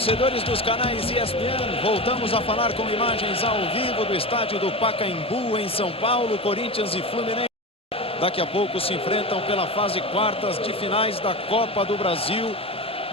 Torcedores dos canais ESPN, voltamos a falar com imagens ao vivo do estádio do Pacaembu, em São Paulo. Corinthians e Fluminense daqui a pouco se enfrentam pela fase quartas de finais da Copa do Brasil.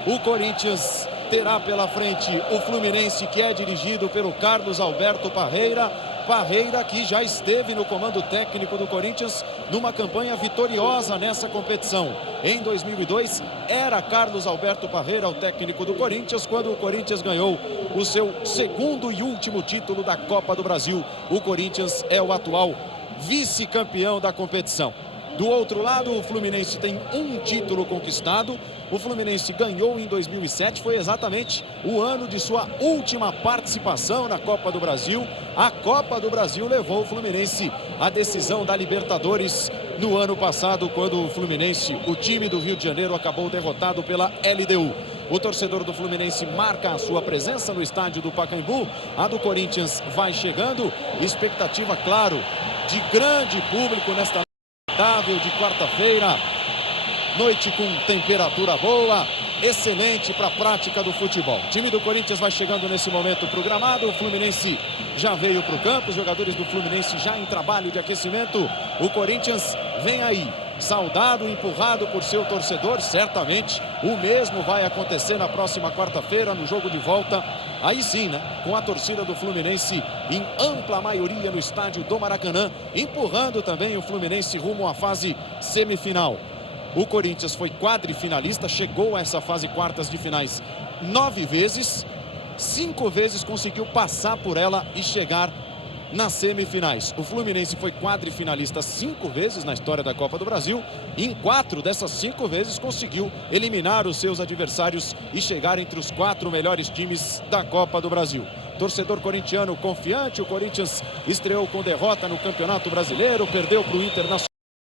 O Corinthians terá pela frente o Fluminense, que é dirigido pelo Carlos Alberto Parreira. Parreira, que já esteve no comando técnico do Corinthians numa campanha vitoriosa nessa competição. Em 2002, era Carlos Alberto Parreira o técnico do Corinthians, quando o Corinthians ganhou o seu segundo e último título da Copa do Brasil. O Corinthians é o atual vice-campeão da competição. Do outro lado, o Fluminense tem um título conquistado. O Fluminense ganhou em 2007, foi exatamente o ano de sua última participação na Copa do Brasil. A Copa do Brasil levou o Fluminense à decisão da Libertadores no ano passado, quando o Fluminense, o time do Rio de Janeiro, acabou derrotado pela LDU. O torcedor do Fluminense marca a sua presença no estádio do Pacaembu. A do Corinthians vai chegando. Expectativa, claro, de grande público nesta de quarta-feira, noite com temperatura boa, excelente para a prática do futebol. O time do Corinthians vai chegando nesse momento para o gramado. O Fluminense já veio para o campo, os jogadores do Fluminense já em trabalho de aquecimento. O Corinthians vem aí, saudado, empurrado por seu torcedor. Certamente o mesmo vai acontecer na próxima quarta-feira, no jogo de volta. Aí sim, né? Com a torcida do Fluminense em ampla maioria no estádio do Maracanã, empurrando também o Fluminense rumo à fase semifinal. O Corinthians foi quadrifinalista, chegou a essa fase quartas de finais 9 vezes, 5 vezes conseguiu passar por ela e chegar nas semifinais. O Fluminense foi quadrifinalista 5 vezes na história da Copa do Brasil e em 4 dessas 5 vezes conseguiu eliminar os seus adversários e chegar entre os 4 melhores times da Copa do Brasil. Torcedor corintiano confiante. O Corinthians estreou com derrota no Campeonato Brasileiro, perdeu para o Internacional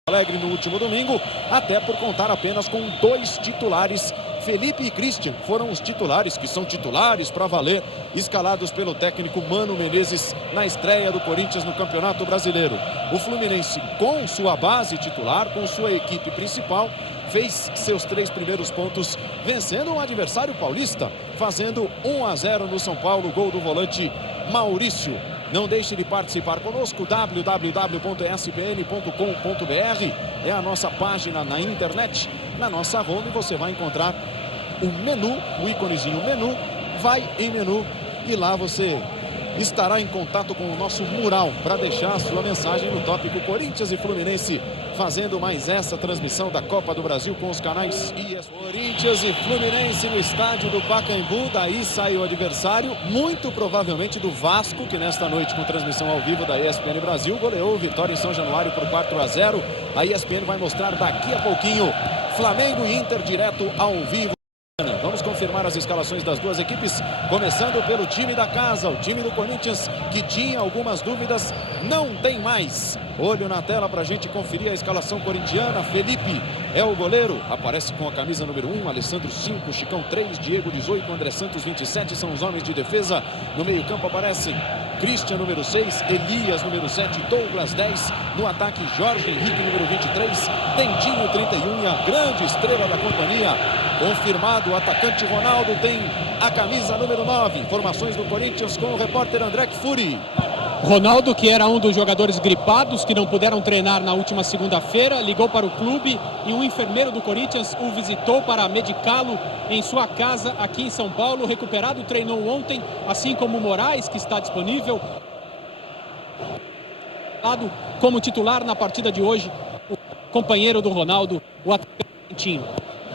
Alegre no último domingo, até por contar apenas com 2 titulares. Felipe e Christian foram os titulares, que são titulares para valer, escalados pelo técnico Mano Menezes na estreia do Corinthians no Campeonato Brasileiro. O Fluminense, com sua base titular, com sua equipe principal, fez seus 3 primeiros pontos, vencendo um adversário paulista, fazendo 1-0 no São Paulo, gol do volante Maurício. Não deixe de participar conosco, www.espn.com.br é a nossa página na internet. Na nossa home você vai encontrar o menu, o íconezinho menu, vai em menu e lá você estará em contato com o nosso mural para deixar a sua mensagem no tópico Corinthians e Fluminense, fazendo mais essa transmissão da Copa do Brasil com os canais ESPN. Corinthians e Fluminense no estádio do Pacaembu. Daí sai o adversário, muito provavelmente do Vasco, que nesta noite, com transmissão ao vivo da ESPN Brasil, goleou Vitória em São Januário por 4-0. A ESPN vai mostrar daqui a pouquinho Flamengo e Inter direto ao vivo. Vamos confirmar as escalações das duas equipes, começando pelo time da casa, o time do Corinthians, que tinha algumas dúvidas, não tem mais. Olho na tela para a gente conferir a escalação corintiana. Felipe é o goleiro, aparece com a camisa número 1, Alessandro 5, Chicão 3, Diego 18, André Santos 27, são os homens de defesa. No meio campo aparecem Christian número 6, Elias número 7, Douglas 10, no ataque Jorge Henrique número 23, Dentinho 31 e a grande estrela da companhia, confirmado, o atacante Ronaldo tem a camisa número 9. Informações do Corinthians com o repórter André Kfouri. Ronaldo, que era um dos jogadores gripados que não puderam treinar na última segunda-feira, ligou para o clube e um enfermeiro do Corinthians o visitou para medicá-lo em sua casa aqui em São Paulo. Recuperado, treinou ontem, assim como o Moraes, que está disponível como titular na partida de hoje, o companheiro do Ronaldo, o atacante.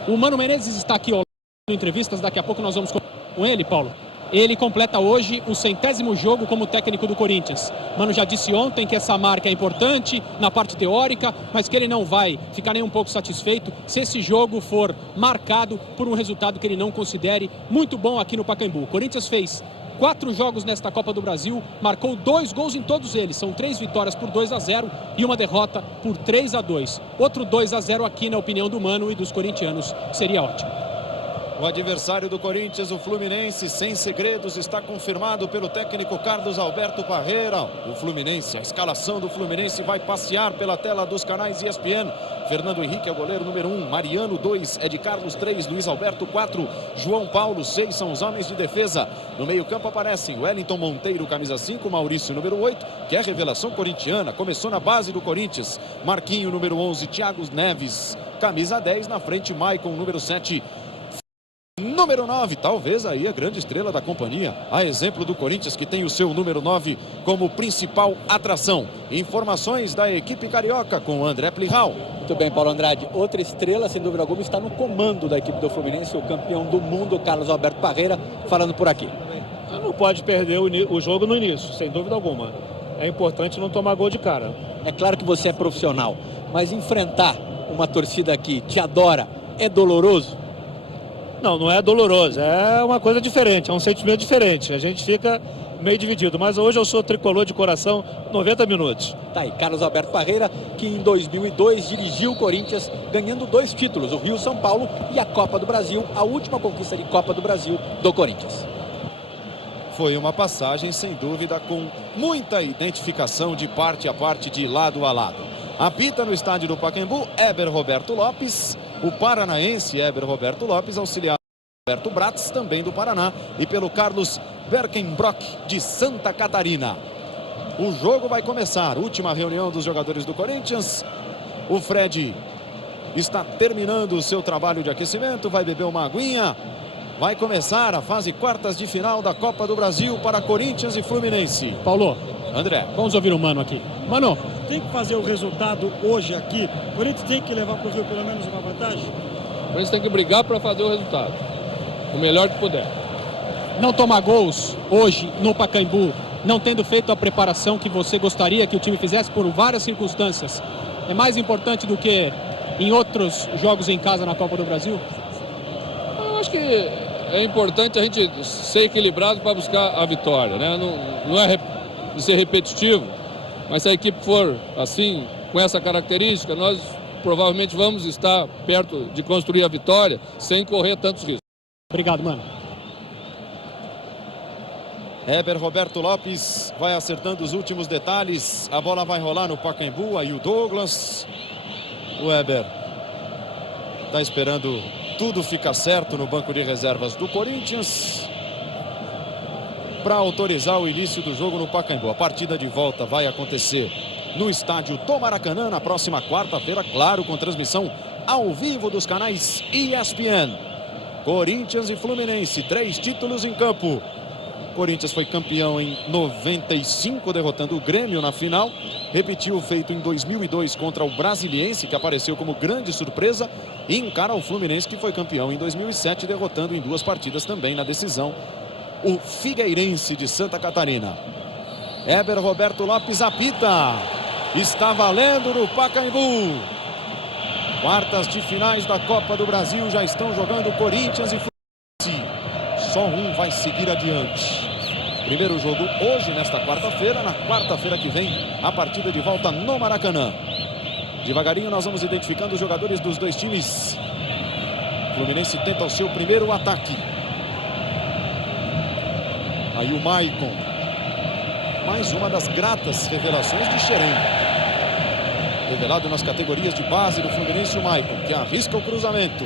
O Mano Menezes está aqui em entrevistas, daqui a pouco nós vamos com ele, Paulo. Ele completa hoje o 100º jogo como técnico do Corinthians. Mano já disse ontem que essa marca é importante na parte teórica, mas que ele não vai ficar nem um pouco satisfeito se esse jogo for marcado por um resultado que ele não considere muito bom aqui no Pacaembu. O Corinthians fez 4 jogos nesta Copa do Brasil, marcou 2 gols em todos eles. São 3 vitórias por 2-0 e uma derrota por 3-2. Outro 2-0 aqui, na opinião do Mano e dos corintianos, seria ótimo. O adversário do Corinthians, o Fluminense, sem segredos, está confirmado pelo técnico Carlos Alberto Parreira. O Fluminense, a escalação do Fluminense vai passear pela tela dos canais ESPN. Fernando Henrique é o goleiro número 1, Mariano 2, Ed Carlos 3, Luiz Alberto 4, João Paulo 6 são os homens de defesa. No meio-campo aparecem Wellington Monteiro, camisa 5, Maurício número 8, que é revelação corintiana, começou na base do Corinthians. Marquinho número 11, Thiago Neves, camisa 10, na frente Maicon número 7. Número 9, talvez aí a grande estrela da companhia, a exemplo do Corinthians, que tem o seu número 9 como principal atração. Informações da equipe carioca com André Plihal. Muito bem, Paulo Andrade. Outra estrela, sem dúvida alguma, está no comando da equipe do Fluminense, o campeão do mundo, Carlos Alberto Parreira, falando por aqui. Você não pode perder o jogo no início, sem dúvida alguma. É importante não tomar gol de cara. É claro que você é profissional, mas enfrentar uma torcida que te adora é doloroso? Não, não é doloroso, é uma coisa diferente, é um sentimento diferente. A gente fica meio dividido, mas hoje eu sou tricolor de coração, 90 minutos. Tá aí, Carlos Alberto Parreira, que em 2002 dirigiu o Corinthians, ganhando 2 títulos, o Rio-São Paulo e a Copa do Brasil, a última conquista de Copa do Brasil do Corinthians. Foi uma passagem, sem dúvida, com muita identificação de parte a parte, de lado a lado. Apita no estádio do Pacaembu, Éber Roberto Lopes, o paranaense Éber Roberto Lopes, auxiliado por Roberto Bratz, também do Paraná, e pelo Carlos Berkenbrock, de Santa Catarina. O jogo vai começar, última reunião dos jogadores do Corinthians. O Fred está terminando o seu trabalho de aquecimento, vai beber uma aguinha. Vai começar a fase quartas de final da Copa do Brasil para Corinthians e Fluminense. Paulo, André. vamos ouvir o Mano aqui. Mano, tem que fazer o resultado hoje aqui. O Corinthians tem que levar para o Rio pelo menos uma vantagem? O Corinthians tem que brigar para fazer o resultado, o melhor que puder. não tomar gols hoje no Pacaembu, não tendo feito a preparação que você gostaria que o time fizesse por várias circunstâncias, é mais importante do que em outros jogos em casa na Copa do Brasil? Eu acho que é importante a gente ser equilibrado para buscar a vitória, né? Não é ser repetitivo, mas se a equipe for assim, com essa característica, nós provavelmente vamos estar perto de construir a vitória sem correr tantos riscos. Obrigado, mano. Éber Roberto Lopes vai acertando os últimos detalhes. A bola vai rolar no Pacaembu. Aí o Douglas. O Éber está esperando tudo ficar certo no banco de reservas do Corinthians para autorizar o início do jogo no Pacaembu. A partida de volta vai acontecer no estádio do Maracanã na próxima quarta-feira, claro, com transmissão ao vivo dos canais ESPN. Corinthians e Fluminense, 3 títulos em campo. Corinthians foi campeão em 95, derrotando o Grêmio na final. Repetiu o feito em 2002 contra o Brasiliense, que apareceu como grande surpresa. E encara o Fluminense, que foi campeão em 2007, derrotando em 2 partidas também na decisão o Figueirense de Santa Catarina. Éber Roberto Lopes apita. Está valendo no Pacaembu. Quartas de finais da Copa do Brasil. Já estão jogando Corinthians e Fluminense. Só um vai seguir adiante. Primeiro jogo hoje, nesta quarta-feira. Na quarta-feira que vem, a partida de volta no Maracanã. Devagarinho nós vamos identificando os jogadores dos 2 times. Fluminense tenta o seu primeiro ataque. Aí o Maicon. Mais uma das gratas revelações de Xerém. Revelado nas categorias de base do Fluminense, o Maicon, que arrisca o cruzamento.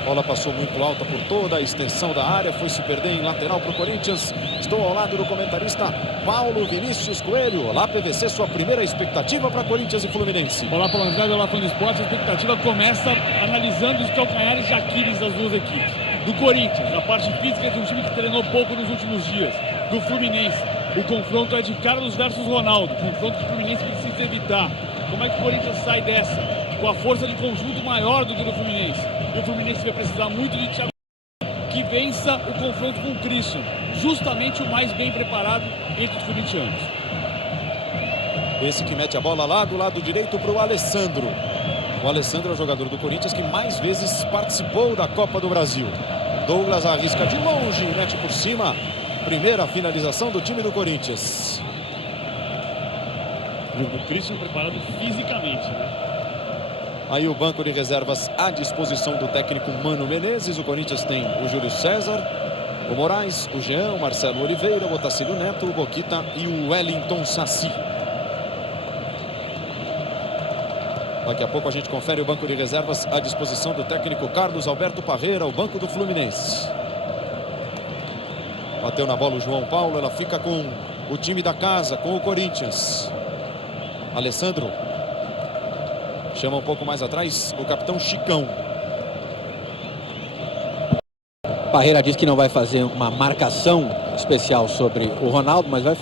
A bola passou muito alta por toda a extensão da área, foi se perder em lateral para o Corinthians. Estou ao lado do comentarista Paulo Vinícius Coelho. Olá, PVC, sua primeira expectativa para Corinthians e Fluminense. Olá, Paulo Andrade, olá, fã do esporte. A expectativa começa analisando os calcanhares de Aquiles das duas equipes. Do Corinthians, a parte física de um time que treinou pouco nos últimos dias. Do Fluminense, o confronto é de Carlos versus Ronaldo, confronto que o Fluminense precisa evitar. Como é que o Corinthians sai dessa? Com a força de conjunto maior do que o do Fluminense. E o Fluminense vai precisar muito de Thiago, que vença o confronto com o Christian, justamente o mais bem preparado entre os corintianos. Esse que mete a bola lá do lado direito para o Alessandro. O Alessandro é o jogador do Corinthians que mais vezes participou da Copa do Brasil. Douglas arrisca de longe e mete por cima. Primeira finalização do time do Corinthians. O Christian preparado fisicamente, né? Aí o banco de reservas à disposição do técnico Mano Menezes. O Corinthians tem o Júlio César, o Moraes, o Jean, o Marcelo Oliveira, o Otacílio Neto, o Boquita e o Wellington Saci. Daqui a pouco a gente confere o banco de reservas à disposição do técnico Carlos Alberto Parreira, o banco do Fluminense. Bateu na bola o João Paulo, ela fica com o time da casa, com o Corinthians. Alessandro chama um pouco mais atrás o capitão Chicão. Parreira diz que não vai fazer uma marcação especial sobre o Ronaldo, mas vai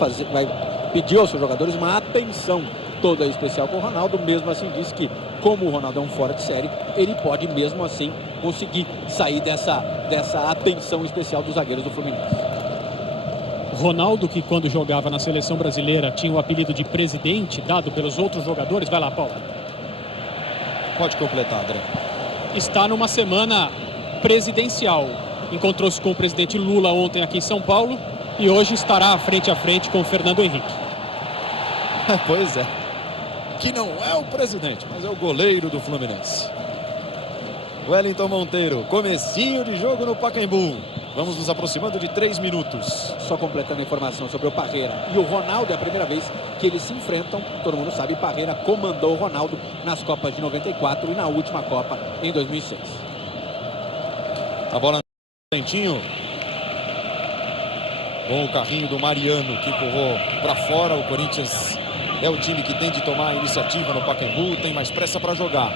pedir aos seus jogadores uma atenção toda especial com o Ronaldo. Mesmo assim diz que, como o Ronaldo é um fora de série, ele pode mesmo assim conseguir sair dessa atenção especial dos zagueiros do Fluminense. Ronaldo, que quando jogava na seleção brasileira tinha o apelido de presidente dado pelos outros jogadores. Vai lá, Paulo. Pode completar, André. Está numa semana presidencial. Encontrou-se com o presidente Lula ontem aqui em São Paulo e hoje estará frente a frente com o Fernando Henrique. Pois é. Que não é o presidente, mas é o goleiro do Fluminense. Wellington Monteiro, comecinho de jogo no Pacaembu. Vamos nos aproximando de 3 minutos. Só completando a informação sobre o Parreira e o Ronaldo, é a primeira vez que eles se enfrentam. Todo mundo sabe, Parreira comandou o Ronaldo nas Copas de 94 e na última Copa em 2006. A bola no Tentinho. Com o carrinho do Mariano, que empurrou para fora. O Corinthians é o time que tem de tomar a iniciativa no Pacaembu, tem mais pressa para jogar.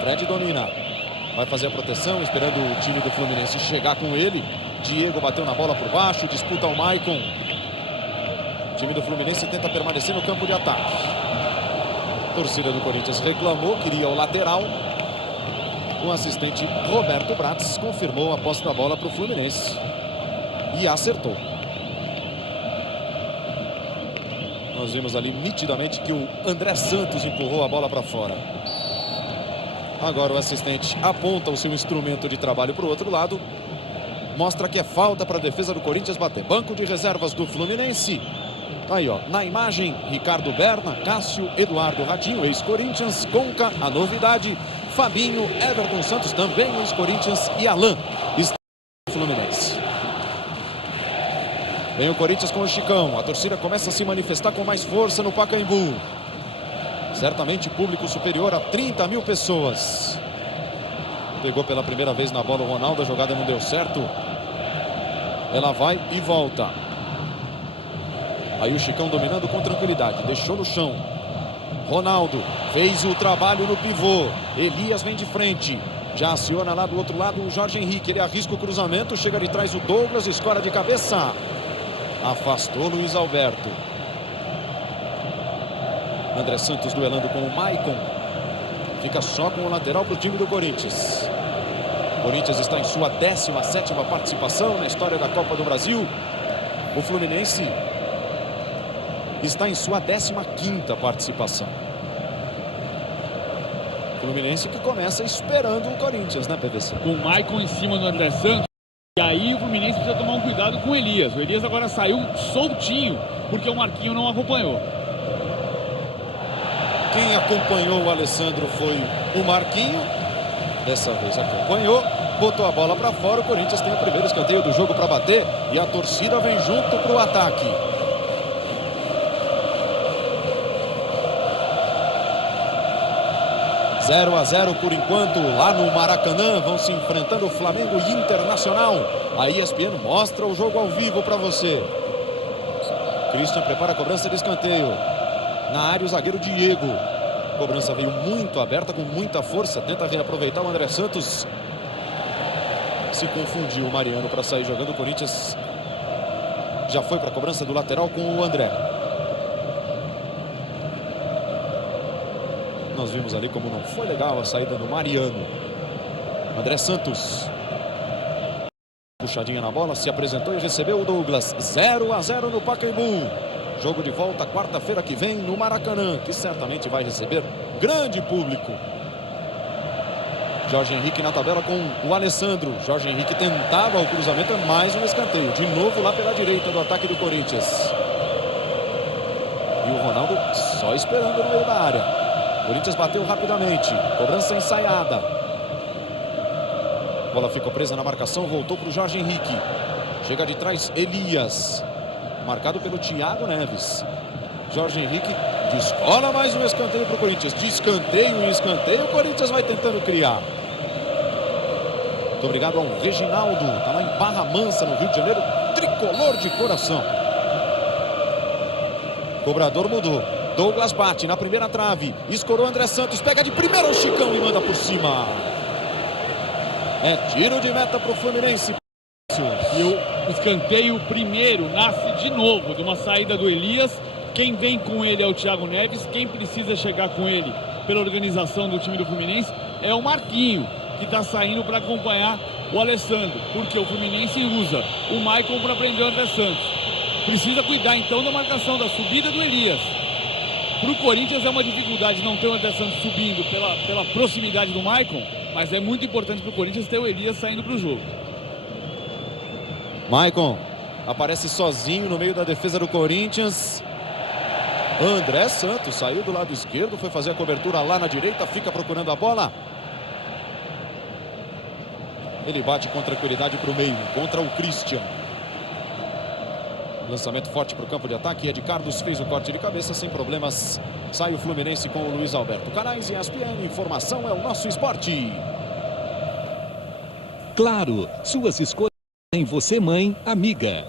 Fred domina. Vai fazer a proteção, esperando o time do Fluminense chegar com ele. Diego bateu na bola por baixo, disputa o Maicon. O time do Fluminense tenta permanecer no campo de ataque. A torcida do Corinthians reclamou, queria o lateral. O assistente Roberto Bratz confirmou a posse da bola para o Fluminense. E acertou. Nós vimos ali nitidamente que o André Santos empurrou a bola para fora. Agora o assistente aponta o seu instrumento de trabalho para o outro lado. Mostra que é falta para a defesa do Corinthians bater. Banco de reservas do Fluminense. Aí, ó, na imagem, Ricardo Berna, Cássio, Eduardo Ratinho, ex-Corinthians, Conca, a novidade, Fabinho, Everton Santos, também ex-Corinthians, e Alain, está no Fluminense. Vem o Corinthians com o Chicão. A torcida começa a se manifestar com mais força no Pacaembu. Certamente público superior a 30 mil pessoas. Pegou pela primeira vez na bola o Ronaldo, a jogada não deu certo. Ela vai e volta. Aí o Chicão dominando com tranquilidade, deixou no chão. Ronaldo fez o trabalho no pivô. Elias vem de frente. Já aciona lá do outro lado o Jorge Henrique. Ele arrisca o cruzamento, chega de trás o Douglas, escora de cabeça. Afastou Luiz Alberto. André Santos duelando com o Maicon. Fica só com o lateral para o time do Corinthians. O Corinthians está em sua 17ª participação na história da Copa do Brasil. O Fluminense está em sua 15ª participação. O Fluminense que começa esperando o Corinthians, né, PVC? Com o Maicon em cima do André Santos. E aí o Fluminense precisa tomar um cuidado com o Elias. O Elias agora saiu soltinho, porque o Marquinho não acompanhou. Quem acompanhou o Alessandro foi o Marquinho. Dessa vez acompanhou, botou a bola para fora. O Corinthians tem o primeiro escanteio do jogo para bater e a torcida vem junto para o ataque. Zero a 0 por enquanto lá no Maracanã. Vão se enfrentando o Flamengo e Internacional. A ESPN mostra o jogo ao vivo para você. Christian prepara a cobrança de escanteio. Na área o zagueiro Diego. A cobrança veio muito aberta, com muita força. Tenta reaproveitar o André Santos. Se confundiu o Mariano para sair jogando. O Corinthians já foi para a cobrança do lateral com o André. Nós vimos ali como não foi legal a saída do Mariano. André Santos. Puxadinha na bola, se apresentou e recebeu o Douglas. 0 a 0 no Pacaembu. Jogo de volta quarta-feira que vem no Maracanã, que certamente vai receber grande público. Jorge Henrique na tabela com o Alessandro. Jorge Henrique tentava o cruzamento, mais um escanteio. De novo lá pela direita do ataque do Corinthians. E o Ronaldo só esperando no meio da área. Corinthians bateu rapidamente. Cobrança ensaiada. Bola ficou presa na marcação. Voltou para o Jorge Henrique. Chega de trás Elias. Marcado pelo Thiago Neves. Jorge Henrique descola mais um escanteio para o Corinthians. De escanteio em escanteio, o Corinthians vai tentando criar. Muito obrigado ao Reginaldo. Está lá em Barra Mansa, no Rio de Janeiro. Tricolor de coração. Cobrador mudou. Douglas bate na primeira trave. Escorou André Santos. Pega de primeira o Chicão e manda por cima. É tiro de meta para o Fluminense. E o escanteio primeiro nasce de novo de uma saída do Elias. Quem vem com ele é o Thiago Neves. Quem precisa chegar com ele pela organização do time do Fluminense é o Marquinho, que está saindo para acompanhar o Alessandro, porque o Fluminense usa o Maicon para prender o André Santos. Precisa cuidar então da marcação, da subida do Elias. Para o Corinthians é uma dificuldade não ter o André Santos subindo pela proximidade do Maicon, mas é muito importante para o Corinthians ter o Elias saindo para o jogo. Maicon aparece sozinho no meio da defesa do Corinthians. André Santos saiu do lado esquerdo, foi fazer a cobertura lá na direita, fica procurando a bola. Ele bate com tranquilidade para o meio, contra o Christian. Lançamento forte para o campo de ataque. Ed Carlos fez o corte de cabeça sem problemas. Sai o Fluminense com o Luiz Alberto. Canais e ESPN, informação é o nosso esporte. Claro, suas escolhas em você, mãe, amiga.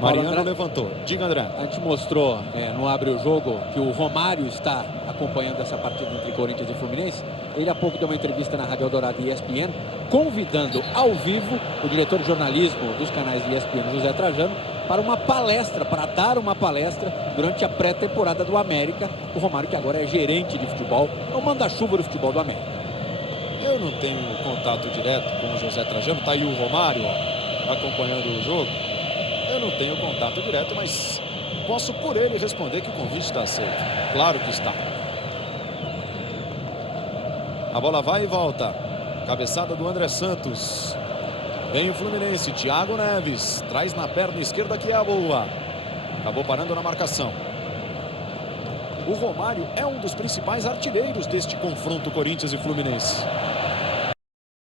Mariano levantou. Diga, André. A gente mostrou no Abre o Jogo que o Romário está acompanhando essa partida entre Corinthians e Fluminense. Ele há pouco deu uma entrevista na Rádio Eldorado e ESPN, convidando ao vivo o diretor de jornalismo dos canais de ESPN, José Trajano, para uma palestra, para dar uma palestra durante a pré-temporada do América. O Romário, que agora é gerente de futebol, é o manda-chuva do futebol do América. Eu não tenho contato direto com o José Trajano. Está aí o Romário, ó, acompanhando o jogo. Eu não tenho contato direto, mas posso por ele responder que o convite está aceito. Claro que está. A bola vai e volta. Cabeçada do André Santos. Vem o Fluminense. Thiago Neves. Traz na perna esquerda, que é a boa. Acabou parando na marcação. O Romário é um dos principais artilheiros deste confronto Corinthians e Fluminense.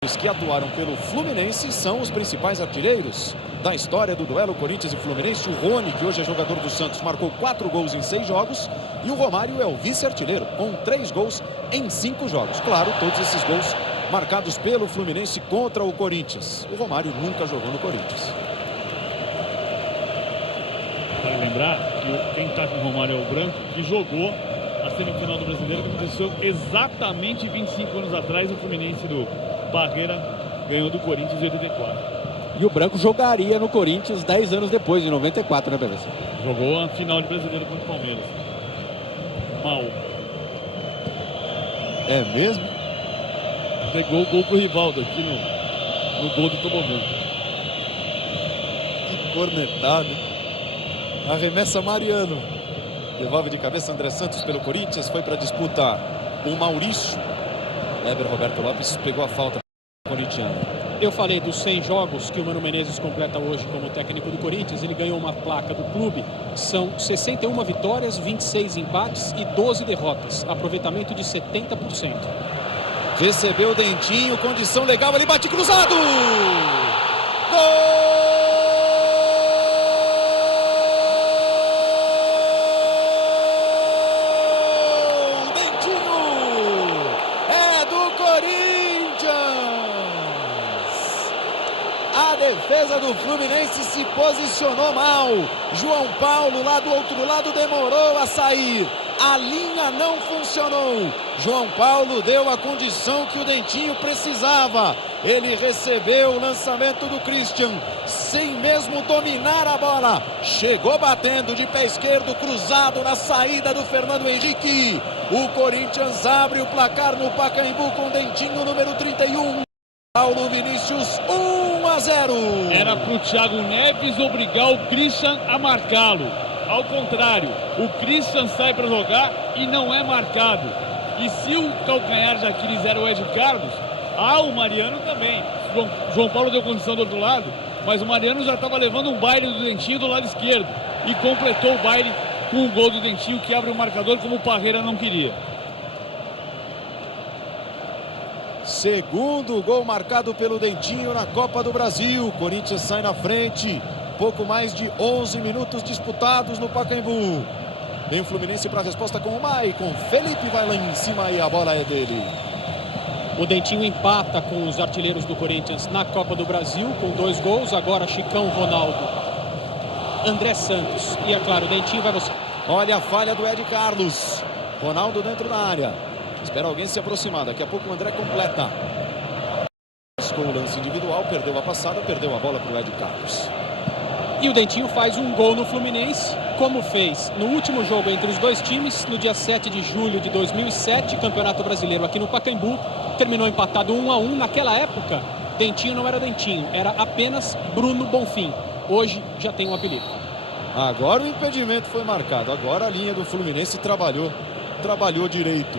Os que atuaram pelo Fluminense são os principais artilheiros da história do duelo Corinthians e Fluminense. O Rony, que hoje é jogador do Santos, marcou 4 gols em 6 jogos. E o Romário é o vice-artilheiro, com 3 gols em 5 jogos. Claro, todos esses gols marcados pelo Fluminense contra o Corinthians. O Romário nunca jogou no Corinthians. Para lembrar que quem está com o Romário é o Branco, que jogou a semifinal do Brasileiro, que aconteceu exatamente 25 anos atrás. O Fluminense do Barreira ganhou do Corinthians em 84. E o Branco jogaria no Corinthians 10 anos depois, em 94, né, Beleza? Jogou a final de Brasileiro contra o Palmeiras. Mal. É mesmo? Pegou o gol pro Rivaldo aqui no gol do Tobogã. Que cornetada. Arremessa Mariano. Devolve de cabeça André Santos pelo Corinthians. Foi para a disputa o Maurício. Weber Roberto Lopes pegou a falta corintiana. Eu falei dos 100 jogos que o Mano Menezes completa hoje como técnico do Corinthians. Ele ganhou uma placa do clube. São 61 vitórias, 26 empates e 12 derrotas. Aproveitamento de 70%. Recebeu o Dentinho, condição legal, ele bate cruzado! Gol! Dentinho! É do Corinthians! A defesa do Fluminense se posicionou mal. João Paulo, lá do outro lado, demorou a sair. A linha não funcionou. João Paulo deu a condição que o Dentinho precisava. Ele recebeu o lançamento do Christian sem mesmo dominar a bola. Chegou batendo de pé esquerdo, cruzado na saída do Fernando Henrique. O Corinthians abre o placar no Pacaembu com Dentinho, número 31. Paulo Vinícius, 1-0. Era para o Thiago Neves obrigar o Christian a marcá-lo. Ao contrário, o Christian sai para jogar e não é marcado. E se o calcanhar de Aquiles era o Ed Carlos, o Mariano também. João Paulo deu condição do outro lado, mas o Mariano já estava levando um baile do Dentinho do lado esquerdo. E completou o baile com o gol do Dentinho, que abre o marcador como o Parreira não queria. Segundo gol marcado pelo Dentinho na Copa do Brasil. Corinthians sai na frente. Pouco mais de 11 minutos disputados no Pacaembu. Vem o Fluminense para a resposta com o Maicon. Felipe vai lá em cima e a bola é dele. O Dentinho empata com os artilheiros do Corinthians na Copa do Brasil com 2 gols. Agora Chicão, Ronaldo, André Santos e, é claro, o Dentinho vai você. Olha a falha do Ed Carlos. Ronaldo dentro da área. Espera alguém se aproximar. Daqui a pouco o André completa. Com o lance individual, perdeu a passada, perdeu a bola para o Ed Carlos. E o Dentinho faz um gol no Fluminense, como fez no último jogo entre os dois times, no dia 7 de julho de 2007, Campeonato Brasileiro aqui no Pacaembu. Terminou empatado 1-1. Naquela época, Dentinho não era Dentinho, era apenas Bruno Bonfim. Hoje já tem um apelido. Agora o impedimento foi marcado. Agora a linha do Fluminense trabalhou direito.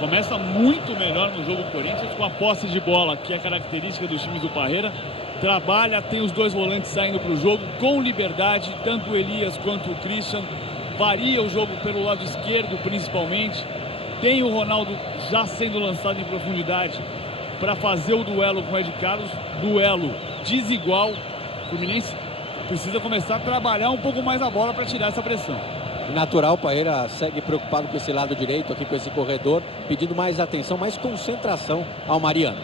Começa muito melhor no jogo do Corinthians com a posse de bola, que é característica dos times do Parreira. Trabalha, tem os dois volantes saindo para o jogo com liberdade, tanto o Elias quanto o Christian. Varia o jogo pelo lado esquerdo, principalmente. Tem o Ronaldo já sendo lançado em profundidade para fazer o duelo com o Ed Carlos. Duelo desigual. O Fluminense precisa começar a trabalhar um pouco mais a bola para tirar essa pressão. Natural, o Parreira segue preocupado com esse lado direito aqui, com esse corredor, pedindo mais atenção, mais concentração ao Mariano.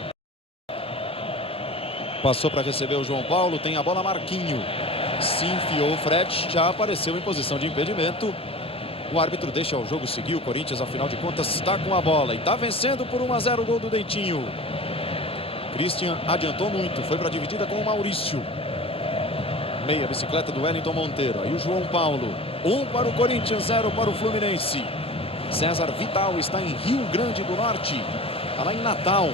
Passou para receber o João Paulo, tem a bola Marquinho. Se enfiou o Fred, já apareceu em posição de impedimento. O árbitro deixa o jogo seguir. O Corinthians, afinal de contas, está com a bola e está vencendo por 1-0 o gol do Dentinho. Christian adiantou muito, foi para a dividida com o Maurício. Meia bicicleta do Wellington Monteiro. Aí o João Paulo. 1 para o Corinthians, 0 para o Fluminense. César Vital está em Rio Grande do Norte. Está lá em Natal.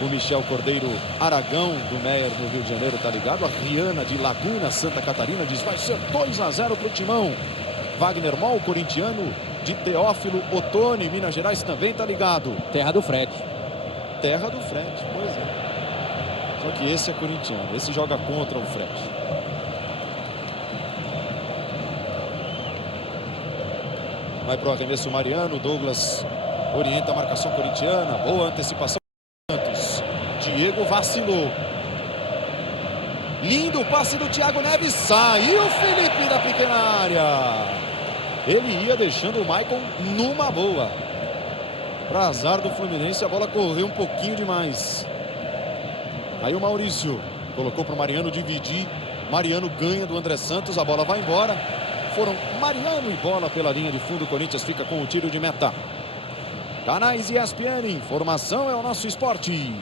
O Michel Cordeiro Aragão, do Meyer, no Rio de Janeiro, está ligado. A Rihanna, de Laguna, Santa Catarina, diz: vai ser 2-0 para o Timão. Wagner Moll, corintiano, de Teófilo Otoni, Minas Gerais, também está ligado. Terra do Fred. Terra do Fred, pois é. Só que esse é corintiano, esse joga contra o Fred. Vai para o arremesso Mariano. Douglas orienta a marcação corintiana. Boa antecipação. Diego vacilou. Lindo passe do Thiago Neves. Saiu o Felipe da pequena área. Ele ia deixando o Maicon numa boa. Para azar do Fluminense, a bola correu um pouquinho demais. Aí o Maurício colocou para o Mariano dividir. Mariano ganha do André Santos. A bola vai embora. Foram Mariano e bola pela linha de fundo. O Corinthians fica com o tiro de meta. Canais ESPN. Informação é o nosso esporte.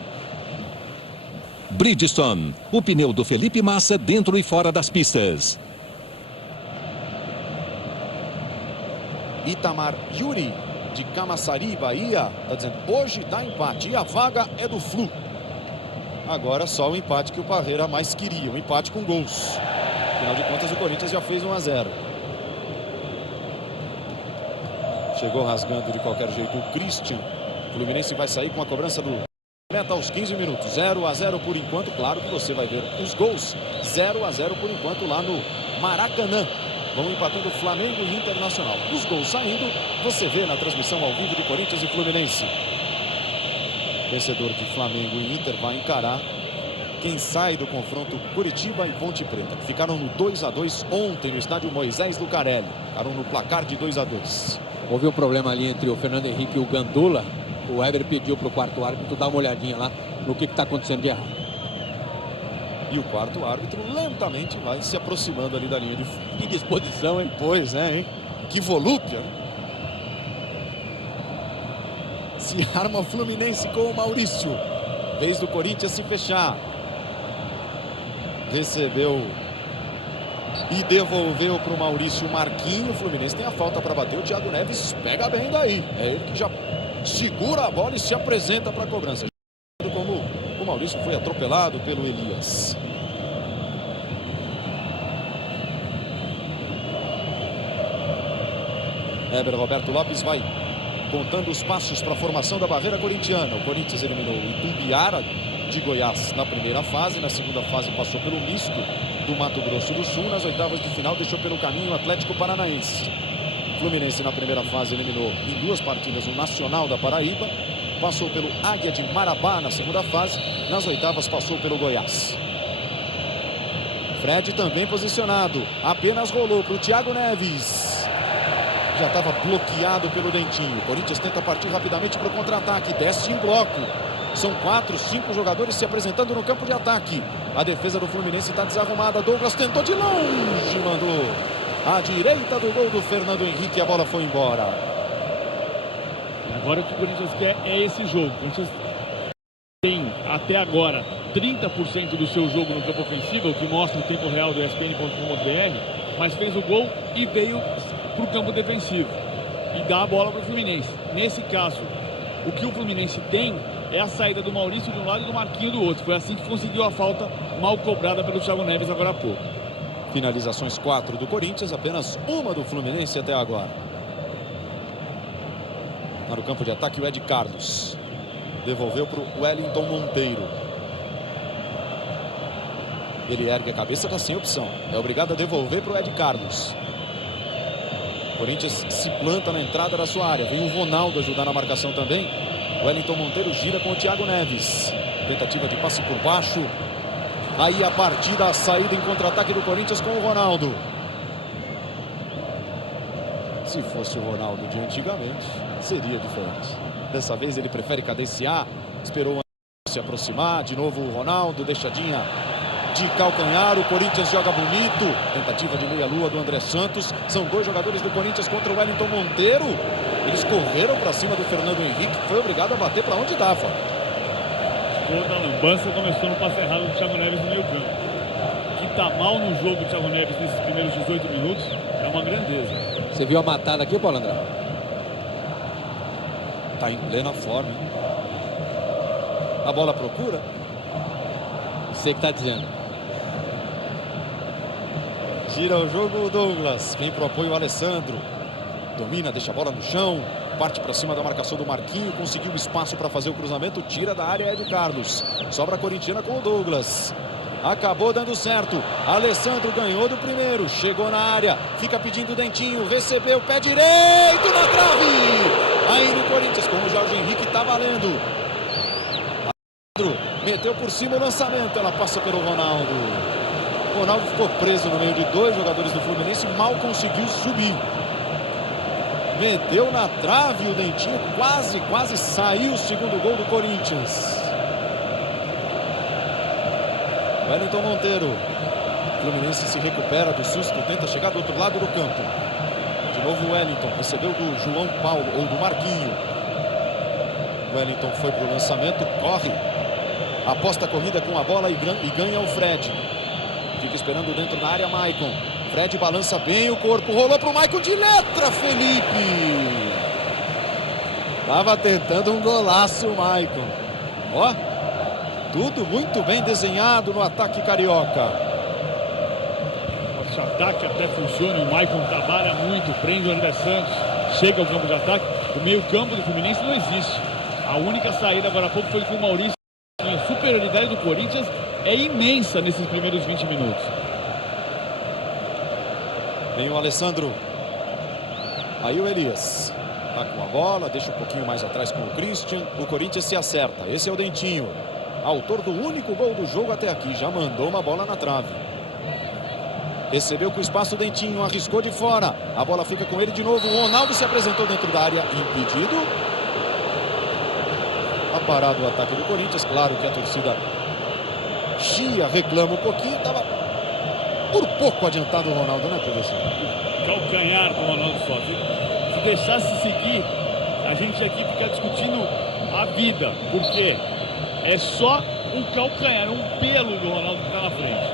Bridgestone, o pneu do Felipe Massa dentro e fora das pistas. Itamar Yuri, de Camaçari, Bahia, está dizendo: hoje dá empate e a vaga é do Flu. Agora só o empate que o Parreira mais queria, um empate com gols. Afinal de contas, o Corinthians já fez 1-0. Chegou rasgando de qualquer jeito o Christian. O Fluminense vai sair com a cobrança do meta aos 15 minutos. 0-0 por enquanto. Claro que você vai ver os gols. 0-0 por enquanto lá no Maracanã. Vão empatando Flamengo e Internacional. Os gols saindo, você vê na transmissão ao vivo de Corinthians e Fluminense. Vencedor de Flamengo e Inter vai encarar quem sai do confronto: Curitiba e Ponte Preta. Ficaram no 2-2 ontem no estádio Moisés Lucarelli. Ficaram no placar de 2-2. Houve um problema ali entre o Fernando Henrique e o Gandula. O Weber pediu para o quarto árbitro dar uma olhadinha lá no que está acontecendo de errado. E o quarto árbitro lentamente vai se aproximando ali da linha de fundo. Que disposição, hein? Pois é, hein? Que volúpia, né? Se arma o Fluminense com o Maurício. Vez do Corinthians se fechar. Recebeu e devolveu para o Maurício Marquinho. O Fluminense tem a falta para bater. O Thiago Neves pega bem daí. É ele que já segura a bola e se apresenta para a cobrança. Como o Maurício foi atropelado pelo Elias. Heber Roberto Lopes vai contando os passos para a formação da barreira corintiana. O Corinthians eliminou o Itumbiara de Goiás na primeira fase. Na segunda fase passou pelo misto do Mato Grosso do Sul. Nas oitavas de final deixou pelo caminho o Atlético Paranaense. Fluminense na primeira fase eliminou em 2 partidas o Nacional da Paraíba. Passou pelo Águia de Marabá na segunda fase. Nas oitavas passou pelo Goiás. Fred também posicionado. Apenas rolou para o Thiago Neves. Já estava bloqueado pelo Dentinho. O Corinthians tenta partir rapidamente para o contra-ataque. Desce em bloco. São 4, 5 jogadores se apresentando no campo de ataque. A defesa do Fluminense está desarrumada. Douglas tentou de longe. Mandou à direita do gol do Fernando Henrique. A bola foi embora. Agora o que o Corinthians quer é esse jogo. O Corinthians tem até agora 30% do seu jogo no campo ofensivo, o que mostra o tempo real do ESPN.com.br, mas fez o gol e veio para o campo defensivo e dá a bola para o Fluminense. Nesse caso, o que o Fluminense tem é a saída do Maurício de um lado e do Marquinho do outro. Foi assim que conseguiu a falta mal cobrada pelo Thiago Neves agora há pouco. Finalizações 4 do Corinthians, apenas uma do Fluminense até agora. Para o campo de ataque o Ed Carlos. Devolveu para o Wellington Monteiro. Ele ergue a cabeça, está sem opção. É obrigado a devolver para o Ed Carlos. O Corinthians se planta na entrada da sua área. Vem o Ronaldo ajudar na marcação também. O Wellington Monteiro gira com o Thiago Neves. Tentativa de passe por baixo. Aí a partida, a saída em contra-ataque do Corinthians com o Ronaldo. Se fosse o Ronaldo de antigamente, seria diferente. Dessa vez ele prefere cadenciar. Esperou se aproximar. De novo o Ronaldo, deixadinha de calcanhar. O Corinthians joga bonito. Tentativa de meia-lua do André Santos. São 2 jogadores do Corinthians contra o Wellington Monteiro. Eles correram para cima do Fernando Henrique, que foi obrigado a bater para onde dava. Toda a lambança começou no passe errado do Thiago Neves no meio campo. Que está mal no jogo do Thiago Neves nesses primeiros 18 minutos é uma grandeza. Você viu a matada aqui, Paulo André? Está em plena forma, hein? A bola procura. Você que está dizendo. Gira o jogo o Douglas. Quem propõe o Alessandro. Domina, deixa a bola no chão. Parte para cima da marcação do Marquinho. Conseguiu espaço para fazer o cruzamento. Tira da área Ed Carlos. Sobra a corintiana com o Douglas. Acabou dando certo. Alessandro ganhou do primeiro. Chegou na área. Fica pedindo o Dentinho. Recebeu. Pé direito na trave. Aí no Corinthians com o Jorge Henrique está valendo. Meteu por cima o lançamento. Ela passa pelo Ronaldo. O Ronaldo ficou preso no meio de 2 jogadores do Fluminense. Mal conseguiu subir. Meteu na trave o Dentinho. Quase saiu o segundo gol do Corinthians. Wellington Monteiro. O Fluminense se recupera do susto. Tenta chegar do outro lado do campo. De novo o Wellington. Recebeu do João Paulo ou do Marquinho. O Wellington foi para o lançamento. Corre. Aposta a corrida com a bola e ganha o Fred. Fica esperando dentro da área Maicon. Fred balança bem o corpo. Rolou para o Maicon de letra, Felipe. Estava tentando um golaço o Maicon. Ó, tudo muito bem desenhado no ataque carioca. Esse ataque até funciona. O Maicon trabalha muito. Prende o André Santos. Chega ao campo de ataque. O meio campo do Fluminense não existe. A única saída agora há pouco foi com o Maurício. A superioridade do Corinthians é imensa nesses primeiros 20 minutos. Vem o Alessandro. Aí o Elias. Tá com a bola, deixa um pouquinho mais atrás com o Christian. O Corinthians se acerta. Esse é o Dentinho. Autor do único gol do jogo até aqui. Já mandou uma bola na trave. Recebeu com espaço o Dentinho. Arriscou de fora. A bola fica com ele de novo. O Ronaldo se apresentou dentro da área. Impedido. Parado o ataque do Corinthians. Claro que a torcida chia reclama um pouquinho. Estava por pouco adiantado o Ronaldo, né, professor? Calcanhar do Ronaldo só. Se deixasse seguir, a gente aqui fica discutindo a vida. Porque é só um calcanhar, um pelo do Ronaldo que está na frente.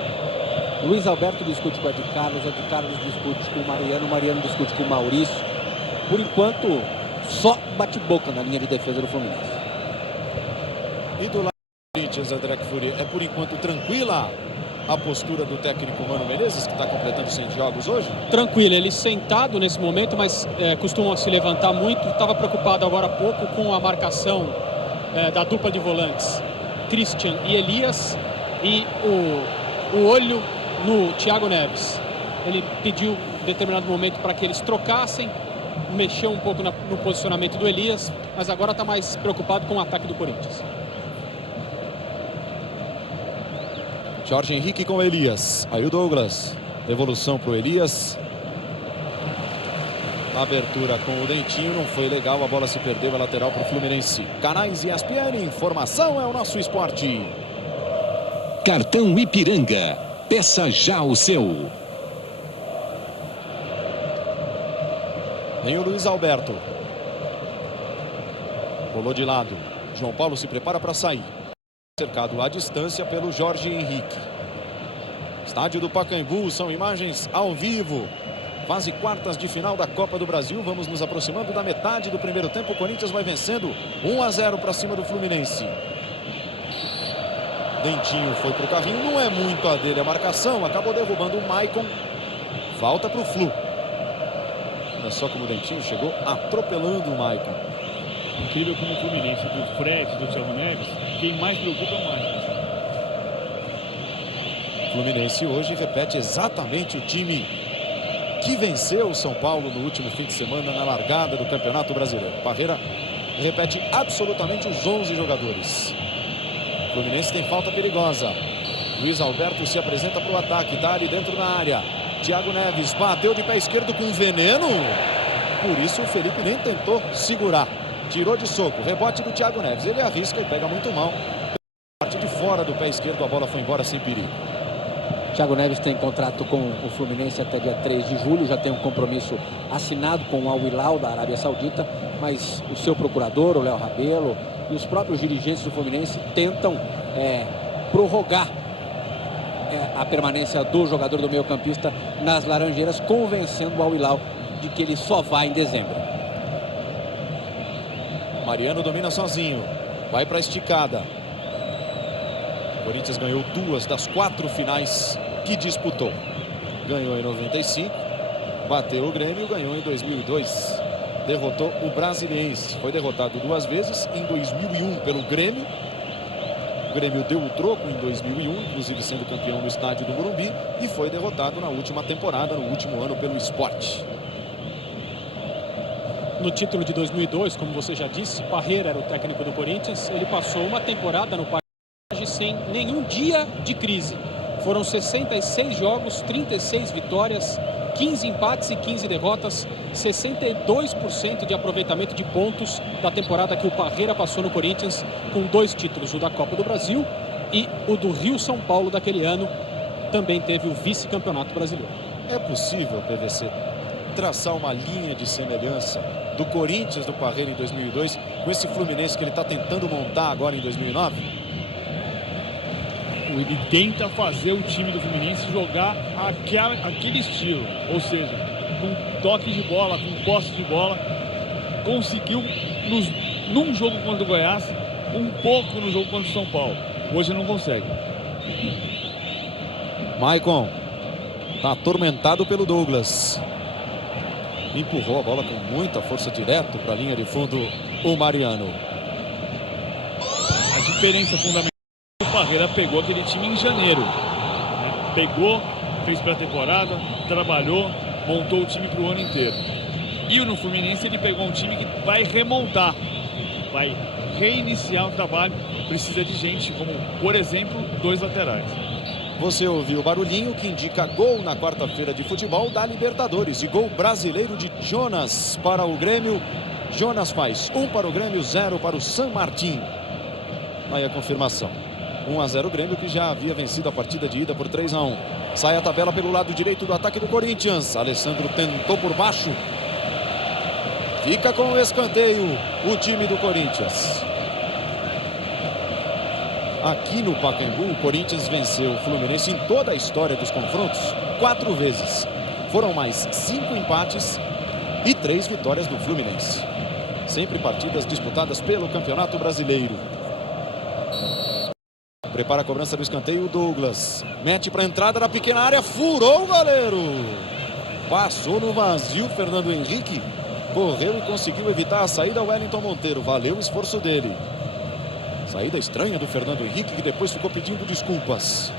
Luiz Alberto discute com o Ed Carlos discute com o Mariano discute com o Maurício. Por enquanto, só bate-boca na linha de defesa do Fluminense. E do lado do Corinthians, André Kfouri, é por enquanto tranquila a postura do técnico Mano Menezes, que está completando 100 jogos hoje? Tranquilo, ele sentado nesse momento, mas costuma se levantar muito. Estava preocupado agora há pouco com a marcação da dupla de volantes. Christian e Elias e o olho no Thiago Neves. Ele pediu em determinado momento para que eles trocassem, mexeu um pouco no posicionamento do Elias, mas agora está mais preocupado com o ataque do Corinthians. Jorge Henrique com Elias. Aí o Douglas. Devolução para o Elias. A abertura com o Dentinho não foi legal. A bola se perdeu. A lateral para o Fluminense. Canais ESPN. Informação é o nosso esporte. Cartão Ipiranga. Peça já o seu. Tem o Luiz Alberto. Rolou de lado. João Paulo se prepara para sair. Cercado à distância pelo Jorge Henrique. Estádio do Pacaembu, são imagens ao vivo. Quase quartas de final da Copa do Brasil. Vamos nos aproximando da metade do primeiro tempo. O Corinthians vai vencendo 1-0 para cima do Fluminense. Dentinho foi para o carrinho. Não é muito a dele a marcação. Acabou derrubando o Maicon. Falta para o Flu. Olha só como o Dentinho chegou atropelando o Maicon. Incrível como o Fluminense, do Fred, do Thiago Neves, quem mais preocupa é o Maicon. O Fluminense hoje repete exatamente o time que venceu o São Paulo no último fim de semana na largada do Campeonato Brasileiro. Parreira repete absolutamente os 11 jogadores. O Fluminense tem falta perigosa. Luiz Alberto se apresenta para o ataque, está ali dentro da área. Thiago Neves bateu de pé esquerdo com veneno. Por isso o Felipe nem tentou segurar. Tirou de soco, rebote do Thiago Neves. Ele arrisca e pega muito mal. Parte de fora do pé esquerdo, a bola foi embora sem perigo. Thiago Neves tem contrato com o Fluminense até dia 3 de julho. Já tem um compromisso assinado com o Al Hilal da Arábia Saudita. Mas o seu procurador, o Léo Rabelo, e os próprios dirigentes do Fluminense tentam prorrogar a permanência do jogador do meio-campista nas Laranjeiras, convencendo o Al Hilal de que ele só vai em dezembro. Mariano domina sozinho. Vai para a esticada. O Corinthians ganhou 2 das 4 finais que disputou. Ganhou em 95. Bateu o Grêmio. Ganhou em 2002. Derrotou o Brasiliense. Foi derrotado 2 vezes. Em 2001 pelo Grêmio. O Grêmio deu o troco em 2001. Inclusive sendo campeão no estádio do Morumbi. E foi derrotado na última temporada, no último ano, pelo Sport. No título de 2002, como você já disse, Parreira era o técnico do Corinthians. Ele passou uma temporada no Parque sem nenhum dia de crise. Foram 66 jogos, 36 vitórias, 15 empates e 15 derrotas, 62% de aproveitamento de pontos da temporada que o Parreira passou no Corinthians, com 2 títulos, o da Copa do Brasil e o do Rio-São Paulo daquele ano. Também teve o vice-campeonato brasileiro. É possível, PVC, traçar uma linha de semelhança do Corinthians do Parreira em 2002 com esse Fluminense que ele está tentando montar agora em 2009? Ele tenta fazer o time do Fluminense jogar aquele estilo, ou seja, com toque de bola, com posse de bola. Conseguiu num jogo contra o Goiás, um pouco no jogo contra o São Paulo. Hoje não consegue. Maicon está atormentado pelo Douglas. Empurrou a bola com muita força direto para a linha de fundo o Mariano. A diferença fundamental é que o Parreira pegou aquele time em janeiro. Pegou, fez pré-temporada, trabalhou, montou o time para o ano inteiro. E no Fluminense ele pegou um time que vai remontar, vai reiniciar o trabalho. Precisa de gente como, por exemplo, 2 laterais. Você ouviu o barulhinho que indica gol na quarta-feira de futebol da Libertadores. E gol brasileiro de Jonas para o Grêmio. Jonas faz 1 para o Grêmio, 0 para o San Martín. Aí a confirmação. 1-0 o Grêmio, que já havia vencido a partida de ida por 3-1. Sai a tabela pelo lado direito do ataque do Corinthians. Alessandro tentou por baixo. Fica com o escanteio o time do Corinthians. Aqui no Pacaembu, o Corinthians venceu o Fluminense em toda a história dos confrontos 4 vezes. Foram mais 5 empates e 3 vitórias do Fluminense. Sempre partidas disputadas pelo Campeonato Brasileiro. Prepara a cobrança do escanteio o Douglas. Mete para a entrada da pequena área, furou o goleiro. Passou no vazio Fernando Henrique. Correu e conseguiu evitar a saída Wellington Monteiro. Valeu o esforço dele. Saída estranha do Fernando Henrique, que depois ficou pedindo desculpas.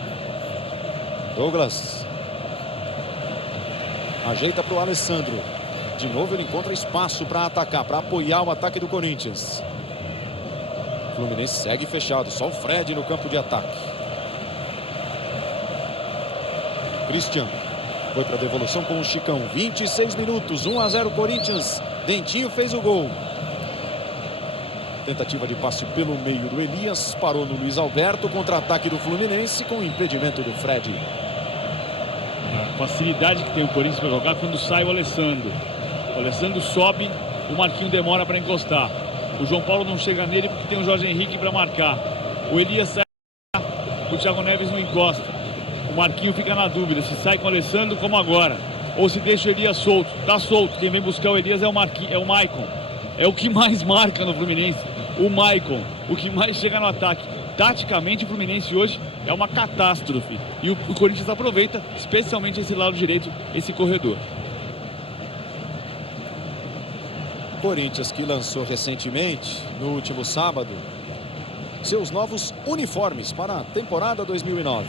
Douglas ajeita para o Alessandro. De novo ele encontra espaço para atacar, para apoiar o ataque do Corinthians. O Fluminense segue fechado, só o Fred no campo de ataque. Christian foi para a devolução com o Chicão. 26 minutos, 1-0 Corinthians. Dentinho fez o gol. Tentativa de passe pelo meio do Elias, parou no Luiz Alberto, contra-ataque do Fluminense com o impedimento do Fred. A facilidade que tem o Corinthians para jogar quando sai o Alessandro. O Alessandro sobe, o Marquinhos demora para encostar. O João Paulo não chega nele porque tem o Jorge Henrique para marcar. O Elias sai, o Thiago Neves não encosta. O Marquinhos fica na dúvida se sai com o Alessandro como agora, ou se deixa o Elias solto. Tá solto, quem vem buscar o Elias é o Maicon. É o que mais marca no Fluminense, o Maicon, o que mais chega no ataque. Taticamente o Fluminense hoje é uma catástrofe. E o Corinthians aproveita, especialmente esse lado direito, esse corredor. Corinthians que lançou recentemente, no último sábado, seus novos uniformes para a temporada 2009.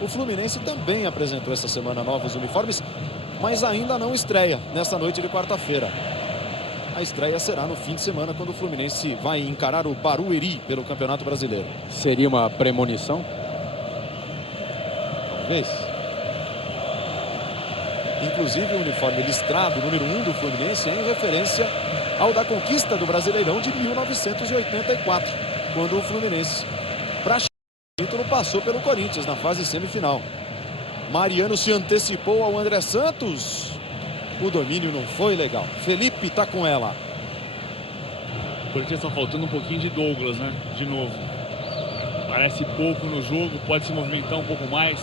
O Fluminense também apresentou essa semana novos uniformes, mas ainda não estreia nesta noite de quarta-feira. A estreia será no fim de semana, quando o Fluminense vai encarar o Barueri pelo Campeonato Brasileiro. Seria uma premonição? Talvez. Inclusive o uniforme listrado, número 1 do Fluminense, é em referência ao da conquista do Brasileirão de 1984, quando o Fluminense, para o título, passou pelo Corinthians na fase semifinal. Mariano se antecipou ao André Santos. O domínio não foi legal. Felipe tá com ela. O Corinthians está faltando um pouquinho de Douglas, né? De novo. Parece pouco no jogo, pode se movimentar um pouco mais.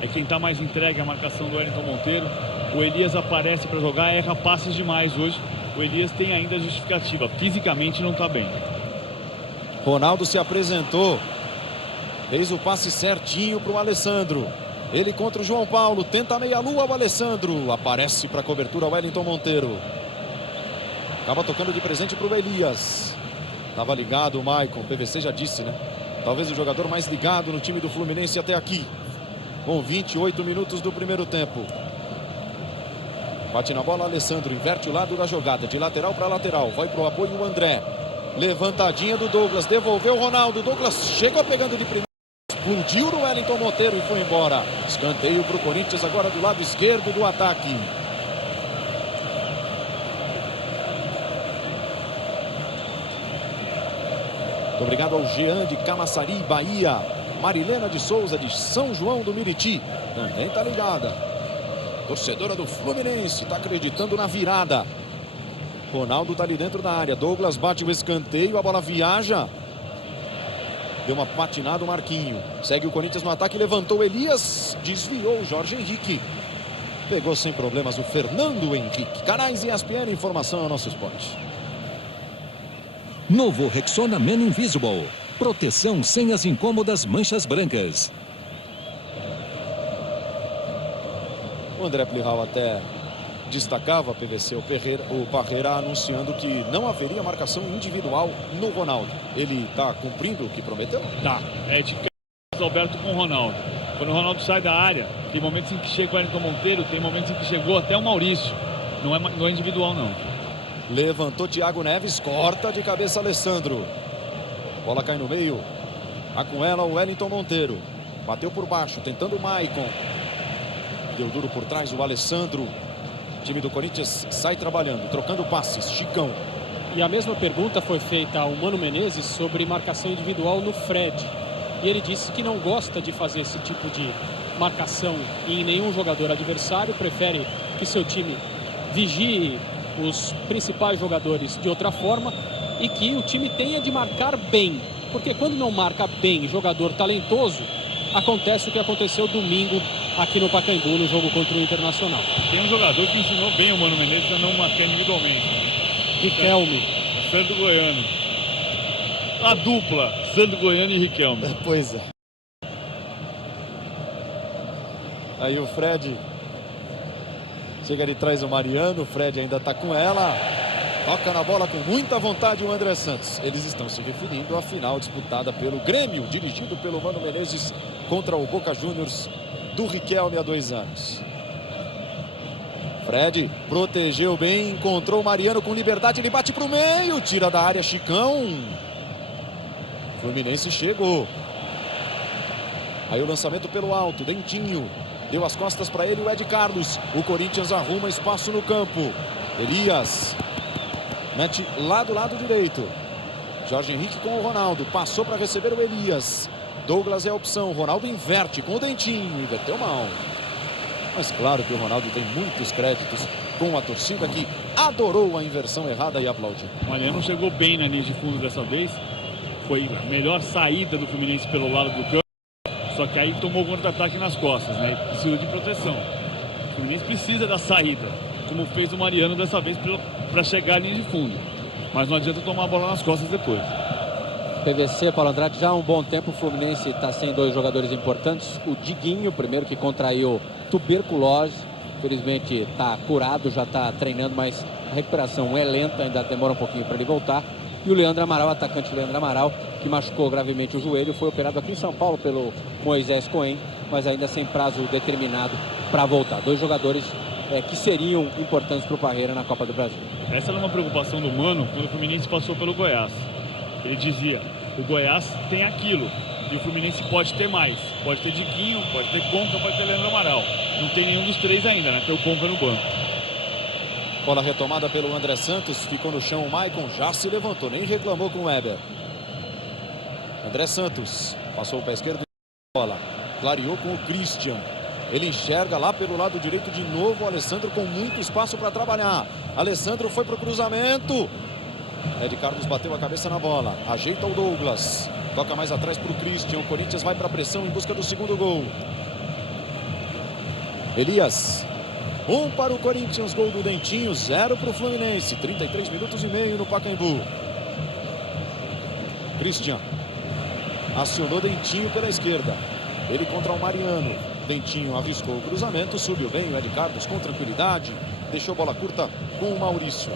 É quem está mais entregue à marcação do Wellington Monteiro. O Elias aparece para jogar, erra passes demais hoje. O Elias tem ainda a justificativa. Fisicamente não está bem. Ronaldo se apresentou. Fez o passe certinho para o Alessandro. Ele contra o João Paulo, tenta a meia-lua o Alessandro. Aparece para a cobertura o Wellington Monteiro. Acaba tocando de presente para o Elias. Estava ligado o Maicon, o PVC já disse, né? Talvez o jogador mais ligado no time do Fluminense até aqui. Com 28 minutos do primeiro tempo. Bate na bola Alessandro, inverte o lado da jogada, de lateral para lateral. Vai para o apoio o André. Levantadinha do Douglas, devolveu o Ronaldo. Douglas chega pegando de primeira. Explodiu no Wellington Monteiro e foi embora. Escanteio para o Corinthians agora do lado esquerdo do ataque. Muito obrigado ao Jean de Camaçari, Bahia. Marilena de Souza de São João do Miriti também está ligada. Torcedora do Fluminense, está acreditando na virada. Ronaldo está ali dentro da área. Douglas bate o escanteio, a bola viaja. Deu uma patinada o Marquinho. Segue o Corinthians no ataque, levantou Elias. Desviou o Jorge Henrique. Pegou sem problemas o Fernando Henrique. Canais ESPN, informação ao nosso esporte. Novo Rexona Men Invisible. Proteção sem as incômodas manchas brancas. O André Plihal até destacava, PVC, o Parreira anunciando que não haveria marcação individual no Ronaldo. Ele está cumprindo o que prometeu? Tá, é de Alberto com o Ronaldo. Quando o Ronaldo sai da área, tem momentos em que chega o Wellington Monteiro, tem momentos em que chegou até o Maurício. Não é individual, não. Levantou Thiago Neves, corta de cabeça Alessandro. Bola cai no meio. Tá com ela o Wellington Monteiro. Bateu por baixo, tentando o Maicon. Deu duro por trás o Alessandro. O time do Corinthians sai trabalhando, trocando passes. Chicão. E a mesma pergunta foi feita ao Mano Menezes sobre marcação individual no Fred. E ele disse que não gosta de fazer esse tipo de marcação em nenhum jogador adversário. Prefere que seu time vigie os principais jogadores de outra forma e que o time tenha de marcar bem. Porque quando não marca bem jogador talentoso, acontece o que aconteceu domingo aqui no Pacaembu, no jogo contra o Internacional. Tem um jogador que ensinou bem o Mano Menezes a não marcar individualmente. Riquelme. Sandro Goiano. A dupla, Sandro Goiano e Riquelme. Pois é. Aí o Fred chega de trás o Mariano. O Fred ainda está com ela. Toca na bola com muita vontade o André Santos. Eles estão se referindo à final disputada pelo Grêmio, dirigido pelo Mano Menezes contra o Boca Juniors do Riquelme há 2 anos. Fred protegeu bem, encontrou o Mariano com liberdade, ele bate para o meio, tira da área Chicão. Fluminense chegou. Aí o lançamento pelo alto, Dentinho. Deu as costas para ele o Ed Carlos. O Corinthians arruma espaço no campo. Elias mete lá do lado direito. Jorge Henrique com o Ronaldo. Passou para receber o Elias. Douglas é a opção. Ronaldo inverte com o Dentinho. Inverteu mal. Mas claro que o Ronaldo tem muitos créditos com a torcida que adorou a inversão errada e aplaudiu. O Mariano chegou bem na linha de fundo dessa vez. Foi a melhor saída do Fluminense pelo lado do campo. Só que aí tomou contra-ataque nas costas, né? Precisa de proteção. O Fluminense precisa da saída, como fez o Mariano dessa vez para chegar à linha de fundo. Mas não adianta tomar a bola nas costas depois. PVC, Paulo Andrade, já há um bom tempo o Fluminense está sem 2 jogadores importantes. O Diguinho, primeiro que contraiu tuberculose, felizmente está curado, já está treinando, mas a recuperação é lenta, ainda demora um pouquinho para ele voltar. E o Leandro Amaral, atacante Leandro Amaral, que machucou gravemente o joelho, foi operado aqui em São Paulo pelo Moisés Cohen, mas ainda sem prazo determinado para voltar. 2 jogadores que seriam importantes para o Parreira na Copa do Brasil. Essa era uma preocupação do Mano quando o Fluminense passou pelo Goiás. Ele dizia, o Goiás tem aquilo e o Fluminense pode ter mais. Pode ter Diguinho, pode ter Conca, pode ter Leandro Amaral. Não tem nenhum dos 3 ainda, né? Tem o Conca no banco. Bola retomada pelo André Santos. Ficou no chão o Maicon, já se levantou, nem reclamou com o Weber. André Santos passou o pé esquerdo, bola clareou com o Christian. Ele enxerga lá pelo lado direito de novo o Alessandro com muito espaço para trabalhar. Alessandro foi para o cruzamento. Ed Carlos bateu a cabeça na bola. Ajeita o Douglas. Toca mais atrás para o Christian. O Corinthians vai para a pressão em busca do segundo gol. Elias. 1 para o Corinthians, gol do Dentinho, 0 para o Fluminense. 33 minutos e meio no Pacaembu. Christian. Acionou Dentinho pela esquerda. Ele contra o Mariano. Dentinho arriscou o cruzamento, subiu bem o Ed Carlos com tranquilidade. Deixou bola curta com o Maurício.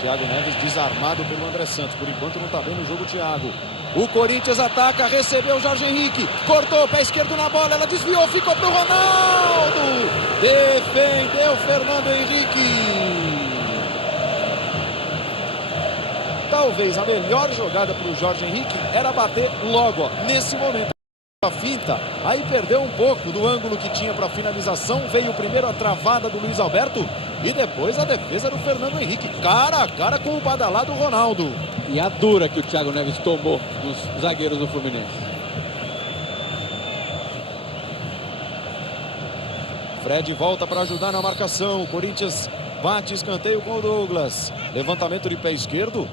Thiago Neves desarmado pelo André Santos. Por enquanto não está bem no jogo, Thiago. O Corinthians ataca, recebeu o Jorge Henrique. Cortou o pé esquerdo na bola, ela desviou, ficou para o Ronaldo. Defendeu Fernando Henrique. Talvez a melhor jogada para o Jorge Henrique era bater logo, ó, nesse momento. A finta, aí perdeu um pouco do ângulo que tinha para finalização. Veio primeiro a travada do Luiz Alberto e depois a defesa do Fernando Henrique, cara a cara com o badalado Ronaldo. E a dura que o Thiago Neves tomou dos zagueiros do Fluminense. Fred volta para ajudar na marcação. O Corinthians bate escanteio com o Douglas. Levantamento de pé esquerdo.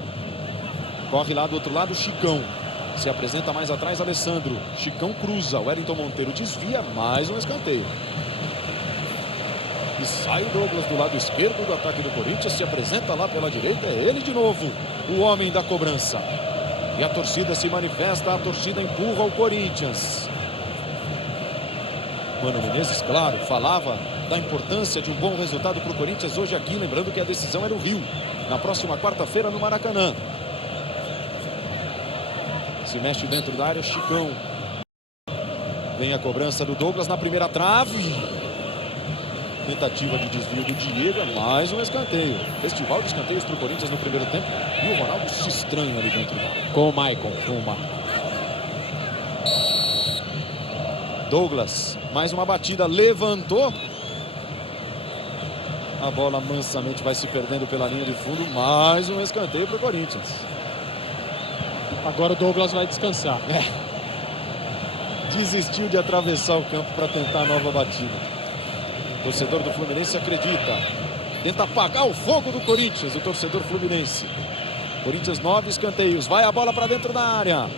Corre lá do outro lado, Chicão. Se apresenta mais atrás, Alessandro. Chicão cruza. O Wellington Monteiro desvia. Mais um escanteio. E sai o Douglas do lado esquerdo do ataque do Corinthians. Se apresenta lá pela direita. É ele de novo, o homem da cobrança. E a torcida se manifesta. A torcida empurra o Corinthians. Mano Menezes, claro, falava da importância de um bom resultado para o Corinthians hoje aqui. Lembrando que a decisão é no Rio. Na próxima quarta-feira no Maracanã. Se mexe dentro da área, Chicão. Vem a cobrança do Douglas na primeira trave. Tentativa de desvio do Diego, mais um escanteio. Festival de escanteios para o Corinthians no primeiro tempo. E o Ronaldo se estranha ali dentro da área. Com o Maicon. Douglas, mais uma batida, levantou. A bola mansamente vai se perdendo pela linha de fundo. Mais um escanteio para o Corinthians. Agora o Douglas vai descansar. Desistiu de atravessar o campo para tentar a nova batida. O torcedor do Fluminense acredita. Tenta apagar o fogo do Corinthians, o torcedor fluminense. Corinthians 9 escanteios. Vai a bola para dentro da área.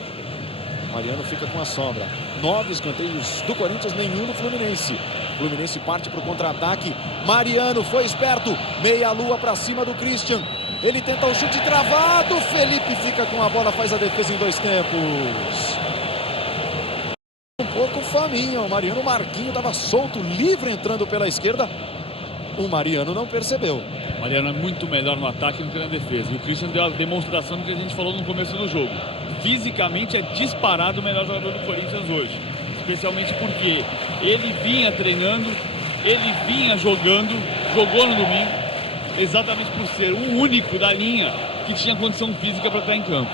Mariano fica com a sobra. 9 escanteios do Corinthians, nenhum do Fluminense. Fluminense parte para o contra-ataque. Mariano foi esperto. Meia-lua para cima do Christian. Ele tenta o chute travado. Felipe fica com a bola, faz a defesa em 2 tempos. Um pouco faminho. O Mariano Marquinho estava solto, livre, entrando pela esquerda. O Mariano não percebeu. Mariano é muito melhor no ataque do que na defesa. E o Christian deu a demonstração do que a gente falou no começo do jogo. Fisicamente é disparado o melhor jogador do Corinthians hoje. Especialmente porque ele vinha treinando, ele vinha jogando, jogou no domingo, exatamente por ser o único da linha que tinha condição física para estar em campo.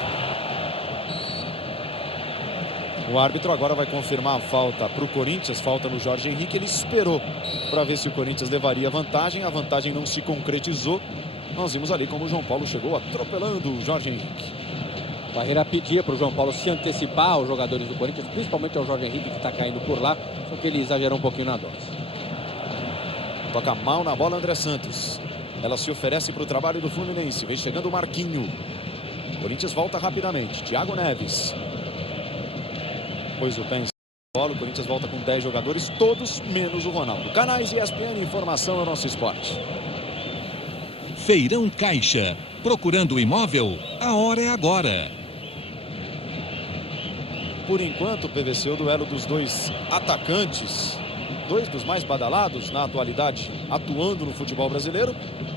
O árbitro agora vai confirmar a falta para o Corinthians, falta no Jorge Henrique. Ele esperou para ver se o Corinthians levaria vantagem. A vantagem não se concretizou. Nós vimos ali como o João Paulo chegou atropelando o Jorge Henrique. Barreira pedia para o João Paulo se antecipar aos jogadores do Corinthians, principalmente ao Jorge Henrique, que está caindo por lá, só que ele exagerou um pouquinho na dose. Toca mal na bola André Santos. Ela se oferece para o trabalho do Fluminense. Vem chegando o Marquinho. O Corinthians volta rapidamente. Thiago Neves. Pois o pé em bola, o Corinthians volta com 10 jogadores, todos menos o Ronaldo. Canais ESPN, informação é o nosso esporte. Feirão Caixa. Procurando imóvel? A hora é agora. Por enquanto, PVC, o duelo dos dois atacantes, dois dos mais badalados na atualidade, atuando no futebol brasileiro,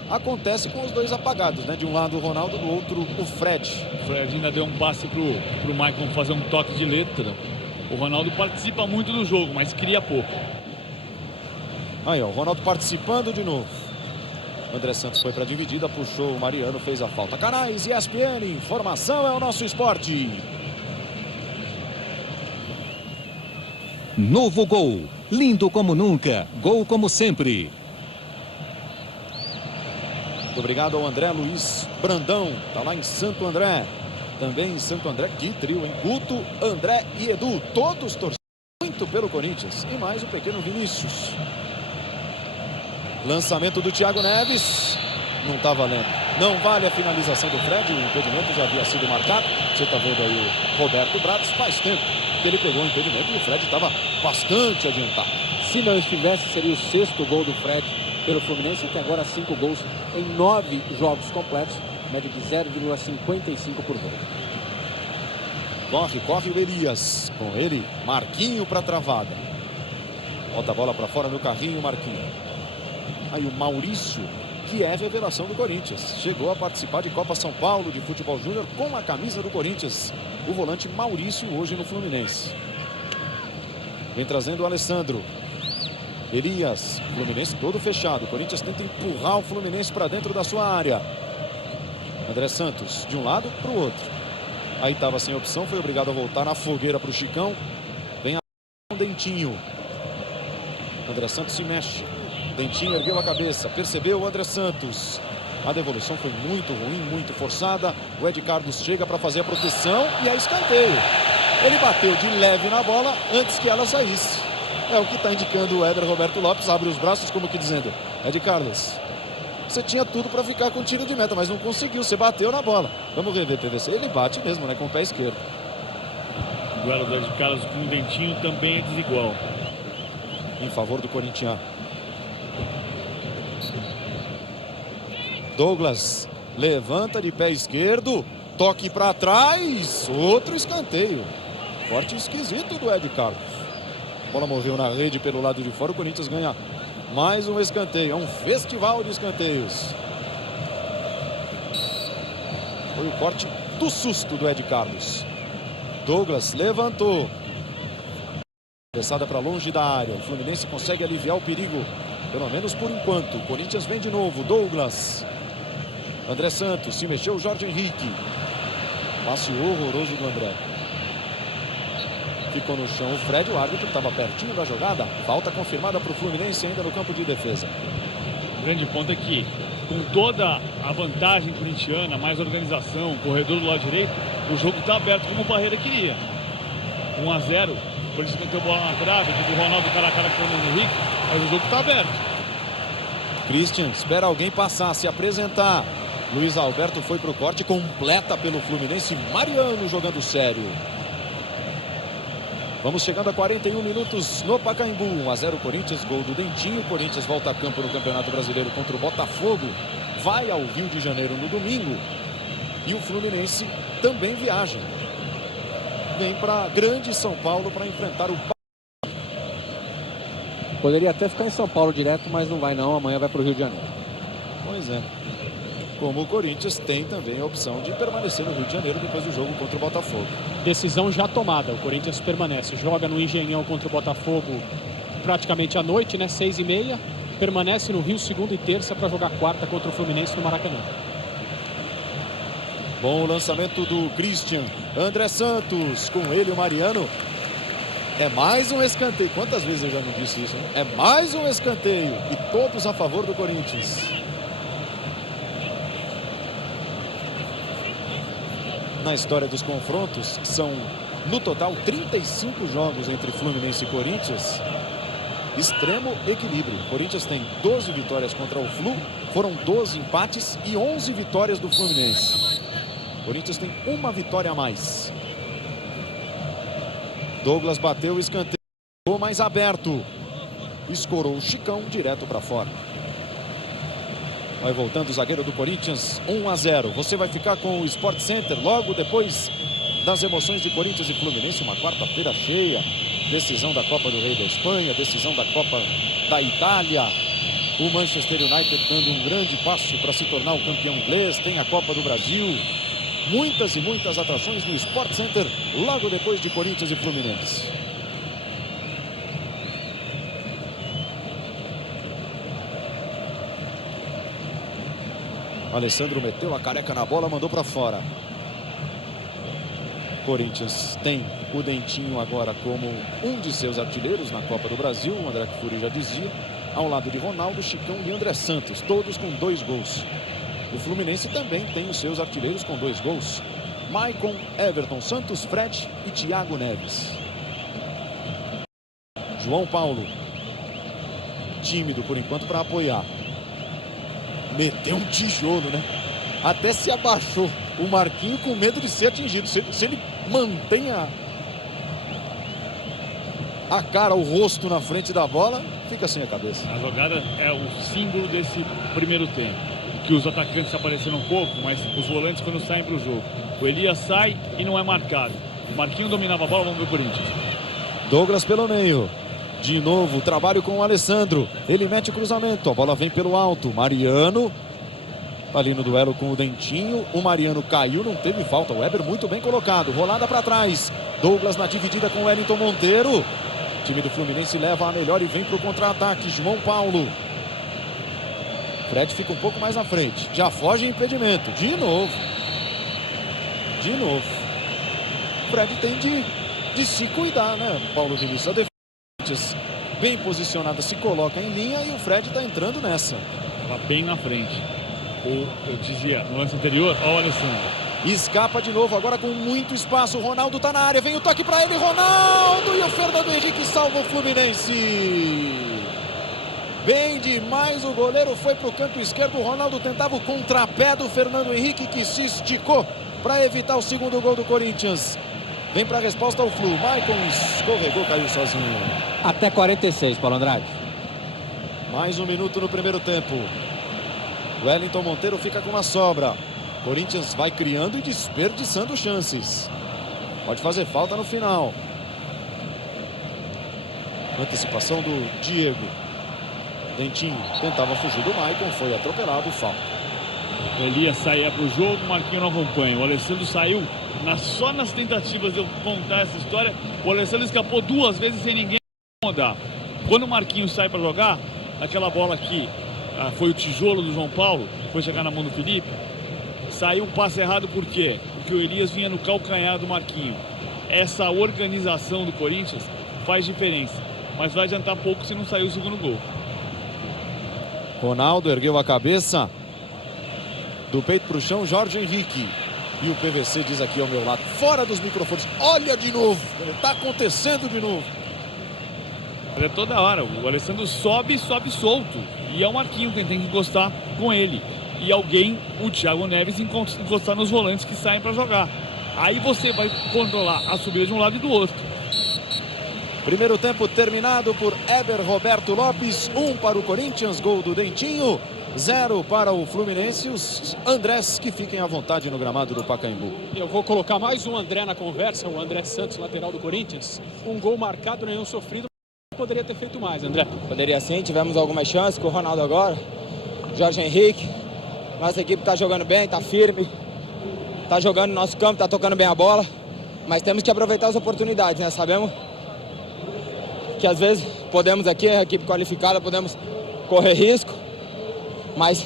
acontece com os dois apagados, né? De um lado o Ronaldo, do outro o Fred. O Fred ainda deu um passe pro Maicon fazer um toque de letra. O Ronaldo participa muito do jogo, mas cria pouco. Aí, ó, o Ronaldo participando de novo. André Santos foi para a dividida, puxou o Mariano, fez a falta. Canais ESPN, informação é o nosso esporte. Novo gol. Lindo como nunca. Gol como sempre. Muito obrigado ao André Luiz Brandão. Tá lá em Santo André. Também em Santo André, que trio, hein? Guto, André e Edu. Todos torcendo muito pelo Corinthians. E mais o pequeno Vinícius. Lançamento do Thiago Neves. Não tá valendo. Não vale a finalização do Fred. O impedimento já havia sido marcado. Você tá vendo aí o Roberto Bratos. Faz tempo que ele pegou o impedimento e o Fred estava bastante adiantado. Se não estivesse, seria o 6º gol do Fred pelo Fluminense. Até agora 5 gols em 9 jogos completos. Média de 0,55 por gol. Corre o Elias. Com ele, Marquinho para a travada. Bota a bola para fora no carrinho, Marquinho. Aí o Maurício, que é revelação do Corinthians. Chegou a participar de Copa São Paulo de Futebol Júnior com a camisa do Corinthians. O volante Maurício hoje no Fluminense. Vem trazendo o Alessandro. Elias, Fluminense todo fechado. O Corinthians tenta empurrar o Fluminense para dentro da sua área. André Santos de um lado para o outro. Aí estava sem opção, foi obrigado a voltar na fogueira para o Chicão. Vem a Dentinho. André Santos se mexe. Dentinho ergueu a cabeça, percebeu o André Santos. A devolução foi muito ruim, muito forçada. O Ed Carlos chega para fazer a proteção e é escanteio. Ele bateu de leve na bola antes que ela saísse. É o que está indicando o Éder Roberto Lopes. Abre os braços como que dizendo: Ed Carlos, você tinha tudo para ficar com tiro de meta, mas não conseguiu, você bateu na bola. Vamos rever, PVC. Ele bate mesmo, né, com o pé esquerdo. O duelo do Ed Carlos com o Dentinho também é desigual. Em favor do corintiano. Douglas levanta de pé esquerdo, toque para trás, outro escanteio. Corte esquisito do Ed Carlos. A bola moveu na rede pelo lado de fora, o Corinthians ganha mais um escanteio, é um festival de escanteios. Foi o corte do susto do Ed Carlos. Douglas levantou. Cabeçada para longe da área, o Fluminense consegue aliviar o perigo, pelo menos por enquanto. O Corinthians vem de novo, Douglas. André Santos, se mexeu o Jorge Henrique. Passe horroroso do André. Ficou no chão o Fred, o árbitro estava pertinho da jogada. Falta confirmada para o Fluminense ainda no campo de defesa. O grande ponto é que, com toda a vantagem corintiana, mais organização, corredor do lado direito, o jogo está aberto como o Barreira queria. 1-0, o Corinthians meteu bola na trave, o Ronaldo cara a cara com o Fernando Henrique, mas o jogo está aberto. Christian espera alguém passar, se apresentar. Luiz Alberto foi para o corte, completa pelo Fluminense. Mariano jogando sério. Vamos chegando a 41 minutos no Pacaembu. 1-0 Corinthians, gol do Dentinho. O Corinthians volta a campo no Campeonato Brasileiro contra o Botafogo. Vai ao Rio de Janeiro no domingo. E o Fluminense também viaja. Vem para grande São Paulo para enfrentar o... Poderia até ficar em São Paulo direto, mas não vai não. Amanhã vai para o Rio de Janeiro. Pois é. Como o Corinthians tem também a opção de permanecer no Rio de Janeiro depois do jogo contra o Botafogo. Decisão já tomada, o Corinthians permanece. Joga no Engenhão contra o Botafogo praticamente à noite, né? 6h30. Permanece no Rio segunda e terça para jogar quarta contra o Fluminense no Maracanã. Bom o lançamento do Christian. André Santos, com ele o Mariano. É mais um escanteio. Quantas vezes eu já não disse isso, né? É mais um escanteio. E todos a favor do Corinthians. Na história dos confrontos, são no total 35 jogos entre Fluminense e Corinthians. Extremo equilíbrio. O Corinthians tem 12 vitórias contra o Flu, foram 12 empates e 11 vitórias do Fluminense. O Corinthians tem uma vitória a mais. Douglas bateu o escanteio, ficou mais aberto. Escorou o Chicão direto para fora. Vai voltando o zagueiro do Corinthians, 1-0. Você vai ficar com o Sport Center logo depois das emoções de Corinthians e Fluminense. Uma quarta-feira cheia. Decisão da Copa do Rei da Espanha, decisão da Copa da Itália. O Manchester United dando um grande passo para se tornar o campeão inglês. Tem a Copa do Brasil. Muitas e muitas atrações no Sport Center logo depois de Corinthians e Fluminense. Alessandro meteu a careca na bola, mandou para fora. Corinthians tem o Dentinho agora como um de seus artilheiros na Copa do Brasil. O André Kfouri já dizia. Ao lado de Ronaldo, Chicão e André Santos, todos com 2 gols. O Fluminense também tem os seus artilheiros com 2 gols. Maicon, Everton Santos, Fred e Thiago Neves. João Paulo, tímido por enquanto para apoiar. Meteu um tijolo, né? Até se abaixou. O Marquinho com medo de ser atingido. Se ele mantém a cara, o rosto na frente da bola, fica sem a cabeça. A jogada é o símbolo desse primeiro tempo. Que os atacantes apareceram um pouco, mas os volantes quando saem para o jogo. O Elias sai e não é marcado. O Marquinho dominava a bola, vamos ver o Corinthians. Douglas pelo meio. De novo, trabalho com o Alessandro. Ele mete o cruzamento. A bola vem pelo alto. Mariano. Ali no duelo com o Dentinho. O Mariano caiu, não teve falta. O Weber muito bem colocado. Rolada para trás. Douglas na dividida com o Wellington Monteiro. O time do Fluminense leva a melhor e vem para o contra-ataque. João Paulo. Fred fica um pouco mais na frente. Já foge em impedimento. De novo. De novo. Fred tem de se cuidar, né, Paulo Vinícius? A defesa bem posicionada se coloca em linha e o Fred está entrando nessa. Estava bem na frente. Eu dizia no lance anterior, olha o Alessandro. Escapa de novo, agora com muito espaço. O Ronaldo está na área, vem o toque para ele, Ronaldo! E o Fernando Henrique salva o Fluminense. Bem demais, o goleiro foi para o canto esquerdo. O Ronaldo tentava o contrapé do Fernando Henrique, que se esticou para evitar o segundo gol do Corinthians. Vem para a resposta o Flu. Maicon escorregou, caiu sozinho. Até 46, Paulo Andrade. Mais um minuto no primeiro tempo. Wellington Monteiro fica com a sobra. Corinthians vai criando e desperdiçando chances. Pode fazer falta no final. Antecipação do Diego. Dentinho tentava fugir do Maicon, foi atropelado, falta. O Elias saía para o jogo, o Marquinho não acompanha. O Alessandro saiu só nas tentativas de eu contar essa história. O Alessandro escapou 2 vezes sem ninguém incomodar. Quando o Marquinho sai para jogar, aquela bola aqui foi o tijolo do João Paulo, foi chegar na mão do Felipe. Saiu um passe errado por quê? Porque o Elias vinha no calcanhar do Marquinho. Essa organização do Corinthians faz diferença, mas vai adiantar pouco se não sair o segundo gol. Ronaldo ergueu a cabeça. Do peito para o chão, Jorge Henrique. E o PVC diz aqui ao meu lado, fora dos microfones, olha de novo, está acontecendo de novo. É toda hora, o Alessandro sobe solto. E é o Marquinho quem tem que encostar com ele. E alguém, o Thiago Neves, encostar nos volantes que saem para jogar. Aí você vai controlar a subida de um lado e do outro. Primeiro tempo terminado por Eber Roberto Lopes. 1 para o Corinthians, gol do Dentinho. 0 para o Fluminense. Os Andrés que fiquem à vontade no gramado do Pacaembu. Eu vou colocar mais um André na conversa, o André Santos, lateral do Corinthians. Um gol marcado, nenhum sofrido. Poderia ter feito mais, André. Poderia sim, tivemos algumas chances com o Ronaldo agora. Jorge Henrique. Nossa equipe está jogando bem, está firme, está jogando no nosso campo, está tocando bem a bola. Mas temos que aproveitar as oportunidades, né? Sabemos que às vezes podemos aqui, a equipe qualificada, podemos correr risco, mas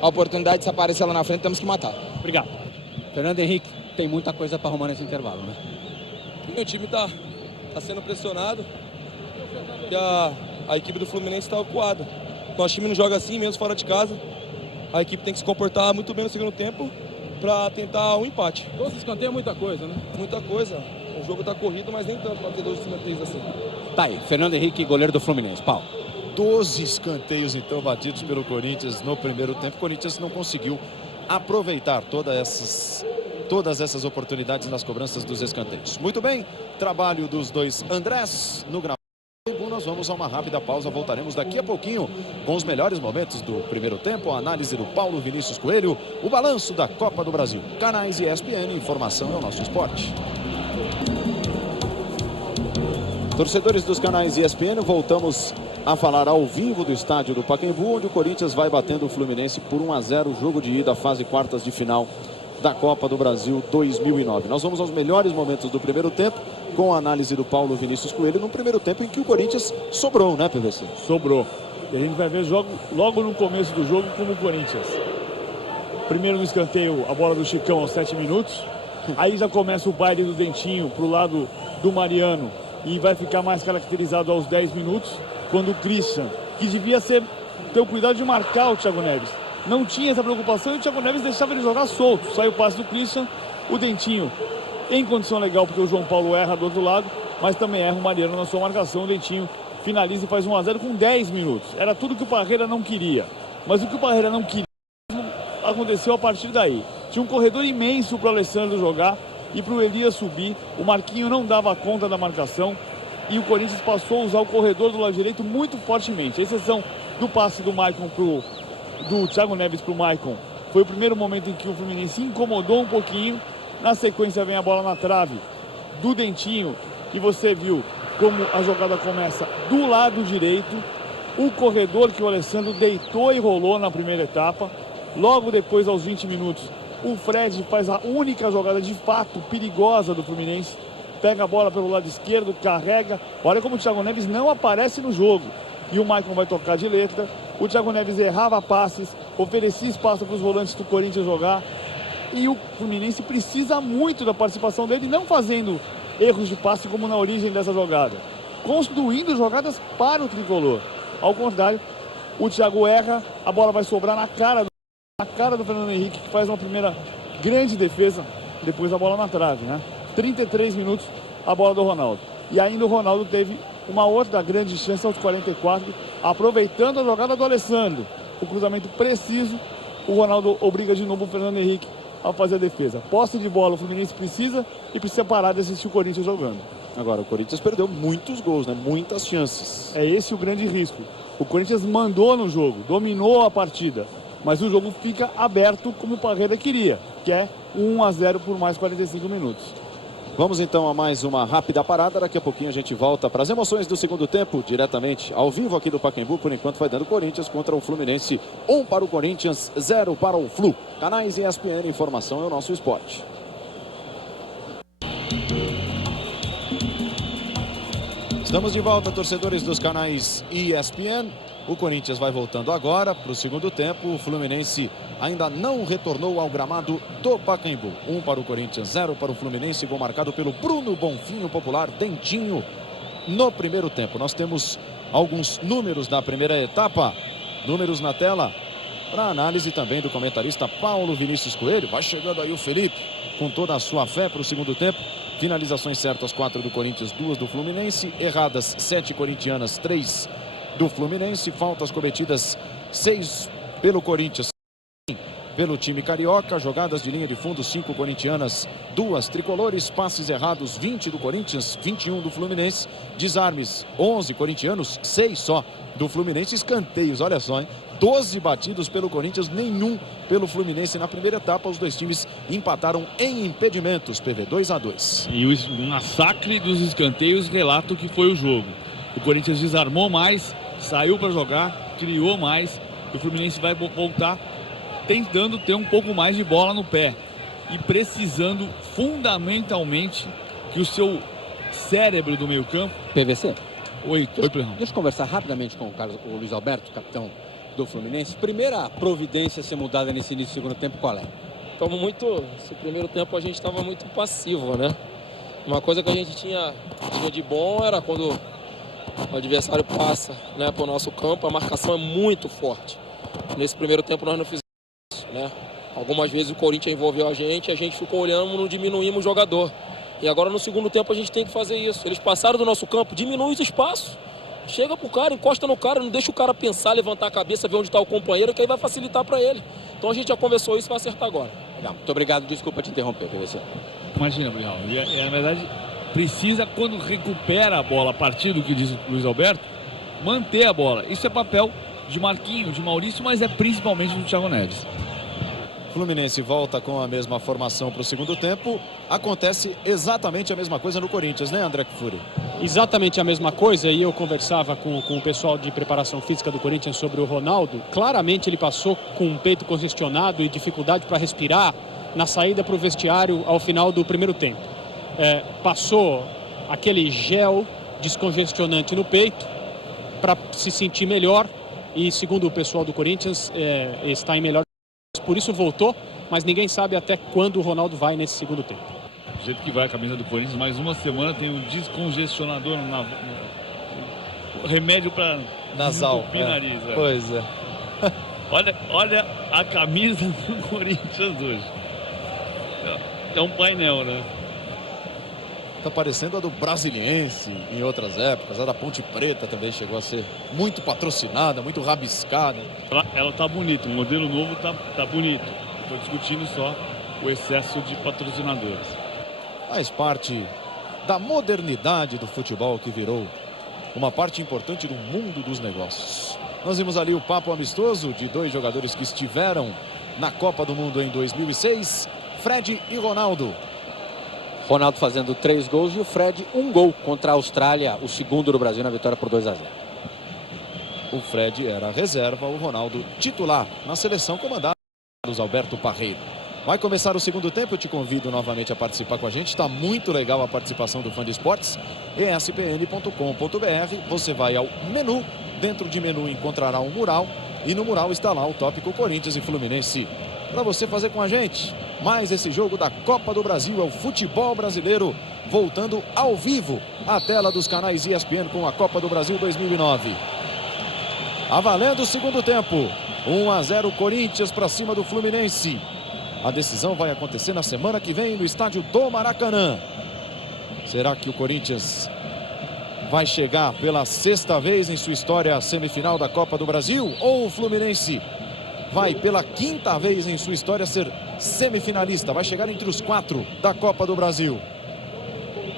a oportunidade de se aparecer lá na frente temos que matar. Obrigado. Fernando Henrique, tem muita coisa para arrumar nesse intervalo, né? O time está sendo pressionado e a equipe do Fluminense está acuada. Nosso time não joga assim, mesmo fora de casa. A equipe tem que se comportar muito bem no segundo tempo para tentar um empate. 12 escanteios é muita coisa, né? Muita coisa. O jogo está corrido, mas nem tanto para ter 12 escanteios assim. Tá aí, Fernando Henrique, goleiro do Fluminense. Paulo. 12 escanteios, então, batidos pelo Corinthians no primeiro tempo. O Corinthians não conseguiu aproveitar todas essas oportunidades nas cobranças dos escanteios. Muito bem, trabalho dos dois Andrés no gramado. Nós vamos a uma rápida pausa, voltaremos daqui a pouquinho com os melhores momentos do primeiro tempo, a análise do Paulo Vinícius Coelho, o balanço da Copa do Brasil. Canais ESPN, informação é o nosso esporte. Torcedores dos canais ESPN, voltamos a falar ao vivo do estádio do Pacaembu, onde o Corinthians vai batendo o Fluminense por 1-0, jogo de ida, fase quartas de final da Copa do Brasil 2009. Nós vamos aos melhores momentos do primeiro tempo, com a análise do Paulo Vinícius Coelho, no primeiro tempo em que o Corinthians sobrou, né, PVC? Sobrou. E a gente vai ver logo no começo do jogo como o Corinthians. Primeiro no escanteio, a bola do Chicão aos 7 minutos. Aí já começa o baile do Dentinho pro lado do Mariano. E vai ficar mais caracterizado aos 10 minutos, quando o Christian, que devia ter o cuidado de marcar o Thiago Neves, não tinha essa preocupação e o Thiago Neves deixava ele jogar solto. Sai o passe do Christian, o Dentinho em condição legal, porque o João Paulo erra do outro lado, mas também erra o Mariano na sua marcação. O Dentinho finaliza e faz 1-0 com 10 minutos. Era tudo que o Parreira não queria. Mas o que o Parreira não queria aconteceu a partir daí. Tinha um corredor imenso para o Alessandro jogar e para o Elias subir. O Marquinho não dava conta da marcação e o Corinthians passou a usar o corredor do lado direito muito fortemente. A exceção do passe do Maicon do Thiago Neves para o Maicon foi o primeiro momento em que o Fluminense incomodou um pouquinho. Na sequência vem a bola na trave do Dentinho e você viu como a jogada começa do lado direito. O corredor que o Alessandro deitou e rolou na primeira etapa. Logo depois, aos 20 minutos, o Fred faz a única jogada de fato perigosa do Fluminense. Pega a bola pelo lado esquerdo, carrega. Olha como o Thiago Neves não aparece no jogo. E o Maicon vai tocar de letra. O Thiago Neves errava passes, oferecia espaço para os volantes do Corinthians jogar. E o Fluminense precisa muito da participação dele, não fazendo erros de passe como na origem dessa jogada, construindo jogadas para o tricolor. Ao contrário, o Thiago erra, a bola vai sobrar na cara do Fernando Henrique, que faz uma primeira grande defesa, depois a bola na trave, né? 33 minutos, a bola do Ronaldo. E ainda o Ronaldo teve uma outra grande chance aos 44, aproveitando a jogada do Alessandro. O cruzamento preciso, o Ronaldo obriga de novo o Fernando Henrique a fazer a defesa. Posse de bola, o Fluminense precisa e precisa parar de assistir o Corinthians jogando. Agora, o Corinthians perdeu muitos gols, né? Muitas chances. É esse o grande risco. O Corinthians mandou no jogo, dominou a partida, mas o jogo fica aberto como o Parreira queria, que é 1-0 por mais 45 minutos. Vamos então a mais uma rápida parada. Daqui a pouquinho a gente volta para as emoções do segundo tempo, diretamente ao vivo aqui do Pacaembu. Por enquanto vai dando Corinthians contra o Fluminense. 1 para o Corinthians, 0 para o Flu. Canais ESPN, informação é o nosso esporte. Estamos de volta, torcedores dos canais ESPN. O Corinthians vai voltando agora para o segundo tempo. O Fluminense ainda não retornou ao gramado do Pacaembu. 1 para o Corinthians, 0 para o Fluminense. Gol marcado pelo Bruno Bonfim, o popular Dentinho, no primeiro tempo. Nós temos alguns números da primeira etapa. Números na tela para análise também do comentarista Paulo Vinícius Coelho. Vai chegando aí o Felipe com toda a sua fé para o segundo tempo. Finalizações certas, 4 do Corinthians, 2 do Fluminense. Erradas, 7 corintianas, 3 do Fluminense. Faltas cometidas, 6 pelo Corinthians, pelo time carioca. Jogadas de linha de fundo, 5 corintianas, 2 tricolores. Passes errados, 20 do Corinthians, 21 do Fluminense. Desarmes, 11 corintianos, 6 só do Fluminense. Escanteios, olha só, hein? 12 batidos pelo Corinthians, nenhum pelo Fluminense na primeira etapa. Os dois times empataram em impedimentos, PV, 2-2. E o massacre dos escanteios relata o que foi o jogo. O Corinthians desarmou mais, saiu para jogar, criou mais o Fluminense vai voltar tentando ter um pouco mais de bola no pé e precisando fundamentalmente que o seu cérebro do meio campo... PVC? Oi, deixa eu conversar rapidamente com o Luiz Alberto, capitão do Fluminense. Primeira providência a ser mudada nesse início do segundo tempo, qual é? Esse primeiro tempo a gente estava muito passivo, né? Uma coisa que a gente tinha de bom era quando o adversário passa, né, para o nosso campo, a marcação é muito forte. Nesse primeiro tempo nós não fizemos isso, né? Algumas vezes o Corinthians envolveu a gente ficou olhando, não diminuímos o jogador. E agora no segundo tempo a gente tem que fazer isso. Eles passaram do nosso campo, diminui os espaços. Chega pro cara, encosta no cara, não deixa o cara pensar, levantar a cabeça, ver onde está o companheiro, que aí vai facilitar para ele. Então a gente já conversou isso e vai acertar agora. Legal, muito obrigado, desculpa te interromper, PVC. Imagina, Brunão, na verdade precisa, quando recupera a bola, a partir do que diz o Luiz Alberto, manter a bola. Isso é papel de Marquinhos, de Maurício, mas é principalmente do Thiago Neves. Fluminense volta com a mesma formação para o segundo tempo. Acontece exatamente a mesma coisa no Corinthians, né, André Kfouri? Exatamente a mesma coisa, e eu conversava com o pessoal de preparação física do Corinthians sobre o Ronaldo. Claramente ele passou com o peito congestionado e dificuldade para respirar na saída para o vestiário ao final do primeiro tempo. Passou aquele gel descongestionante no peito para se sentir melhor, e segundo o pessoal do Corinthians está em melhor. Por isso voltou, mas ninguém sabe até quando o Ronaldo vai nesse segundo tempo. Do jeito que vai a camisa do Corinthians, mais uma semana tem um descongestionador, o remédio para nasal, nariz. Pois é. Olha a camisa do Corinthians hoje. É um painel, né? Tá parecendo a do Brasiliense em outras épocas. A da Ponte Preta também chegou a ser muito patrocinada, muito rabiscada. Ela tá bonita, o modelo novo tá bonito. Estou discutindo só o excesso de patrocinadores. Faz parte da modernidade do futebol, que virou uma parte importante do mundo dos negócios. Nós vimos ali o papo amistoso de dois jogadores que estiveram na Copa do Mundo em 2006, Fred e Ronaldo. Ronaldo fazendo 3 gols e o Fred 1 gol contra a Austrália, o segundo do Brasil na vitória por 2-0. O Fred era reserva, o Ronaldo titular na seleção comandada por Luiz Alberto Parreira. Vai começar o segundo tempo, eu te convido novamente a participar com a gente. Está muito legal a participação do Fã de Esportes. espn.com.br, você vai ao menu, dentro de menu encontrará um mural e no mural está lá o tópico Corinthians e Fluminense. Para você fazer com a gente mais esse jogo da Copa do Brasil, é o futebol brasileiro voltando ao vivo à tela dos canais ESPN com a Copa do Brasil 2009. Valendo o segundo tempo, 1-0 Corinthians para cima do Fluminense. A decisão vai acontecer na semana que vem no estádio do Maracanã. Será que o Corinthians vai chegar pela 6ª vez em sua história à semifinal da Copa do Brasil? Ou o Fluminense vai pela 5ª vez em sua história ser semifinalista? Vai chegar entre os 4 da Copa do Brasil.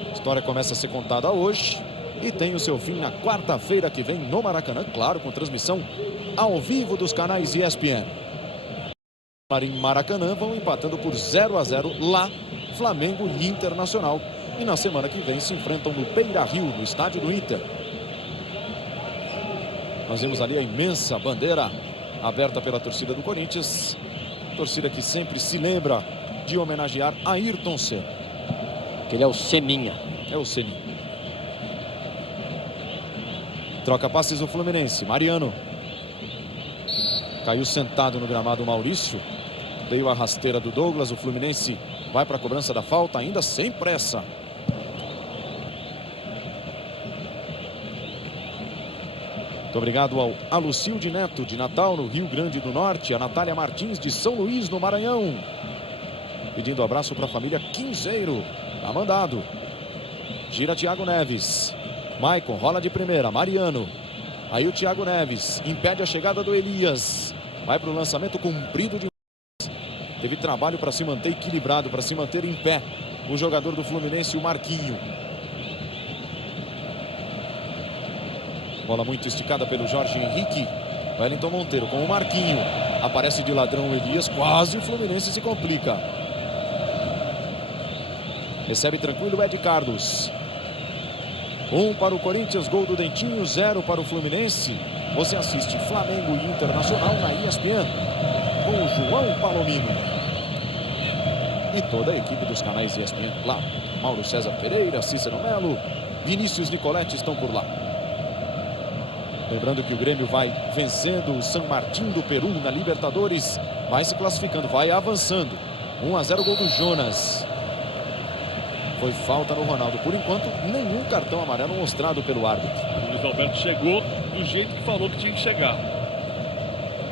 A história começa a ser contada hoje e tem o seu fim na quarta-feira que vem no Maracanã, claro, com transmissão ao vivo dos canais ESPN. Em Maracanã vão empatando por 0-0 lá, Flamengo e Internacional. E na semana que vem se enfrentam no Beira-Rio, no estádio do Inter. Nós vimos ali a imensa bandeira aberta pela torcida do Corinthians. Torcida que sempre se lembra de homenagear Ayrton Senna. Que ele é o Seninha. É o Seninha. Troca passes o Fluminense. Mariano. Caiu sentado no gramado o Maurício. Veio a rasteira do Douglas. O Fluminense vai para a cobrança da falta, ainda sem pressa. Muito obrigado ao Alucilde Neto, de Natal, no Rio Grande do Norte. A Natália Martins, de São Luís, no Maranhão. Pedindo abraço para a família Quinzeiro. Tá mandado. Gira Thiago Neves. Maicon rola de primeira. Mariano. Aí o Thiago Neves impede a chegada do Elias. Vai para o lançamento comprido de... Teve trabalho para se manter equilibrado, para se manter em pé. O jogador do Fluminense, o Marquinho. Bola muito esticada pelo Jorge Henrique. Wellington Monteiro com o Marquinho. Aparece de ladrão o Elias. Quase o Fluminense se complica. Recebe tranquilo o Ed Carlos. 1 para o Corinthians, gol do Dentinho, 0 para o Fluminense. Você assiste Flamengo e Internacional na ESPN com o João Palomino e toda a equipe dos canais ESPN lá. Mauro César Pereira, Cícero Melo, Vinícius Nicoletti estão por lá. Lembrando que o Grêmio vai vencendo o San Martín do Peru na Libertadores, vai se classificando, vai avançando. 1-0 gol do Jonas. Foi falta no Ronaldo. Por enquanto, nenhum cartão amarelo mostrado pelo árbitro. O Luiz Alberto chegou do jeito que falou que tinha que chegar.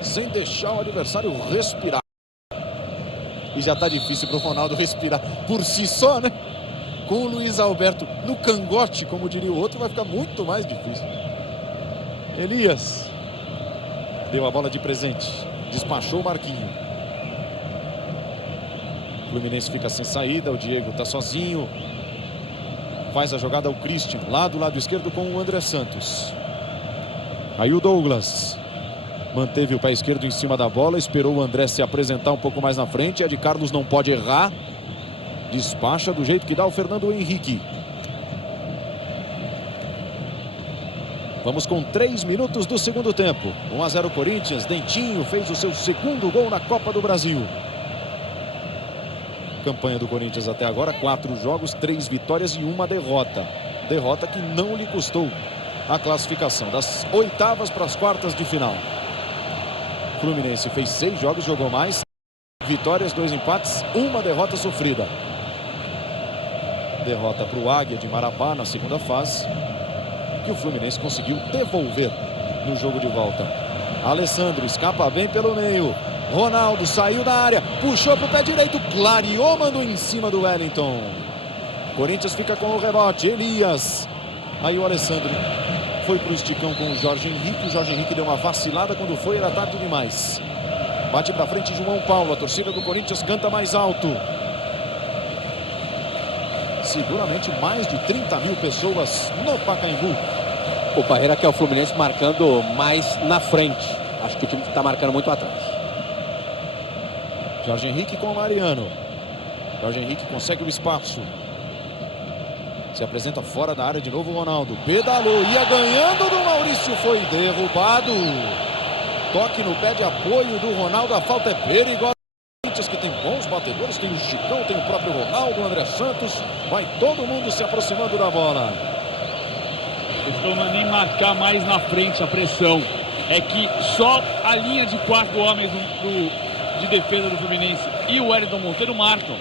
Sem deixar o adversário respirar. E já tá difícil para o Ronaldo respirar por si só, né? Com o Luiz Alberto no cangote, como diria o outro, vai ficar muito mais difícil. Elias deu a bola de presente. Despachou o Marquinho. O Fluminense fica sem saída. O Diego tá sozinho. Faz a jogada o Christian, lá do lado esquerdo com o André Santos. Aí o Douglas manteve o pé esquerdo em cima da bola. Esperou o André se apresentar um pouco mais na frente. Ed Carlos não pode errar. Despacha do jeito que dá o Fernando Henrique. Vamos com 3 minutos do segundo tempo. 1-0 Corinthians. Dentinho fez o seu segundo gol na Copa do Brasil. Campanha do Corinthians até agora, 4 jogos, 3 vitórias e 1 derrota. Derrota que não lhe custou a classificação das oitavas para as quartas de final. Fluminense fez 6 jogos, jogou mais. Vitórias, 2 empates, 1 derrota sofrida. Derrota para o Águia de Marabá na segunda fase, que o Fluminense conseguiu devolver no jogo de volta. Alessandro escapa bem pelo meio. Ronaldo saiu da área, puxou para o pé direito, clareou, mandou em cima do Wellington. Corinthians fica com o rebote. Elias. Aí o Alessandro foi para o esticão com o Jorge Henrique. O Jorge Henrique deu uma vacilada quando foi, era tarde demais. Bate para frente João Paulo. A torcida do Corinthians canta mais alto. Seguramente mais de 30 mil pessoas no Pacaembu. O Parreira quer o Fluminense marcando mais na frente. Acho que o time está marcando muito atrás. Jorge Henrique com o Mariano. Jorge Henrique consegue o espaço. Se apresenta fora da área de novo o Ronaldo. Pedalou, ia ganhando do Maurício, foi derrubado. Toque no pé de apoio do Ronaldo. A falta é perigosa. Que tem bons batedores, tem o Chicão, tem o próprio Ronaldo, o André Santos. Vai todo mundo se aproximando da bola. Então não é nem marcar mais na frente a pressão. É que só a linha de 4 homens de defesa do Fluminense e o Wellington Monteiro marcam.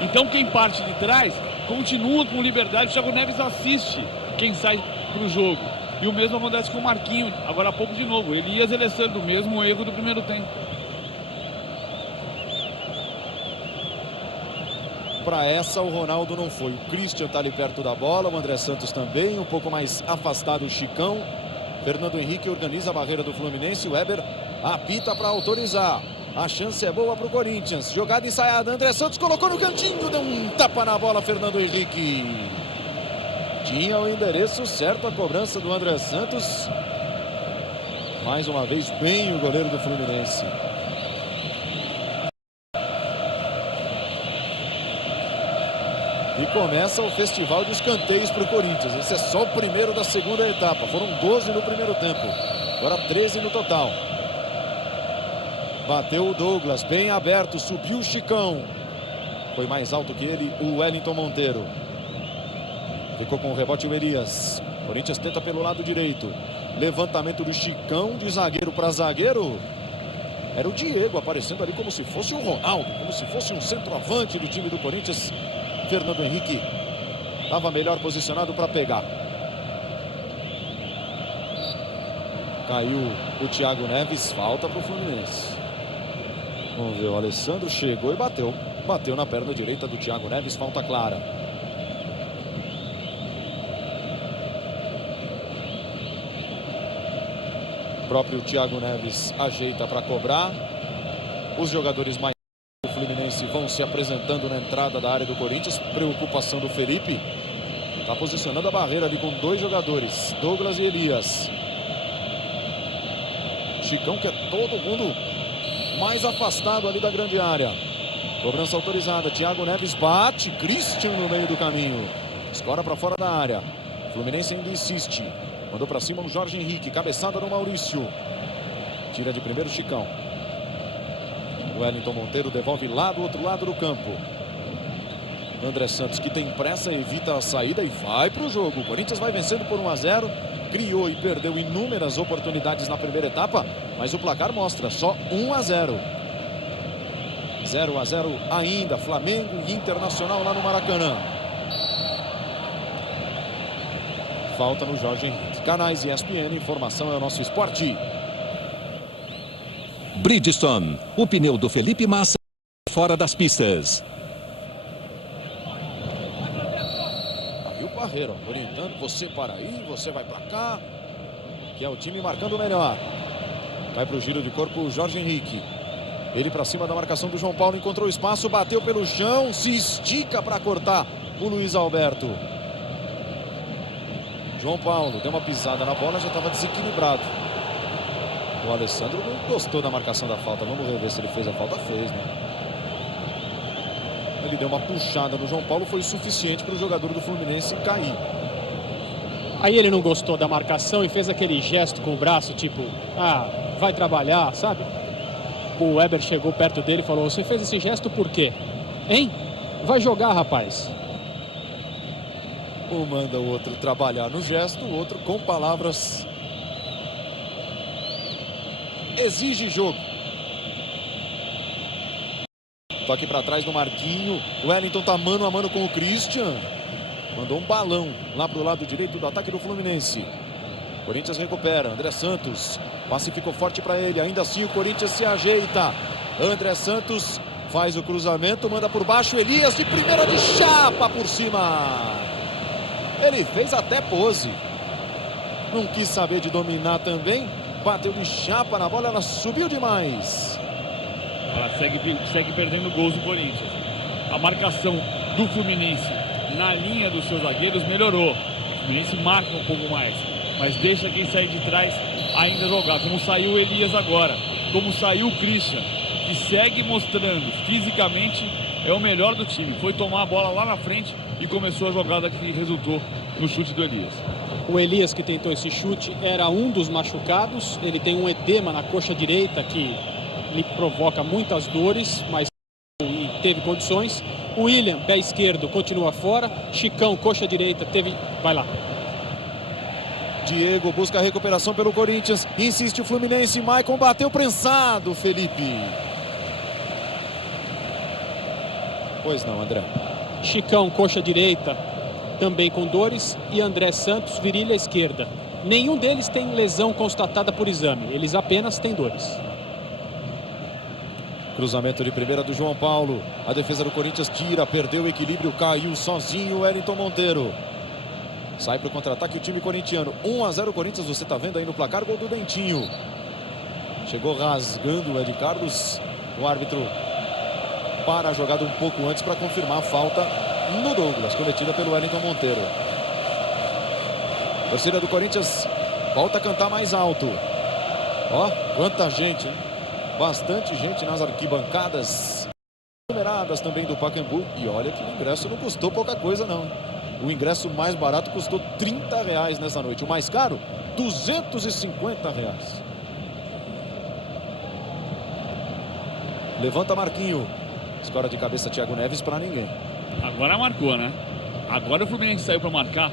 Então quem parte de trás continua com liberdade. O Thiago Neves assiste quem sai para o jogo. E o mesmo acontece com o Marquinho. Agora há pouco de novo. Elias e Alessandro, o mesmo erro do primeiro tempo. Para essa o Ronaldo não foi. O Christian está ali perto da bola. O André Santos também. Um pouco mais afastado o Chicão. Fernando Henrique organiza a barreira do Fluminense. O Weber apita para autorizar. A chance é boa para o Corinthians. Jogada ensaiada. André Santos colocou no cantinho. Deu um tapa na bola. Fernando Henrique. Tinha o endereço certo a cobrança do André Santos. Mais uma vez bem o goleiro do Fluminense. E começa o festival de escanteios para o Corinthians. Esse é só o primeiro da segunda etapa. Foram 12 no primeiro tempo. Agora 13 no total. Bateu o Douglas, bem aberto, subiu o Chicão. Foi mais alto que ele o Wellington Monteiro. Ficou com o rebote o Elias. Corinthians tenta pelo lado direito. Levantamento do Chicão, de zagueiro para zagueiro. Era o Diego aparecendo ali como se fosse o Ronaldo, como se fosse um centroavante do time do Corinthians. Fernando Henrique estava melhor posicionado para pegar. Caiu o Thiago Neves, falta para o Fluminense. Vamos ver, o Alessandro chegou e bateu. Bateu na perna direita do Thiago Neves, falta clara. O próprio Thiago Neves ajeita para cobrar. Os jogadores mais do Fluminense vão se apresentando na entrada da área do Corinthians. Preocupação do Felipe. Está posicionando a barreira ali com 2 jogadores, Douglas e Elias. Chicão quer todo mundo mais afastado ali da grande área. Cobrança autorizada. Thiago Neves bate. Christian no meio do caminho. Escora para fora da área. Fluminense ainda insiste. Mandou para cima o Jorge Henrique. Cabeçada no Maurício. Tira de primeiro o Chicão. O Wellington Monteiro devolve lá do outro lado do campo. André Santos, que tem pressa, evita a saída e vai para o jogo. O Corinthians vai vencendo por 1-0. Criou e perdeu inúmeras oportunidades na primeira etapa, mas o placar mostra só 1-0. 0-0 ainda. Flamengo e Internacional lá no Maracanã. Falta no Jorge Henrique. Canais ESPN, informação é o nosso esporte. Bridgestone, o pneu do Felipe Massa fora das pistas. Aí o Parreira orientando, você para aí, você vai para cá, que é o time marcando melhor. Vai para o giro de corpo o Jorge Henrique. Ele para cima da marcação do João Paulo, encontrou espaço, bateu pelo chão, se estica para cortar o Luiz Alberto. João Paulo deu uma pisada na bola, já estava desequilibrado. O Alessandro não gostou da marcação da falta. Vamos ver se ele fez a falta. Fez, né? Ele deu uma puxada no João Paulo, foi suficiente para o jogador do Fluminense cair. Aí ele não gostou da marcação e fez aquele gesto com o braço, tipo, vai trabalhar, sabe? O Weber chegou perto dele e falou, você fez esse gesto por quê? Hein? Vai jogar, rapaz. Um manda o outro trabalhar no gesto, o outro com palavras exige jogo. Toque para trás do Marquinho. O Wellington tá mano a mano com o Christian. Mandou um balão lá pro lado direito do ataque do Fluminense. Corinthians recupera. André Santos. Passe ficou forte para ele. Ainda assim o Corinthians se ajeita. André Santos faz o cruzamento, manda por baixo. Elias de primeira de chapa por cima. Ele fez até pose. Não quis saber de dominar também. Bateu de chapa na bola, ela subiu demais. Ela segue perdendo gols do Corinthians. A marcação do Fluminense na linha dos seus zagueiros melhorou. O Fluminense marca um pouco mais, mas deixa quem sair de trás ainda jogar. Como saiu o Elias agora, como saiu o Christian, que segue mostrando fisicamente é o melhor do time. Foi tomar a bola lá na frente e começou a jogada que resultou no chute do Elias. O Elias, que tentou esse chute, era um dos machucados. Ele tem um edema na coxa direita que lhe provoca muitas dores, mas teve condições. O William, pé esquerdo, continua fora. Chicão, coxa direita, vai lá. Diego busca a recuperação pelo Corinthians. Insiste o Fluminense. Maicon bateu prensado, Felipe. Pois não, André. Chicão, coxa direita, também com dores. E André Santos, virilha esquerda. Nenhum deles tem lesão constatada por exame. Eles apenas têm dores. Cruzamento de primeira do João Paulo. A defesa do Corinthians tira, perdeu o equilíbrio, caiu sozinho o Wellington Monteiro. Sai para o contra-ataque o time corintiano. 1-0 Corinthians, você está vendo aí no placar, gol do Dentinho. Chegou rasgando o Ed Carlos. O árbitro para a jogada um pouco antes para confirmar a falta no Douglas, cometida pelo Wellington Monteiro. A torcida do Corinthians volta a cantar mais alto. Ó, quanta gente, hein? Bastante gente nas arquibancadas numeradas também do Pacaembu. E olha que o ingresso não custou pouca coisa, não. O ingresso mais barato custou R$30 nessa noite. O mais caro, R$250. Levanta Marquinho. Escora de cabeça Thiago Neves para ninguém. Agora marcou, né? Agora o Fluminense saiu para marcar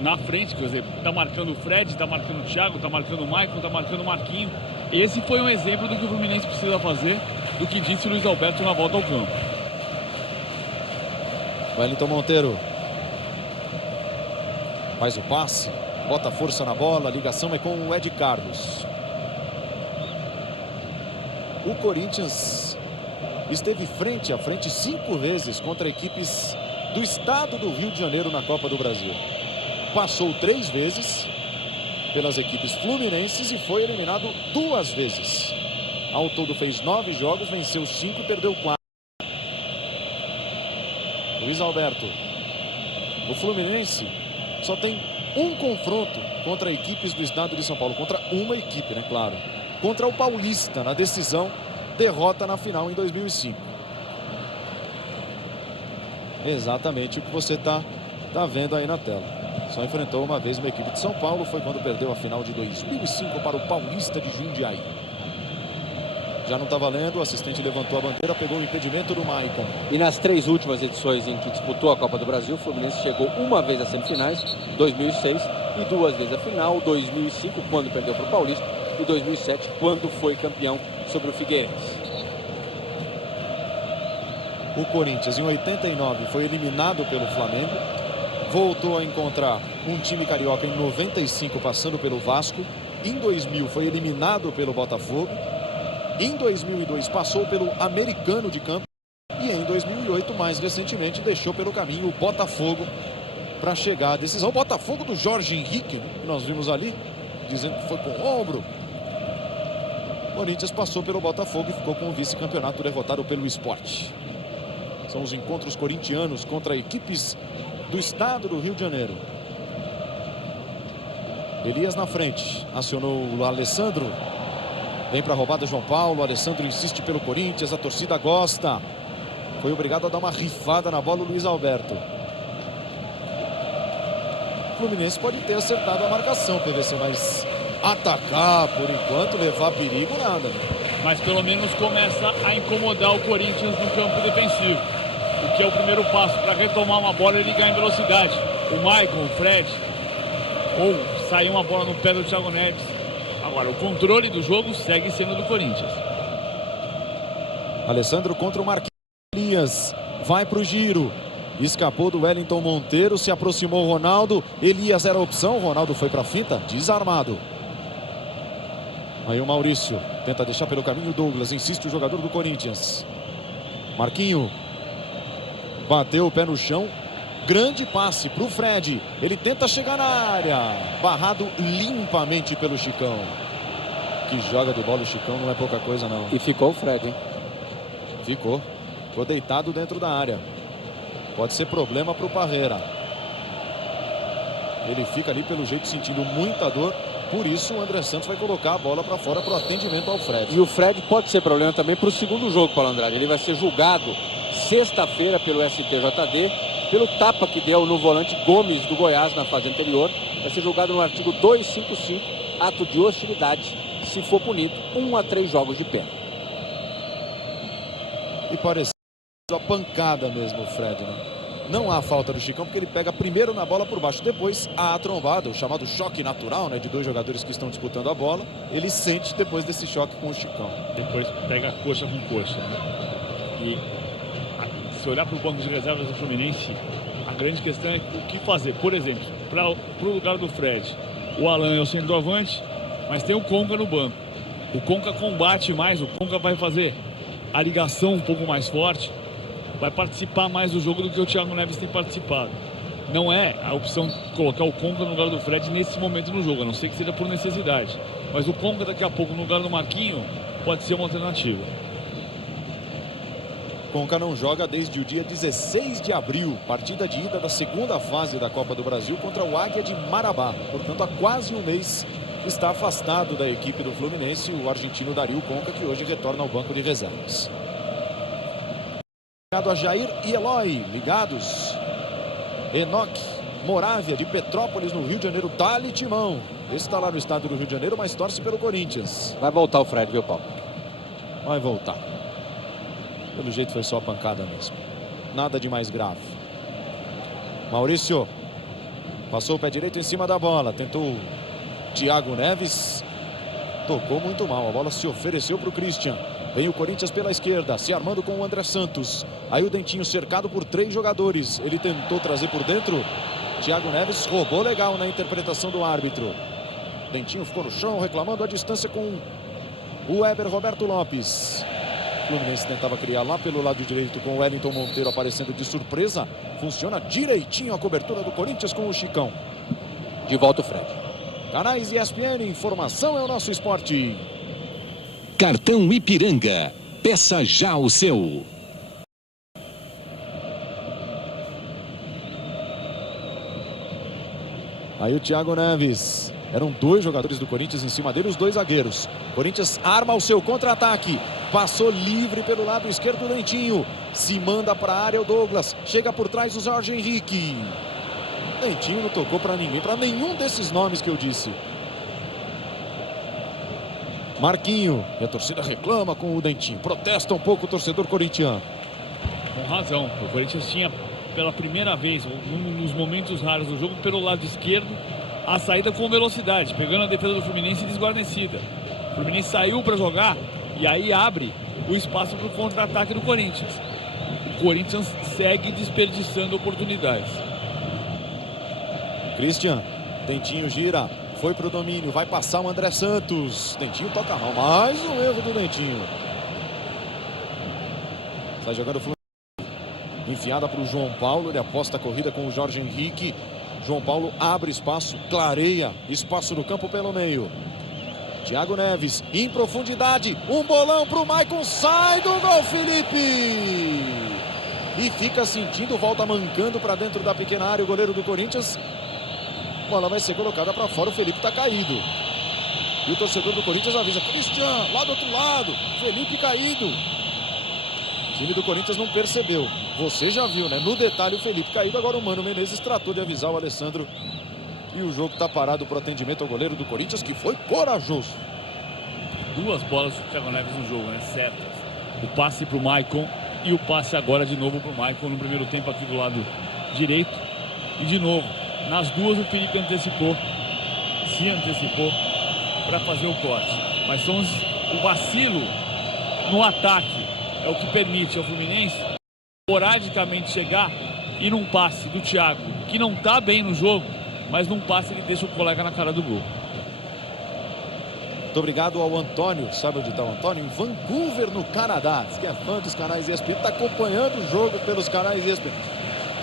na frente, quer dizer, tá marcando o Fred, tá marcando o Thiago, tá marcando o Maicon, tá marcando o Marquinho. Esse foi um exemplo do que o Fluminense precisa fazer, do que disse o Luiz Alberto na volta ao campo. Wellington Monteiro faz o passe, bota força na bola, a ligação é com o Ed Carlos. O Corinthians esteve frente a frente 5 vezes contra equipes do estado do Rio de Janeiro na Copa do Brasil. Passou 3 vezes pelas equipes fluminenses e foi eliminado 2 vezes. Ao todo fez 9 jogos, venceu 5 e perdeu 4. Luiz Alberto. O Fluminense só tem um confronto contra equipes do estado de São Paulo. Contra uma equipe, né? Claro. Contra o Paulista na decisão, derrota na final em 2005. Exatamente o que você tá vendo aí na tela. Só enfrentou uma vez uma equipe de São Paulo, foi quando perdeu a final de 2005 para o Paulista de Jundiaí. Já não está valendo, o assistente levantou a bandeira, pegou o impedimento do Maicon. E nas 3 últimas edições em que disputou a Copa do Brasil, o Fluminense chegou uma vez às semifinais, 2006, e 2 vezes à final, 2005, quando perdeu para o Paulista, e 2007, quando foi campeão sobre o Figueirense. O Corinthians, em 89, foi eliminado pelo Flamengo. Voltou a encontrar um time carioca em 95, passando pelo Vasco. Em 2000, foi eliminado pelo Botafogo. Em 2002, passou pelo Americano de Campos. E em 2008, mais recentemente, deixou pelo caminho o Botafogo para chegar à decisão. O Botafogo do Jorge Henrique, né, que nós vimos ali, dizendo que foi com o ombro. O Corinthians passou pelo Botafogo e ficou com o vice-campeonato, derrotado pelo Sport. São os encontros corintianos contra equipes do estado do Rio de Janeiro. Elias na frente, acionou o Alessandro. Vem para a roubada João Paulo, o Alessandro insiste pelo Corinthians, a torcida gosta. Foi obrigado a dar uma rifada na bola o Luiz Alberto. O Fluminense pode ter acertado a marcação, PVC, mas atacar por enquanto, levar perigo, nada. Mas pelo menos começa a incomodar o Corinthians no campo defensivo. O que é o primeiro passo para retomar uma bola e ligar em velocidade. O Maicon, o Fred, ou sair uma bola no pé do Thiago Neves. Agora, o controle do jogo segue sendo do Corinthians. Alessandro contra o Marquinhos. Elias vai para o giro. Escapou do Wellington Monteiro, se aproximou o Ronaldo. Elias era a opção, o Ronaldo foi para a finta, desarmado. Aí o Maurício tenta deixar pelo caminho o Douglas, insiste o jogador do Corinthians. Marquinho bateu o pé no chão. Grande passe para o Fred. Ele tenta chegar na área. Barrado limpamente pelo Chicão. Que joga de bola o Chicão, não é pouca coisa não. E ficou o Fred, hein? Ficou deitado dentro da área. Pode ser problema para o Parreira. Ele fica ali pelo jeito sentindo muita dor. Por isso o André Santos vai colocar a bola para fora para o atendimento ao Fred. E o Fred pode ser problema também para o segundo jogo, Paulo Andrade. Ele vai ser julgado sexta-feira pelo STJD, pelo tapa que deu no volante Gomes do Goiás na fase anterior. Vai ser julgado no artigo 255, ato de hostilidade, se for punido, 1 a 3 jogos de pena. E pareceu a pancada mesmo o Fred, né? Não há falta do Chicão, porque ele pega primeiro na bola por baixo, depois há a trombada, o chamado choque natural, né, de dois jogadores que estão disputando a bola. Ele sente depois desse choque com o Chicão. Depois pega coxa com coxa, né? E se olhar para o banco de reservas do Fluminense, a grande questão é o que fazer. Por exemplo, para o lugar do Fred, o Alan é o centroavante, mas tem o Conca no banco. O Conca combate mais, o Conca vai fazer a ligação um pouco mais forte, vai participar mais do jogo do que o Thiago Neves tem participado. Não é a opção de colocar o Conca no lugar do Fred nesse momento no jogo, a não ser que seja por necessidade. Mas o Conca daqui a pouco no lugar do Marquinho pode ser uma alternativa. Conca não joga desde o dia 16 de abril, partida de ida da segunda fase da Copa do Brasil contra o Águia de Marabá. Portanto, há quase um mês está afastado da equipe do Fluminense o argentino Dario Conca, que hoje retorna ao banco de reservas. Ligado a Jair e Eloy, ligados. Enoque Moravia, de Petrópolis, no Rio de Janeiro, Dali Timão. Esse está lá no estado do Rio de Janeiro, mas torce pelo Corinthians. Vai voltar o Fred, viu, Paulo? Vai voltar. Pelo jeito foi só a pancada mesmo. Nada de mais grave. Maurício passou o pé direito em cima da bola. Tentou Thiago Neves. Tocou muito mal. A bola se ofereceu para o Christian. Vem o Corinthians pela esquerda, se armando com o André Santos. Aí o Dentinho cercado por 3 jogadores. Ele tentou trazer por dentro. Thiago Neves roubou legal na interpretação do árbitro. Dentinho ficou no chão reclamando a distância com o Weber Roberto Lopes. O Fluminense tentava criar lá pelo lado direito com o Wellington Monteiro aparecendo de surpresa. Funciona direitinho a cobertura do Corinthians com o Chicão. De volta o Fred. Canais ESPN, informação é o nosso esporte. Cartão Ipiranga. Peça já o seu. Aí o Thiago Neves. Eram 2 jogadores do Corinthians em cima dele, os 2 zagueiros. Corinthians arma o seu contra-ataque. Passou livre pelo lado esquerdo do Dentinho. Se manda para a área o Douglas. Chega por trás o Jorge Henrique. Dentinho não tocou para ninguém, para nenhum desses nomes que eu disse. Marquinho, e a torcida reclama com o Dentinho. Protesta um pouco o torcedor corintiano. Com razão, o Corinthians tinha pela primeira vez, nos momentos raros do jogo, pelo lado esquerdo, a saída com velocidade, pegando a defesa do Fluminense desguarnecida. O Fluminense saiu para jogar e aí abre o espaço para o contra-ataque do Corinthians. O Corinthians segue desperdiçando oportunidades. Christian, Dentinho gira, foi pro domínio, vai passar o André Santos. Dentinho toca mal, mais um erro do Dentinho. Sai jogando o Fluminense. Enfiada para o João Paulo, ele aposta a corrida com o Jorge Henrique. João Paulo abre espaço, clareia espaço no campo pelo meio. Thiago Neves em profundidade, um bolão para o Maicon, sai do gol Felipe! E fica sentindo, volta mancando para dentro da pequena área o goleiro do Corinthians. A bola vai ser colocada para fora, o Felipe está caído. E o torcedor do Corinthians avisa, Christian, lá do outro lado, Felipe caído. O time do Corinthians não percebeu. Você já viu, né? No detalhe o Felipe caído. Agora o Mano Menezes tratou de avisar o Alessandro. E o jogo está parado para o atendimento ao goleiro do Corinthians, que foi corajoso. Duas bolas do Thiago Neves no jogo, né? Certas. O passe para o Maicon e o passe agora de novo para o Maicon no primeiro tempo aqui do lado direito. E de novo, nas duas o Felipe se antecipou para fazer o corte. Mas são o vacilo no ataque. É o que permite ao Fluminense esporadicamente chegar e num passe do Thiago, que não está bem no jogo, mas num passe ele deixa o colega na cara do gol. Muito obrigado ao Antônio. Sabe onde está o Antônio? Em Vancouver, no Canadá. Diz que é fã dos canais ESPN, está acompanhando o jogo pelos canais ESPN.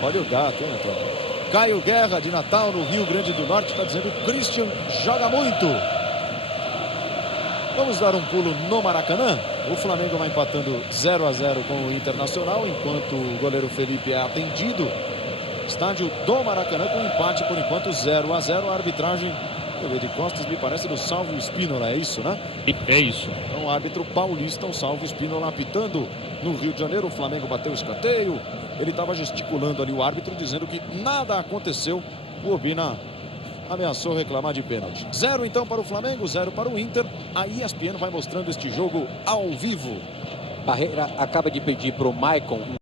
Olha o gato, hein, Antônio? Caio Guerra, de Natal, no Rio Grande do Norte, está dizendo que o Christian joga muito. Vamos dar um pulo no Maracanã. O Flamengo vai empatando 0-0 com o Internacional, enquanto o goleiro Felipe é atendido. Estádio do Maracanã com empate por enquanto 0-0. A arbitragem de Costas me parece do Salvo Espínola, é isso, né? É isso. Então o árbitro paulista, o Salvo Espínola, apitando no Rio de Janeiro. O Flamengo bateu o escanteio. Ele estava gesticulando ali o árbitro, dizendo que nada aconteceu. O Obina ameaçou reclamar de pênalti. 0 então para o Flamengo, 0 para o Inter. A ESPN vai mostrando este jogo ao vivo. Parreira acaba de pedir para o Maicon um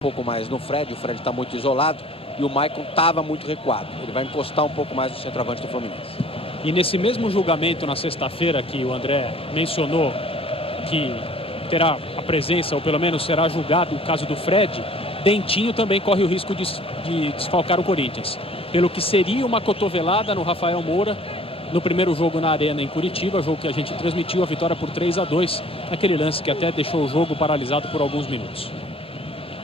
pouco mais no Fred. O Fred está muito isolado e o Maicon estava muito recuado. Ele vai encostar um pouco mais no centroavante do Fluminense. E nesse mesmo julgamento na sexta-feira que o André mencionou que terá a presença, ou pelo menos será julgado o caso do Fred, Dentinho também corre o risco de desfalcar o Corinthians. Pelo que seria uma cotovelada no Rafael Moura no primeiro jogo na Arena em Curitiba, jogo que a gente transmitiu, a vitória por 3-2, aquele lance que até deixou o jogo paralisado por alguns minutos.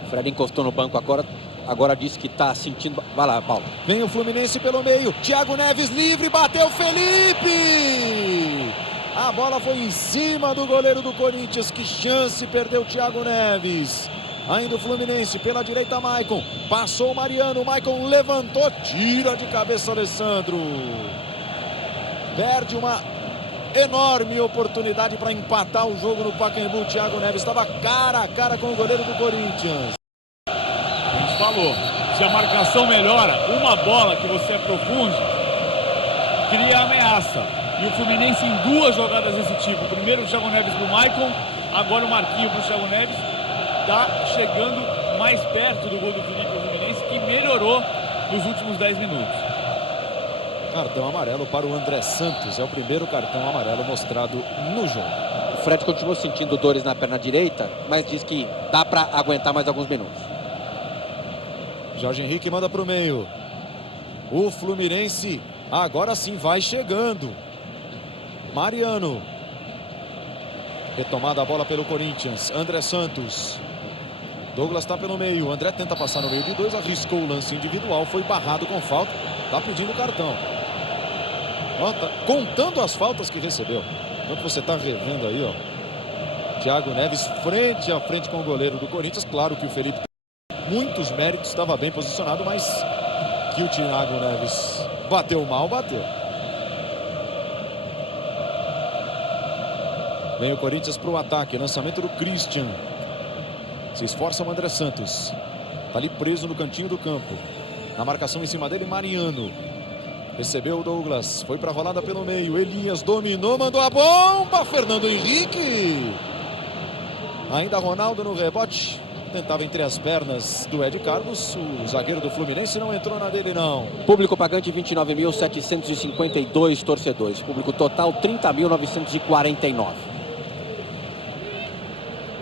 O Fred encostou no banco agora disse que está sentindo... Vai lá, Paulo. Vem o Fluminense pelo meio, Thiago Neves livre, bateu Felipe! A bola foi em cima do goleiro do Corinthians, que chance perdeu Thiago Neves. Ainda o Fluminense pela direita, Maicon. Passou o Mariano, o Maicon levantou, tira de cabeça Alessandro. Perde uma enorme oportunidade para empatar o jogo no Pacaembu. O Thiago Neves estava cara a cara com o goleiro do Corinthians. A gente falou, se a marcação melhora, uma bola que você aprofunde cria ameaça. E o Fluminense em duas jogadas desse tipo. Primeiro o Thiago Neves para o Maicon, agora o Marquinho para o Thiago Neves. Está chegando mais perto do gol do Fluminense, que melhorou nos últimos 10 minutos. Cartão amarelo para o André Santos. É o primeiro cartão amarelo mostrado no jogo. O Fred continua sentindo dores na perna direita, mas diz que dá para aguentar mais alguns minutos. Jorge Henrique manda para o meio. O Fluminense agora sim vai chegando. Mariano. Retomada a bola pelo Corinthians. André Santos. Douglas está pelo meio. André tenta passar no meio de dois. Arriscou o lance individual. Foi barrado com falta. Está pedindo cartão. Ó, tá contando as faltas que recebeu. Enquanto você está revendo aí, ó. Thiago Neves frente a frente com o goleiro do Corinthians. Claro que o Felipe tem muitos méritos. Estava bem posicionado, mas que o Thiago Neves bateu mal, bateu. Vem o Corinthians para o ataque. Lançamento do Christian. Se esforça o André Santos. Está ali preso no cantinho do campo. Na marcação em cima dele, Mariano. Recebeu o Douglas, foi para a rolada pelo meio. Elias dominou, mandou a bomba. Fernando Henrique. Ainda Ronaldo no rebote. Tentava entre as pernas do Ed Carlos. O zagueiro do Fluminense não entrou na dele, não. Público pagante 29.752 torcedores. Público total 30.949.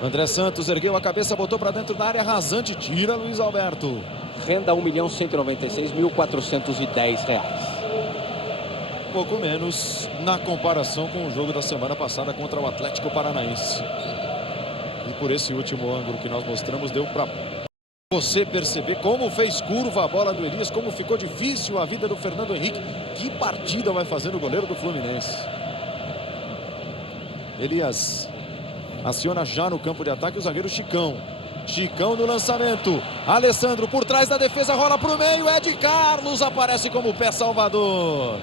André Santos ergueu a cabeça, botou para dentro da área rasante. Tira Luiz Alberto. Renda R$1.196.410. Pouco menos na comparação com o jogo da semana passada contra o Atlético Paranaense. E por esse último ângulo que nós mostramos, deu para você perceber como fez curva a bola do Elias, como ficou difícil a vida do Fernando Henrique. Que partida vai fazer o goleiro do Fluminense. Elias aciona já no campo de ataque o zagueiro Chicão. Chicão no lançamento. Alessandro por trás da defesa, rola para o meio. Ed Carlos aparece como pé salvador.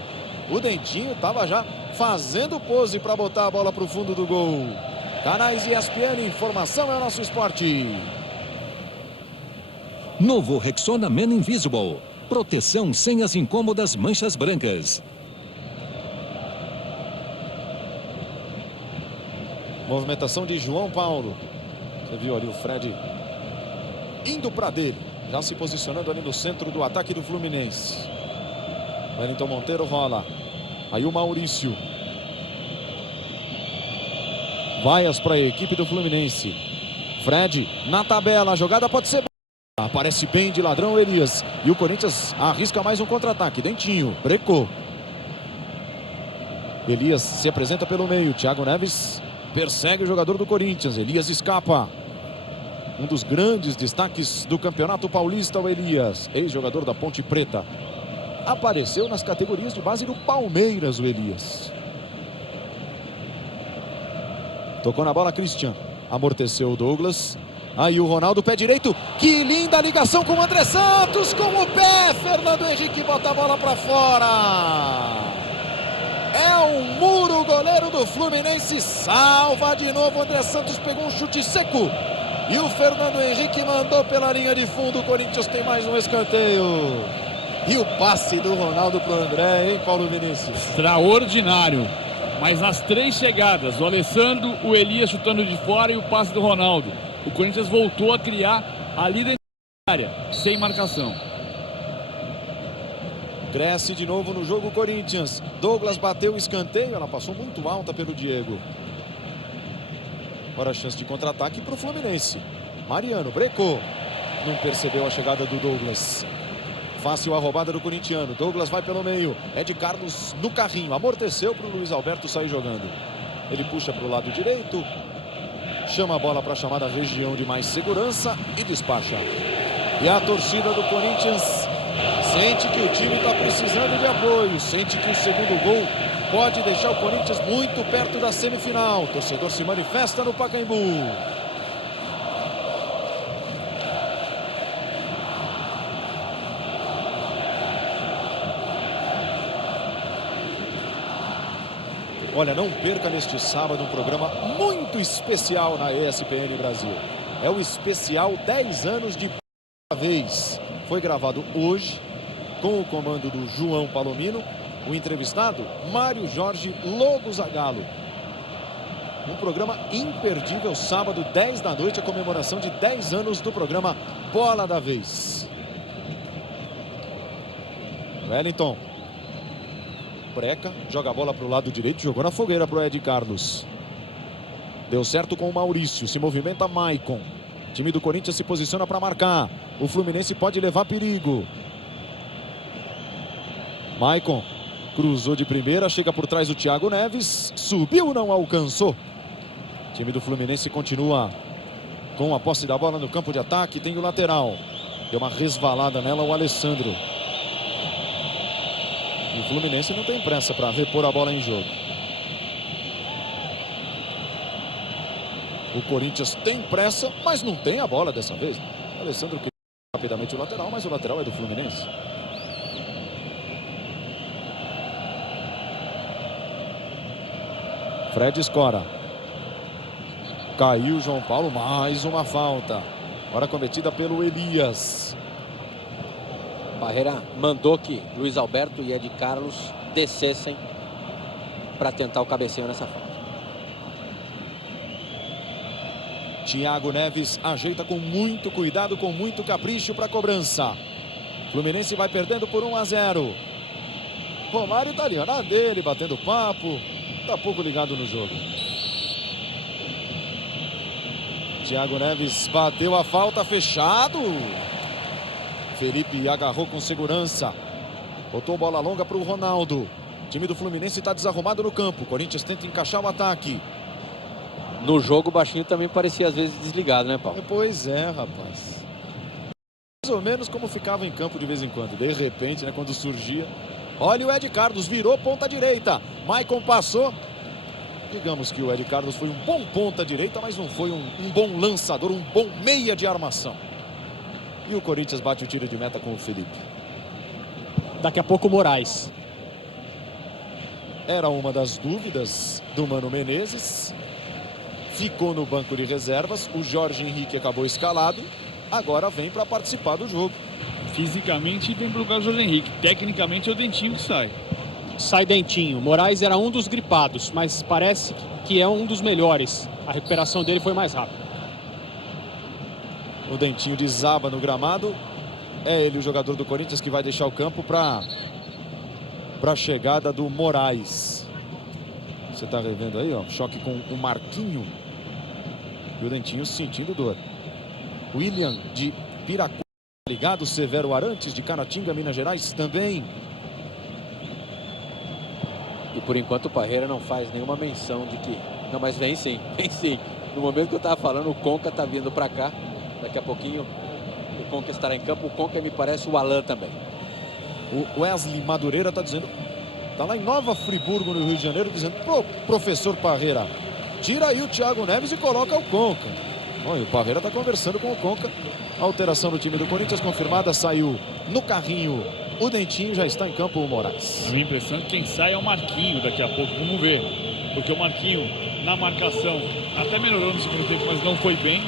O Dentinho estava já fazendo pose para botar a bola para o fundo do gol. Canais ESPN, informação é o nosso esporte. Novo Rexona Men Invisible. Proteção sem as incômodas manchas brancas. Movimentação de João Paulo. Você viu ali o Fred indo para dele. Já se posicionando ali no centro do ataque do Fluminense. Wellington Monteiro rola. Aí o Maurício. Vaias para a equipe do Fluminense. Fred na tabela. A jogada pode ser. Aparece bem de ladrão Elias. E o Corinthians arrisca mais um contra-ataque. Dentinho. Brecou. Elias se apresenta pelo meio. Thiago Neves persegue o jogador do Corinthians. Elias escapa. Um dos grandes destaques do Campeonato Paulista, o Elias. Ex-jogador da Ponte Preta. Apareceu nas categorias de base do Palmeiras, o Elias. Tocou na bola, Christian. Amorteceu o Douglas. Aí o Ronaldo, pé direito. Que linda ligação com o André Santos. Com o pé, Fernando Henrique bota a bola para fora. É um muro, o goleiro do Fluminense salva de novo. André Santos pegou um chute seco. E o Fernando Henrique mandou pela linha de fundo. O Corinthians tem mais um escanteio. E o passe do Ronaldo para o André, hein, Paulo Vinícius? Extraordinário. Mas nas três chegadas, o Alessandro, o Elias chutando de fora e o passe do Ronaldo. O Corinthians voltou a criar ali dentro da área, sem marcação. Cresce de novo no jogo o Corinthians. Douglas bateu o escanteio, ela passou muito alta pelo Diego. Agora a chance de contra-ataque para o Fluminense. Mariano brecou. Não percebeu a chegada do Douglas. Fácil a roubada do corintiano. Douglas vai pelo meio. Ed Carlos no carrinho. Amorteceu para o Luiz Alberto sair jogando. Ele puxa para o lado direito. Chama a bola para a chamada região de mais segurança e despacha. E a torcida do Corinthians sente que o time está precisando de apoio. Sente que o segundo gol pode deixar o Corinthians muito perto da semifinal. O torcedor se manifesta no Pacaembu. Olha, não perca neste sábado um programa muito especial na ESPN Brasil. É o especial 10 anos de vez. Foi gravado hoje com o comando do João Palomino. O entrevistado, Mário Jorge Lobo Zagallo. Um programa imperdível, sábado, 10 da noite, a comemoração de 10 anos do programa Bola da Vez. Wellington. Breca, joga a bola para o lado direito, jogou na fogueira para o Ed Carlos. Deu certo com o Maurício, se movimenta Maicon. O time do Corinthians se posiciona para marcar. O Fluminense pode levar perigo. Maicon cruzou de primeira, chega por trás o Thiago Neves. Subiu, não alcançou. O time do Fluminense continua com a posse da bola no campo de ataque. Tem o lateral. Deu uma resvalada nela o Alessandro. O Fluminense não tem pressa para repor a bola em jogo. O Corinthians tem pressa, mas não tem a bola dessa vez. O Alessandro queria rapidamente o lateral, mas o lateral é do Fluminense. Fred escora. Caiu João Paulo, mais uma falta. Agora cometida pelo Elias. Parreira mandou que Luiz Alberto e Ed Carlos descessem para tentar o cabeceio nessa falta. Thiago Neves ajeita com muito cuidado, com muito capricho para a cobrança. Fluminense vai perdendo por 1-0. Romário tá ali, na dele, batendo papo. Tá pouco ligado no jogo. Thiago Neves bateu a falta, fechado. Felipe agarrou com segurança. Botou bola longa para o Ronaldo. O time do Fluminense está desarrumado no campo. O Corinthians tenta encaixar o ataque. No jogo, o baixinho também parecia às vezes desligado, né, Paulo? Pois é, rapaz. Mais ou menos como ficava em campo de vez em quando. De repente, né, quando surgia. Olha o Ed Carlos, virou ponta direita. Maicon passou. Digamos que o Ed Carlos foi um bom ponta direita, mas não foi um bom lançador, um bom meia de armação. E o Corinthians bate o tiro de meta com o Felipe. Daqui a pouco o Moraes. Era uma das dúvidas do Mano Menezes. Ficou no banco de reservas. O Jorge Henrique acabou escalado. Agora vem para participar do jogo. Fisicamente vem para o lugar do Jorge Henrique. Tecnicamente é o Dentinho que sai. Sai Dentinho. Moraes era um dos gripados, mas parece que é um dos melhores. A recuperação dele foi mais rápida. O Dentinho desaba no gramado. É ele o jogador do Corinthians que vai deixar o campo para a chegada do Moraes. Você está revendo aí, ó, choque com o Marquinho. E o Dentinho sentindo dor. William de Piracuá ligado. Severo Arantes de Caratinga, Minas Gerais também. E por enquanto o Parreira não faz nenhuma menção de que... Não, mas vem sim, vem sim. No momento que eu estava falando, o Conca está vindo para cá. Daqui a pouquinho o Conca estará em campo. O Conca me parece o Alan também. O Wesley Madureira está dizendo... Está lá em Nova Friburgo, no Rio de Janeiro, dizendo: professor Parreira, tira aí o Thiago Neves e coloca o Conca. Bom, e o Parreira está conversando com o Conca. A alteração do time do Corinthians confirmada, saiu no carrinho o Dentinho, já está em campo o Moraes. A minha impressão é que quem sai é o Marquinho daqui a pouco, vamos ver. Porque o Marquinho, na marcação, até melhorou no segundo tempo, mas não foi bem.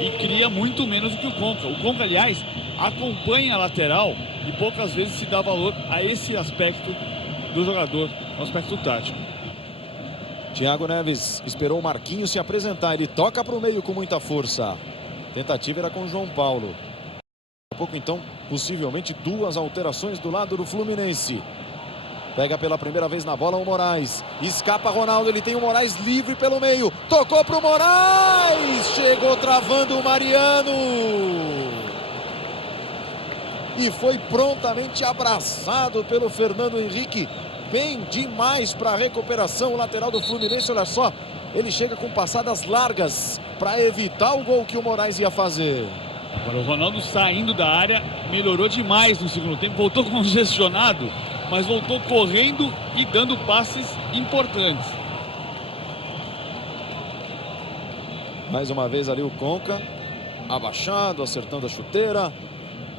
E cria muito menos do que o Conca. O Conca, aliás, acompanha a lateral e poucas vezes se dá valor a esse aspecto do jogador, no aspecto tático. Thiago Neves esperou o Marquinhos se apresentar. Ele toca para o meio com muita força. Tentativa era com o João Paulo. Daqui a pouco, então, possivelmente duas alterações do lado do Fluminense. Pega pela primeira vez na bola o Moraes. Escapa Ronaldo, ele tem o Moraes livre pelo meio. Tocou para o Moraes. Chegou travando o Mariano. E foi prontamente abraçado pelo Fernando Henrique. Bem demais para a recuperação. O lateral do Fluminense, olha só. Ele chega com passadas largas para evitar o gol que o Moraes ia fazer. Agora o Ronaldo saindo da área melhorou demais no segundo tempo. Voltou congestionado, mas voltou correndo e dando passes importantes. Mais uma vez ali o Conca, abaixado, acertando a chuteira.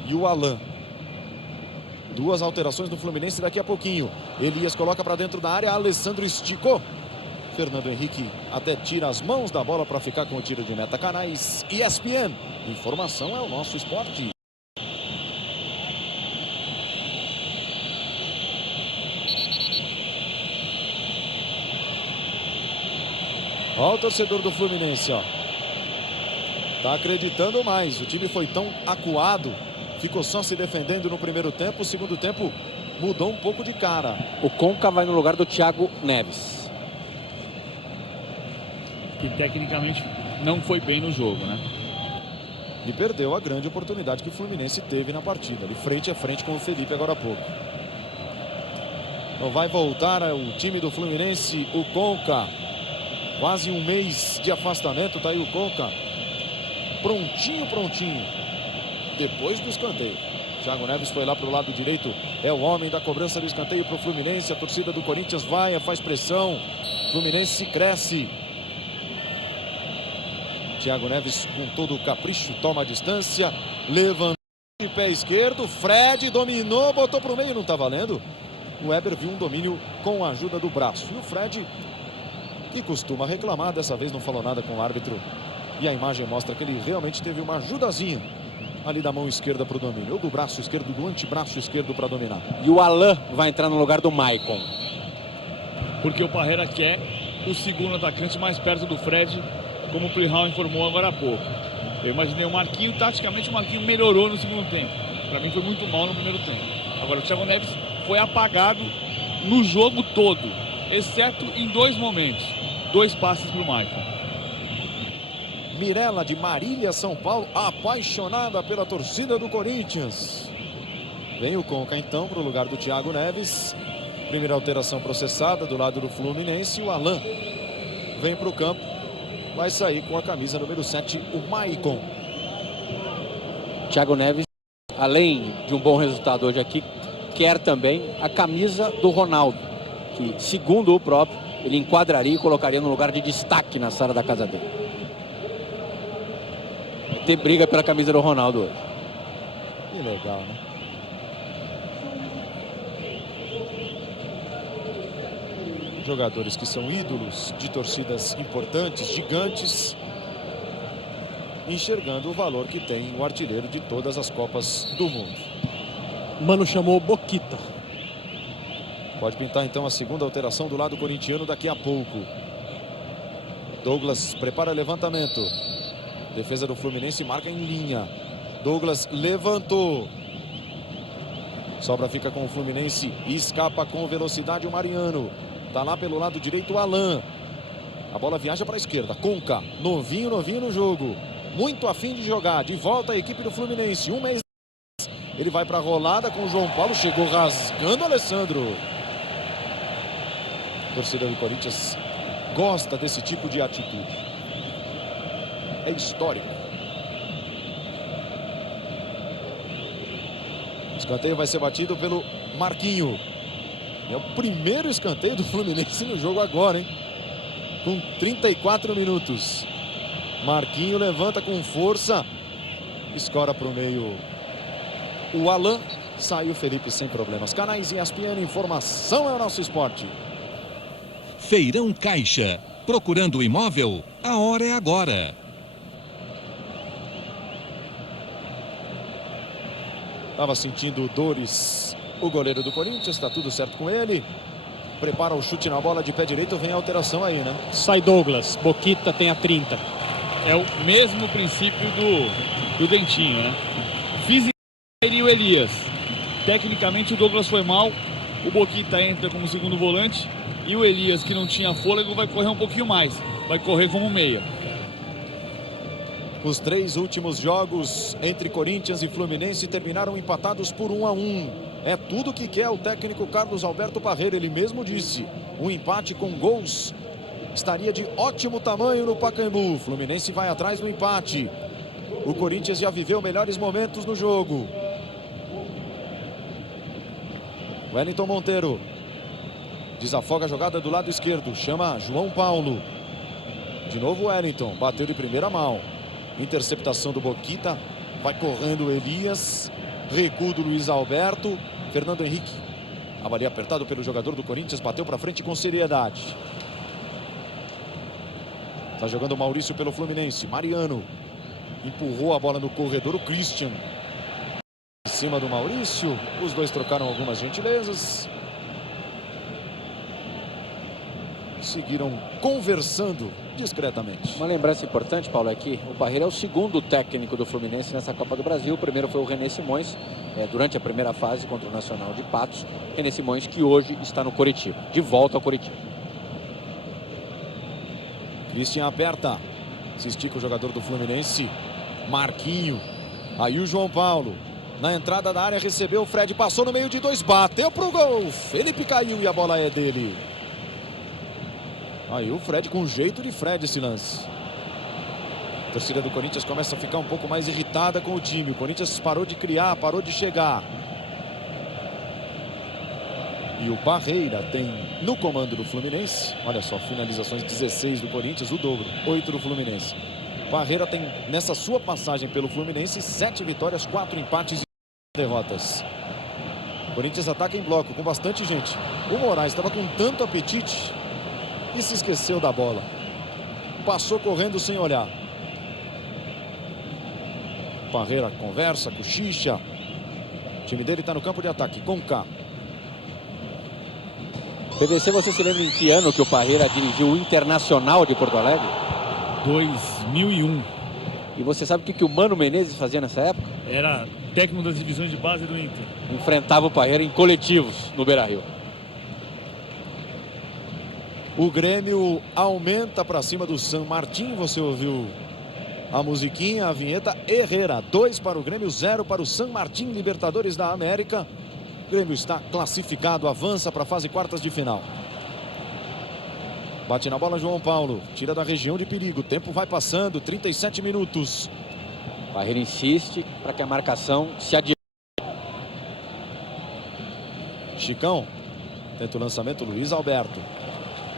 E o Alan. Duas alterações do Fluminense daqui a pouquinho. Elias coloca para dentro da área, Alessandro esticou. Fernando Henrique até tira as mãos da bola para ficar com o tiro de meta. Canais ESPN. Informação é o nosso esporte. Olha o torcedor do Fluminense, ó. Tá acreditando mais. O time foi tão acuado. Ficou só se defendendo no primeiro tempo. O segundo tempo mudou um pouco de cara. O Conca vai no lugar do Thiago Neves. Que tecnicamente não foi bem no jogo, né? E perdeu a grande oportunidade que o Fluminense teve na partida. Ali frente a frente com o Felipe agora há pouco. Então vai voltar o time do Fluminense, o Conca. Quase um mês de afastamento, tá aí o Conca. Prontinho, prontinho. Depois do escanteio. Thiago Neves foi lá para o lado direito. É o homem da cobrança do escanteio para o Fluminense. A torcida do Corinthians vai, faz pressão. Fluminense cresce. Thiago Neves com todo o capricho. Toma a distância. Levantou de pé esquerdo. Fred dominou, botou para o meio. Não está valendo. O Weber viu um domínio com a ajuda do braço. E o Fred, que costuma reclamar, dessa vez não falou nada com o árbitro. E a imagem mostra que ele realmente teve uma ajudazinha ali da mão esquerda para o domínio, ou do braço esquerdo, do antebraço esquerdo para dominar. E o Alain vai entrar no lugar do Maicon. Porque o Parreira quer o segundo atacante mais perto do Fred, como o Plihal informou agora há pouco. Eu imaginei o Marquinho, taticamente o Marquinho melhorou no segundo tempo. Para mim foi muito mal no primeiro tempo. Agora o Thiago Neves foi apagado no jogo todo, exceto em 2 momentos. 2 passes para o Maicon. Mirella de Marília, São Paulo, apaixonada pela torcida do Corinthians. Vem o Conca então para o lugar do Thiago Neves. Primeira alteração processada do lado do Fluminense. O Alain vem para o campo. Vai sair com a camisa número 7, o Maicon. Thiago Neves, além de um bom resultado hoje aqui, quer também a camisa do Ronaldo, que, segundo o próprio, ele enquadraria e colocaria no lugar de destaque na sala da casa dele. Vai ter briga pela camisa do Ronaldo hoje. Que legal, né? Jogadores que são ídolos de torcidas importantes, gigantes, enxergando o valor que tem o artilheiro de todas as Copas do Mundo. Mano chamou Boquita. Pode pintar então a segunda alteração do lado corintiano daqui a pouco. Douglas prepara levantamento. Defesa do Fluminense marca em linha. Douglas levantou. Sobra fica com o Fluminense e escapa com velocidade o Mariano. Tá lá pelo lado direito o Alain. A bola viaja para a esquerda. Conca, novinho no jogo. Muito afim de jogar. De volta a equipe do Fluminense. Um mês. Ele vai para a rolada com o João Paulo. Chegou rasgando o Alessandro. A torcida do Corinthians gosta desse tipo de atitude. É histórico. O escanteio vai ser batido pelo Marquinho. É o primeiro escanteio do Fluminense no jogo agora, hein? Com 34 minutos. Marquinho levanta com força. Escora para o meio o Alain. Sai o Felipe sem problemas. Canais ESPN, informação é o nosso esporte. Feirão Caixa. Procurando imóvel? A hora é agora. Estava sentindo dores o goleiro do Corinthians, está tudo certo com ele. Prepara o chute na bola de pé direito, vem a alteração aí, né? Sai Douglas, Boquita tem a 30. É o mesmo princípio do Dentinho, né? Fisicamente o Elias. Tecnicamente o Douglas foi mal, o Boquita entra como segundo volante e o Elias, que não tinha fôlego, vai correr um pouquinho mais. Vai correr como meia. Os 3 últimos jogos entre Corinthians e Fluminense terminaram empatados por 1-1. É tudo que quer o técnico Carlos Alberto Parreira. Ele mesmo disse, um empate com gols estaria de ótimo tamanho no Pacaembu. Fluminense vai atrás do empate. O Corinthians já viveu melhores momentos no jogo. Wellington Monteiro desafoga a jogada do lado esquerdo. Chama João Paulo. De novo Wellington. Bateu de primeira mão. Interceptação do Boquita. Vai correndo o Elias. Recuo do Luiz Alberto. Fernando Henrique. Ali apertado pelo jogador do Corinthians. Bateu para frente com seriedade. Está jogando o Maurício pelo Fluminense. Mariano. Empurrou a bola no corredor. O Christian. Em cima do Maurício. Os dois trocaram algumas gentilezas. Seguiram conversando discretamente. Uma lembrança importante, Paulo, é que o Parreira é o segundo técnico do Fluminense nessa Copa do Brasil. O primeiro foi o René Simões, durante a primeira fase contra o Nacional de Patos. René Simões, que hoje está no Coritiba, de volta ao Coritiba. Christian aperta. Se estica o jogador do Fluminense. Marquinho. Aí o João Paulo. Na entrada da área recebeu o Fred. Passou no meio de 2. Bateu pro gol. Felipe caiu e a bola é dele. Aí o Fred com jeito de Fred esse lance. A torcida do Corinthians começa a ficar um pouco mais irritada com o time. O Corinthians parou de criar, parou de chegar. E o Parreira tem no comando do Fluminense, olha só, finalizações 16 do Corinthians, o dobro, 8 do Fluminense. Parreira tem nessa sua passagem pelo Fluminense 7 vitórias, 4 empates e derrotas. O Corinthians ataca em bloco com bastante gente. O Moraes estava com tanto apetite e se esqueceu da bola. Passou correndo sem olhar. Parreira conversa, cochicha. O time dele está no campo de ataque, Conca. PVC, você se lembra em que ano que o Parreira dirigiu o Internacional de Porto Alegre? 2001. E você sabe o que o Mano Menezes fazia nessa época? Era técnico das divisões de base do Inter. Enfrentava o Parreira em coletivos no Beira-Rio. O Grêmio aumenta para cima do San Martín. Você ouviu a musiquinha, a vinheta. Herrera, 2 para o Grêmio, 0 para o San Martín, Libertadores da América. O Grêmio está classificado, avança para a fase quartas de final. Bate na bola João Paulo, tira da região de perigo. O tempo vai passando, 37 minutos. Parreira insiste para que a marcação se adiante. Chicão, tenta o lançamento, Luiz Alberto.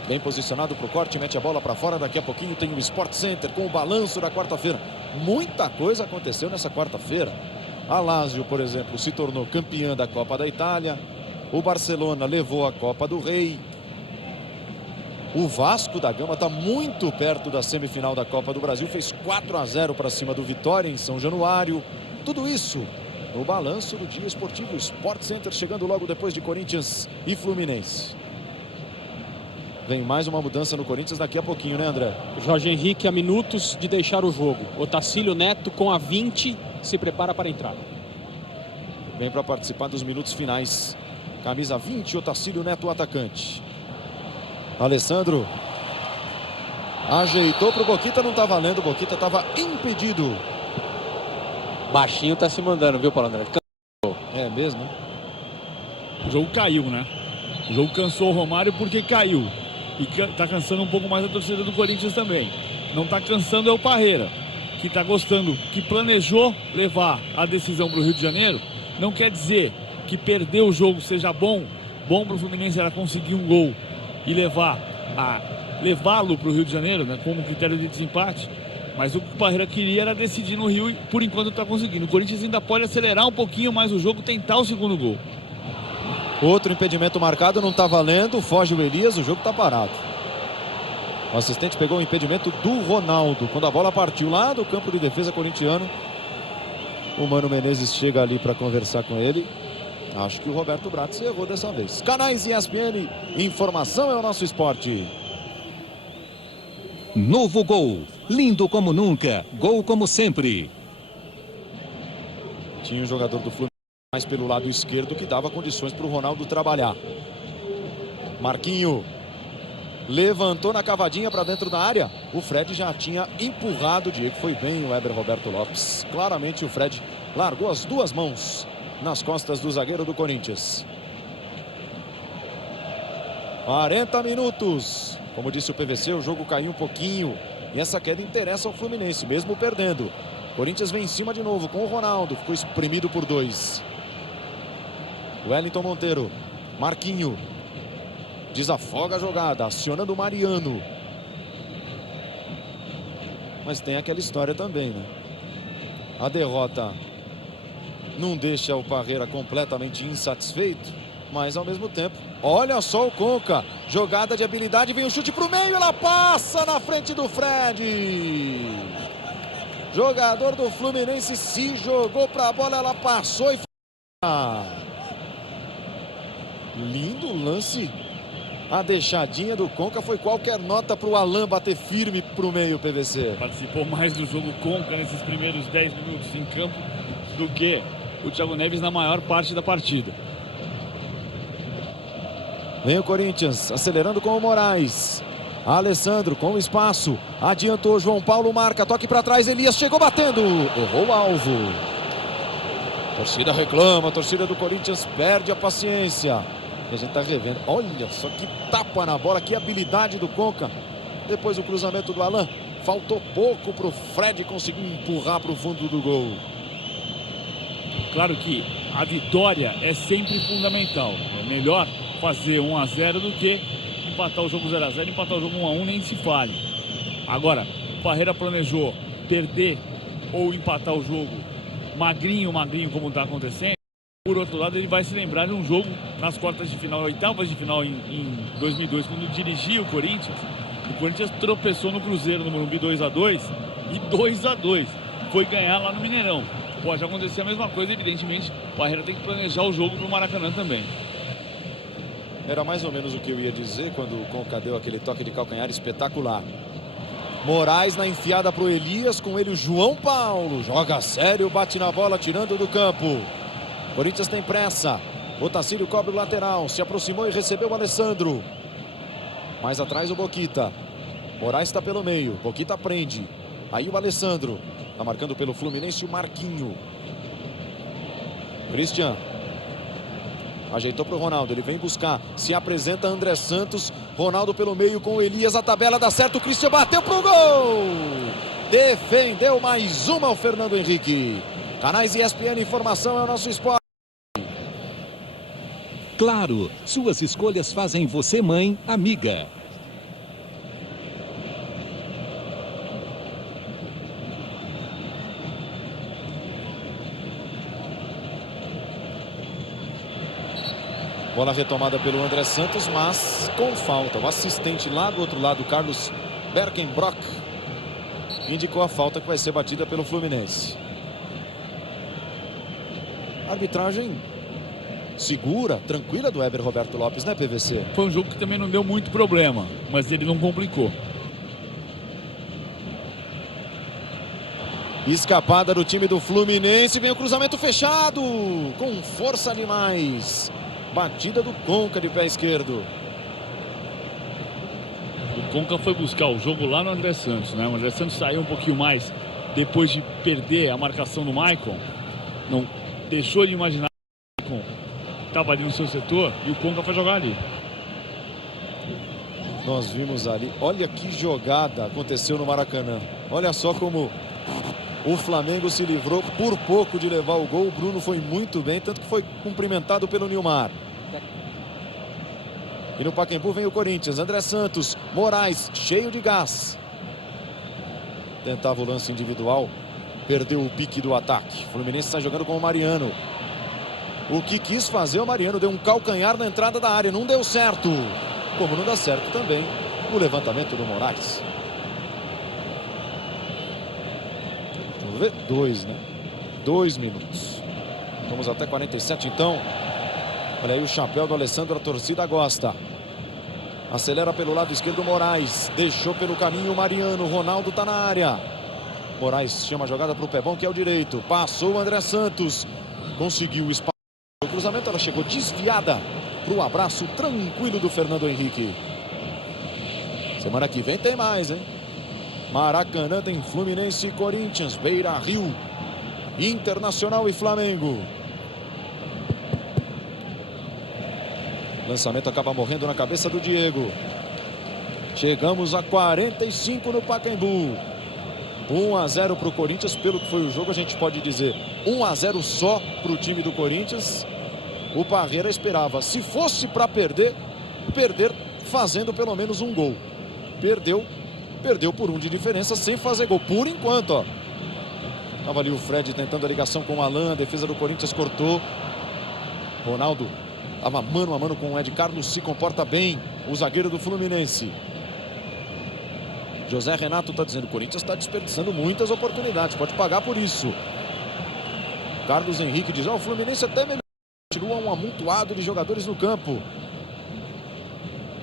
Bem posicionado para o corte, mete a bola para fora. Daqui a pouquinho tem o Sport Center com o balanço da quarta-feira. Muita coisa aconteceu nessa quarta-feira. A Lazio, por exemplo, se tornou campeã da Copa da Itália. O Barcelona levou a Copa do Rei. O Vasco da Gama está muito perto da semifinal da Copa do Brasil. Fez 4-0 para cima do Vitória em São Januário. Tudo isso no balanço do dia esportivo. Sport Center chegando logo depois de Corinthians e Fluminense. Vem mais uma mudança no Corinthians daqui a pouquinho, né, André? Jorge Henrique a minutos de deixar o jogo. Otacílio Neto com a 20 se prepara para entrar. Vem para participar dos minutos finais. Camisa 20, Otacílio Neto, o atacante. Alessandro ajeitou para o Boquita, não está valendo. O Boquita estava impedido. Baixinho está se mandando, viu, Paulo André? É mesmo, né? O jogo caiu, né? O jogo cansou o Romário porque caiu. E está cansando um pouco mais a torcida do Corinthians também. Não está cansando é o Parreira, que está gostando, que planejou levar a decisão para o Rio de Janeiro. Não quer dizer que perder o jogo seja bom. Bom para o Fluminense era conseguir um gol e levá-lo para o Rio de Janeiro, né, como critério de desempate. Mas o que o Parreira queria era decidir no Rio e por enquanto está conseguindo. O Corinthians ainda pode acelerar um pouquinho mais o jogo, tentar o segundo gol. Outro impedimento marcado, não está valendo. Foge o Elias, o jogo está parado. O assistente pegou o impedimento do Ronaldo. Quando a bola partiu lá do campo de defesa corintiano, o Mano Menezes chega ali para conversar com ele. Acho que o Roberto Bratis errou dessa vez. Canais ESPN, informação é o nosso esporte. Novo gol, lindo como nunca, gol como sempre. Tinha um jogador do Fluminense mais pelo lado esquerdo que dava condições para o Ronaldo trabalhar. Marquinho levantou na cavadinha para dentro da área. O Fred já tinha empurrado o Diego. Foi bem o Weber Roberto Lopes. Claramente o Fred largou as duas mãos nas costas do zagueiro do Corinthians. 40 minutos. Como disse o PVC, o jogo caiu um pouquinho. E essa queda interessa ao Fluminense, mesmo perdendo. Corinthians vem em cima de novo com o Ronaldo. Ficou espremido por 2. Wellington Monteiro. Marquinho. Desafoga a jogada, acionando o Mariano. Mas tem aquela história também, né? A derrota não deixa o Parreira completamente insatisfeito, mas ao mesmo tempo, olha só o Conca. Jogada de habilidade, vem um chute para o meio, ela passa na frente do Fred. Jogador do Fluminense se jogou para a bola, ela passou e lindo lance. A deixadinha do Conca foi qualquer nota para o Alan bater firme para o meio, PVC. Participou mais do jogo Conca nesses primeiros 10 minutos em campo do que o Thiago Neves na maior parte da partida. Vem o Corinthians acelerando com o Moraes. Alessandro com o espaço. Adiantou João Paulo, marca, toque para trás. Elias chegou batendo. Errou o alvo. A torcida reclama, a torcida do Corinthians perde a paciência. E a gente está revendo. Olha só que tapa na bola, que habilidade do Conca. Depois o cruzamento do Alan. Faltou pouco para o Fred conseguir empurrar para o fundo do gol. Claro que a vitória é sempre fundamental. É melhor fazer 1-0 do que empatar o jogo 0-0. Empatar o jogo 1-1 nem se fale. Agora, o Parreira planejou perder ou empatar o jogo magrinho como está acontecendo. Por outro lado, ele vai se lembrar de um jogo nas quartas de final, oitavas de final em 2002, quando dirigia o Corinthians. O Corinthians tropeçou no Cruzeiro no Morumbi 2-2 e 2-2. Foi ganhar lá no Mineirão. pode acontecer a mesma coisa. Evidentemente, o Parreira tem que planejar o jogo para o Maracanã também. Era mais ou menos o que eu ia dizer quando o Conca deu aquele toque de calcanhar espetacular. Moraes na enfiada para o Elias, com ele o João Paulo. Joga sério, bate na bola, tirando do campo. Corinthians tem pressa. Otacílio cobre o lateral, se aproximou e recebeu o Alessandro. Mais atrás o Boquita. Moraes está pelo meio, Boquita prende. Aí o Alessandro. Está marcando pelo Fluminense o Marquinho. Christian. Ajeitou para o Ronaldo, ele vem buscar. Se apresenta André Santos. Ronaldo pelo meio com o Elias, a tabela dá certo. O Christian bateu pro gol. Defendeu mais uma o Fernando Henrique. Canais ESPN, informação é o nosso esporte. Claro, suas escolhas fazem você mãe amiga. Bola retomada pelo André Santos, mas com falta. O assistente lá do outro lado, Carlos Berkenbrock, indicou a falta que vai ser batida pelo Fluminense. Arbitragem segura, tranquila do Weber Roberto Lopes, né, PVC? Foi um jogo que também não deu muito problema, mas ele não complicou. Escapada do time do Fluminense, vem o cruzamento fechado, com força demais. Batida do Conca de pé esquerdo. O Conca foi buscar o jogo lá no André Santos, né? O André Santos saiu um pouquinho mais depois de perder a marcação do Maicon. Não deixou de imaginar que o Maicon estava ali no seu setor e o Conca foi jogar ali. Nós vimos ali, olha que jogada aconteceu no Maracanã. Olha só como o Flamengo se livrou por pouco de levar o gol. O Bruno foi muito bem, tanto que foi cumprimentado pelo Nilmar. E no Pacaembu vem o Corinthians. André Santos, Moraes, cheio de gás. Tentava o lance individual, perdeu o pique do ataque. O Fluminense está jogando com o Mariano. O que quis fazer o Mariano, deu um calcanhar na entrada da área, não deu certo. Como não dá certo também o levantamento do Moraes. Vamos ver, 2 minutos. Vamos até 47 então. Olha aí o chapéu do Alessandro, a torcida gosta. Acelera pelo lado esquerdo Moraes. Deixou pelo caminho o Mariano. Ronaldo está na área. Moraes chama a jogada para o pé bom, que é o direito. Passou o André Santos. Conseguiu o espaço. O cruzamento, ela chegou desviada para o abraço tranquilo do Fernando Henrique. Semana que vem tem mais, hein? Maracanã tem Fluminense e Corinthians. Beira-Rio, Internacional e Flamengo. Lançamento acaba morrendo na cabeça do Diego. Chegamos a 45 no Pacaembu. 1-0 para o Corinthians. Pelo que foi o jogo, a gente pode dizer 1-0 só para o time do Corinthians. O Parreira esperava, se fosse para perder fazendo pelo menos um gol. Perdeu por 1 de diferença sem fazer gol. Por enquanto, ó. Estava ali o Fred tentando a ligação com o Alan. A defesa do Corinthians cortou. Ronaldo estava mano a mano com o Ed Carlos. Se comporta bem o zagueiro do Fluminense. José Renato está dizendo: o Corinthians está desperdiçando muitas oportunidades, pode pagar por isso. Carlos Henrique diz: o Fluminense até melhor. Continua um amontoado de jogadores no campo.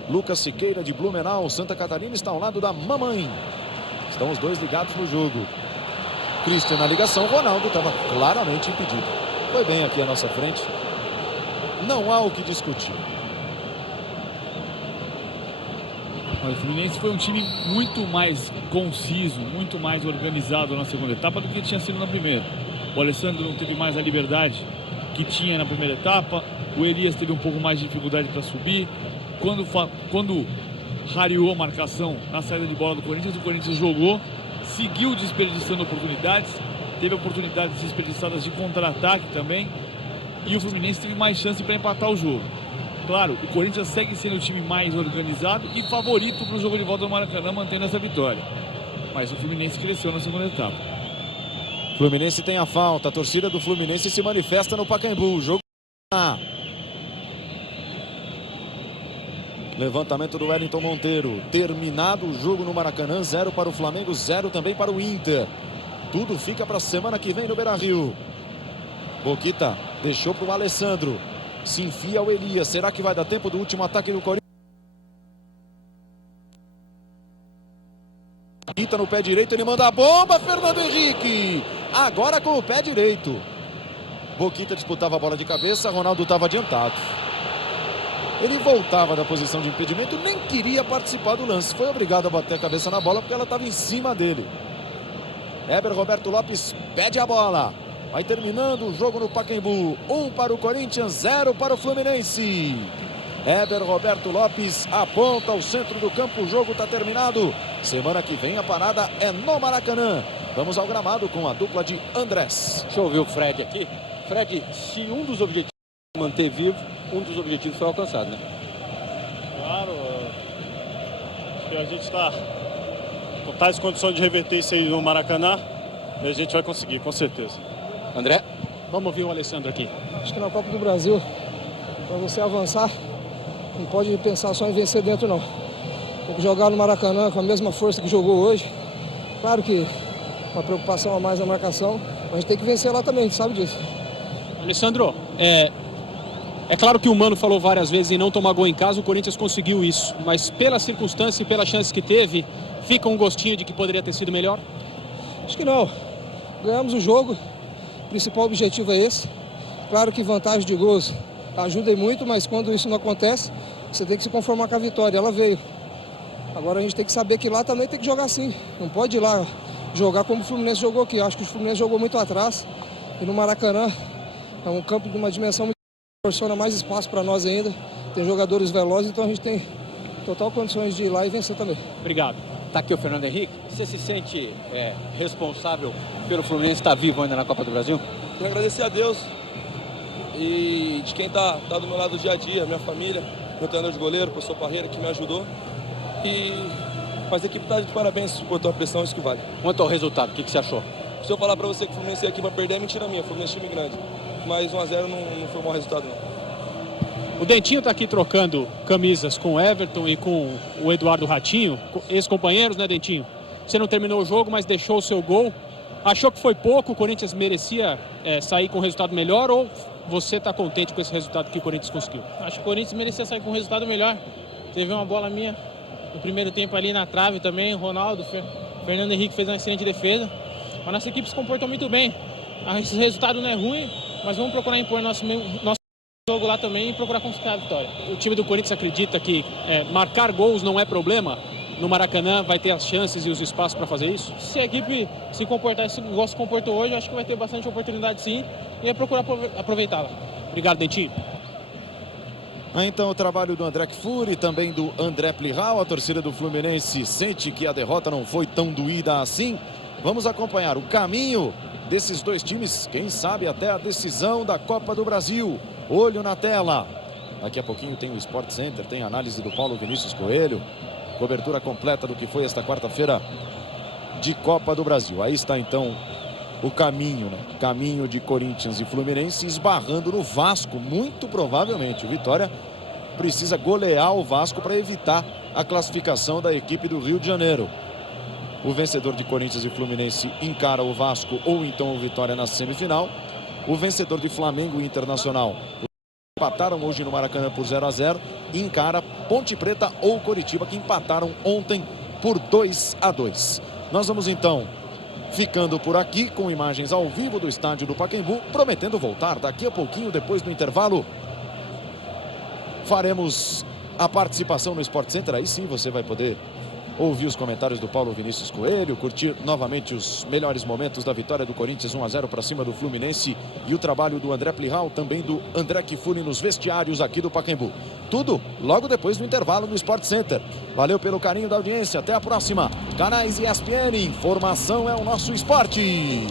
Lucas Siqueira de Blumenau, Santa Catarina, está ao lado da mamãe. Estão os dois ligados no jogo. Christian na ligação, Ronaldo estava claramente impedido. Foi bem aqui à nossa frente. Não há o que discutir. O Fluminense foi um time muito mais conciso, muito mais organizado na segunda etapa do que tinha sido na primeira. O Alessandro não teve mais a liberdade que tinha na primeira etapa. O Elias teve um pouco mais de dificuldade para subir. Quando rareou a marcação na saída de bola do Corinthians, o Corinthians jogou, seguiu desperdiçando oportunidades. Teve oportunidades desperdiçadas de contra-ataque também. E o Fluminense teve mais chance para empatar o jogo. Claro, o Corinthians segue sendo o time mais organizado e favorito para o jogo de volta do Maracanã, mantendo essa vitória. Mas o Fluminense cresceu na segunda etapa. Fluminense tem a falta. A torcida do Fluminense se manifesta no Pacaembu. O jogo. Levantamento do Wellington Monteiro. Terminado o jogo no Maracanã. 0 para o Flamengo, 0 também para o Inter. Tudo fica para a semana que vem no Beira-Rio. Boquita deixou para o Alessandro. Se enfia o Elias. Será que vai dar tempo do último ataque do Corinthians? Boquita no pé direito, ele manda a bomba. Fernando Henrique. Agora com o pé direito. Boquita disputava a bola de cabeça. Ronaldo estava adiantado. Ele voltava da posição de impedimento. Nem queria participar do lance. Foi obrigado a bater a cabeça na bola porque ela estava em cima dele. Heber Roberto Lopes pede a bola. Vai terminando o jogo no Pacaembu. 1 para o Corinthians, 0 para o Fluminense. Heber Roberto Lopes aponta ao centro do campo. O jogo está terminado. Semana que vem a parada é no Maracanã. Vamos ao gramado com a dupla de Andrés. Deixa eu ouvir o Fred aqui. Fred, se um dos objetivos é manter vivo, um dos objetivos foi alcançado, né? Claro. Acho que a gente está com tais condições de reverter isso aí no Maracanã. E a gente vai conseguir, com certeza. André? Vamos ouvir o Alessandro aqui. Acho que na Copa do Brasil, para você avançar, não pode pensar só em vencer dentro, não. Tem que jogar no Maracanã com a mesma força que jogou hoje. Claro que uma preocupação a mais na marcação, mas a gente tem que vencer lá também, a gente sabe disso. Alessandro, é claro que o Mano falou várias vezes em não tomar gol em casa, o Corinthians conseguiu isso. Mas pela circunstância e pela chance que teve, fica um gostinho de que poderia ter sido melhor? Acho que não. Ganhamos o jogo, o principal objetivo é esse. Claro que vantagem de gols ajuda muito, mas quando isso não acontece, você tem que se conformar com a vitória. Ela veio. Agora a gente tem que saber que lá também tem que jogar assim. Não pode ir lá jogar como o Fluminense jogou aqui. Eu acho que o Fluminense jogou muito atrás. E no Maracanã é um campo de uma dimensão muito proporciona mais espaço para nós ainda. Tem jogadores velozes, então a gente tem total condições de ir lá e vencer também. Obrigado. Tá aqui o Fernando Henrique. Você se sente responsável pelo Fluminense estar vivo ainda na Copa do Brasil? Quero agradecer a Deus e de quem tá do meu lado dia a dia, minha família, meu treinador de goleiro, o professor Parreira, que me ajudou. Mas a equipe está de parabéns, suportou a pressão, isso que vale. Quanto ao resultado, o que você achou? Se eu falar para você que o Fluminense aqui vai perder, é mentira minha. O Fluminense é time grande. Mas 1 a 0 não foi um mau resultado, não. O Dentinho está aqui trocando camisas com o Everton e com o Eduardo Ratinho, ex-companheiros, né, Dentinho? Você não terminou o jogo, mas deixou o seu gol. Achou que foi pouco, o Corinthians merecia sair com um resultado melhor, ou você está contente com esse resultado que o Corinthians conseguiu? Acho que o Corinthians merecia sair com um resultado melhor. Teve uma bola minha no primeiro tempo ali na trave também, Ronaldo, Fernando Henrique fez uma excelente defesa. A nossa equipe se comportou muito bem. Esse resultado não é ruim, mas vamos procurar impor nosso jogo lá também e procurar conquistar a vitória. O time do Corinthians acredita que marcar gols não é problema? No Maracanã vai ter as chances e os espaços para fazer isso? Se a equipe se comportar igual se comportou hoje, eu acho que vai ter bastante oportunidade sim e é procurar aproveitá-la. Obrigado, Dentinho. Então o trabalho do André Kfouri e também do André Plihal. A torcida do Fluminense sente que a derrota não foi tão doída assim. Vamos acompanhar o caminho desses dois times, quem sabe até a decisão da Copa do Brasil. Olho na tela. Daqui a pouquinho tem o Sport Center, tem a análise do Paulo Vinícius Coelho. Cobertura completa do que foi esta quarta-feira de Copa do Brasil. Aí está então o caminho, né? Caminho de Corinthians e Fluminense esbarrando no Vasco, muito provavelmente. O Vitória precisa golear o Vasco para evitar a classificação da equipe do Rio de Janeiro. O vencedor de Corinthians e Fluminense encara o Vasco ou então o Vitória na semifinal. O vencedor de Flamengo e Internacional empataram hoje no Maracanã por 0 a 0. Encara Ponte Preta ou Coritiba, que empataram ontem por 2 a 2. Nós vamos então ficando por aqui com imagens ao vivo do estádio do Pacaembu, prometendo voltar daqui a pouquinho, depois do intervalo. Faremos a participação no Sport Center, aí sim você vai poder ouvir os comentários do Paulo Vinícius Coelho, curtir novamente os melhores momentos da vitória do Corinthians 1 a 0 para cima do Fluminense e o trabalho do André Plihal, também do André Kfouri nos vestiários aqui do Pacaembu. Tudo logo depois do intervalo no Sport Center. Valeu pelo carinho da audiência, até a próxima. Canais ESPN, informação é o nosso esporte.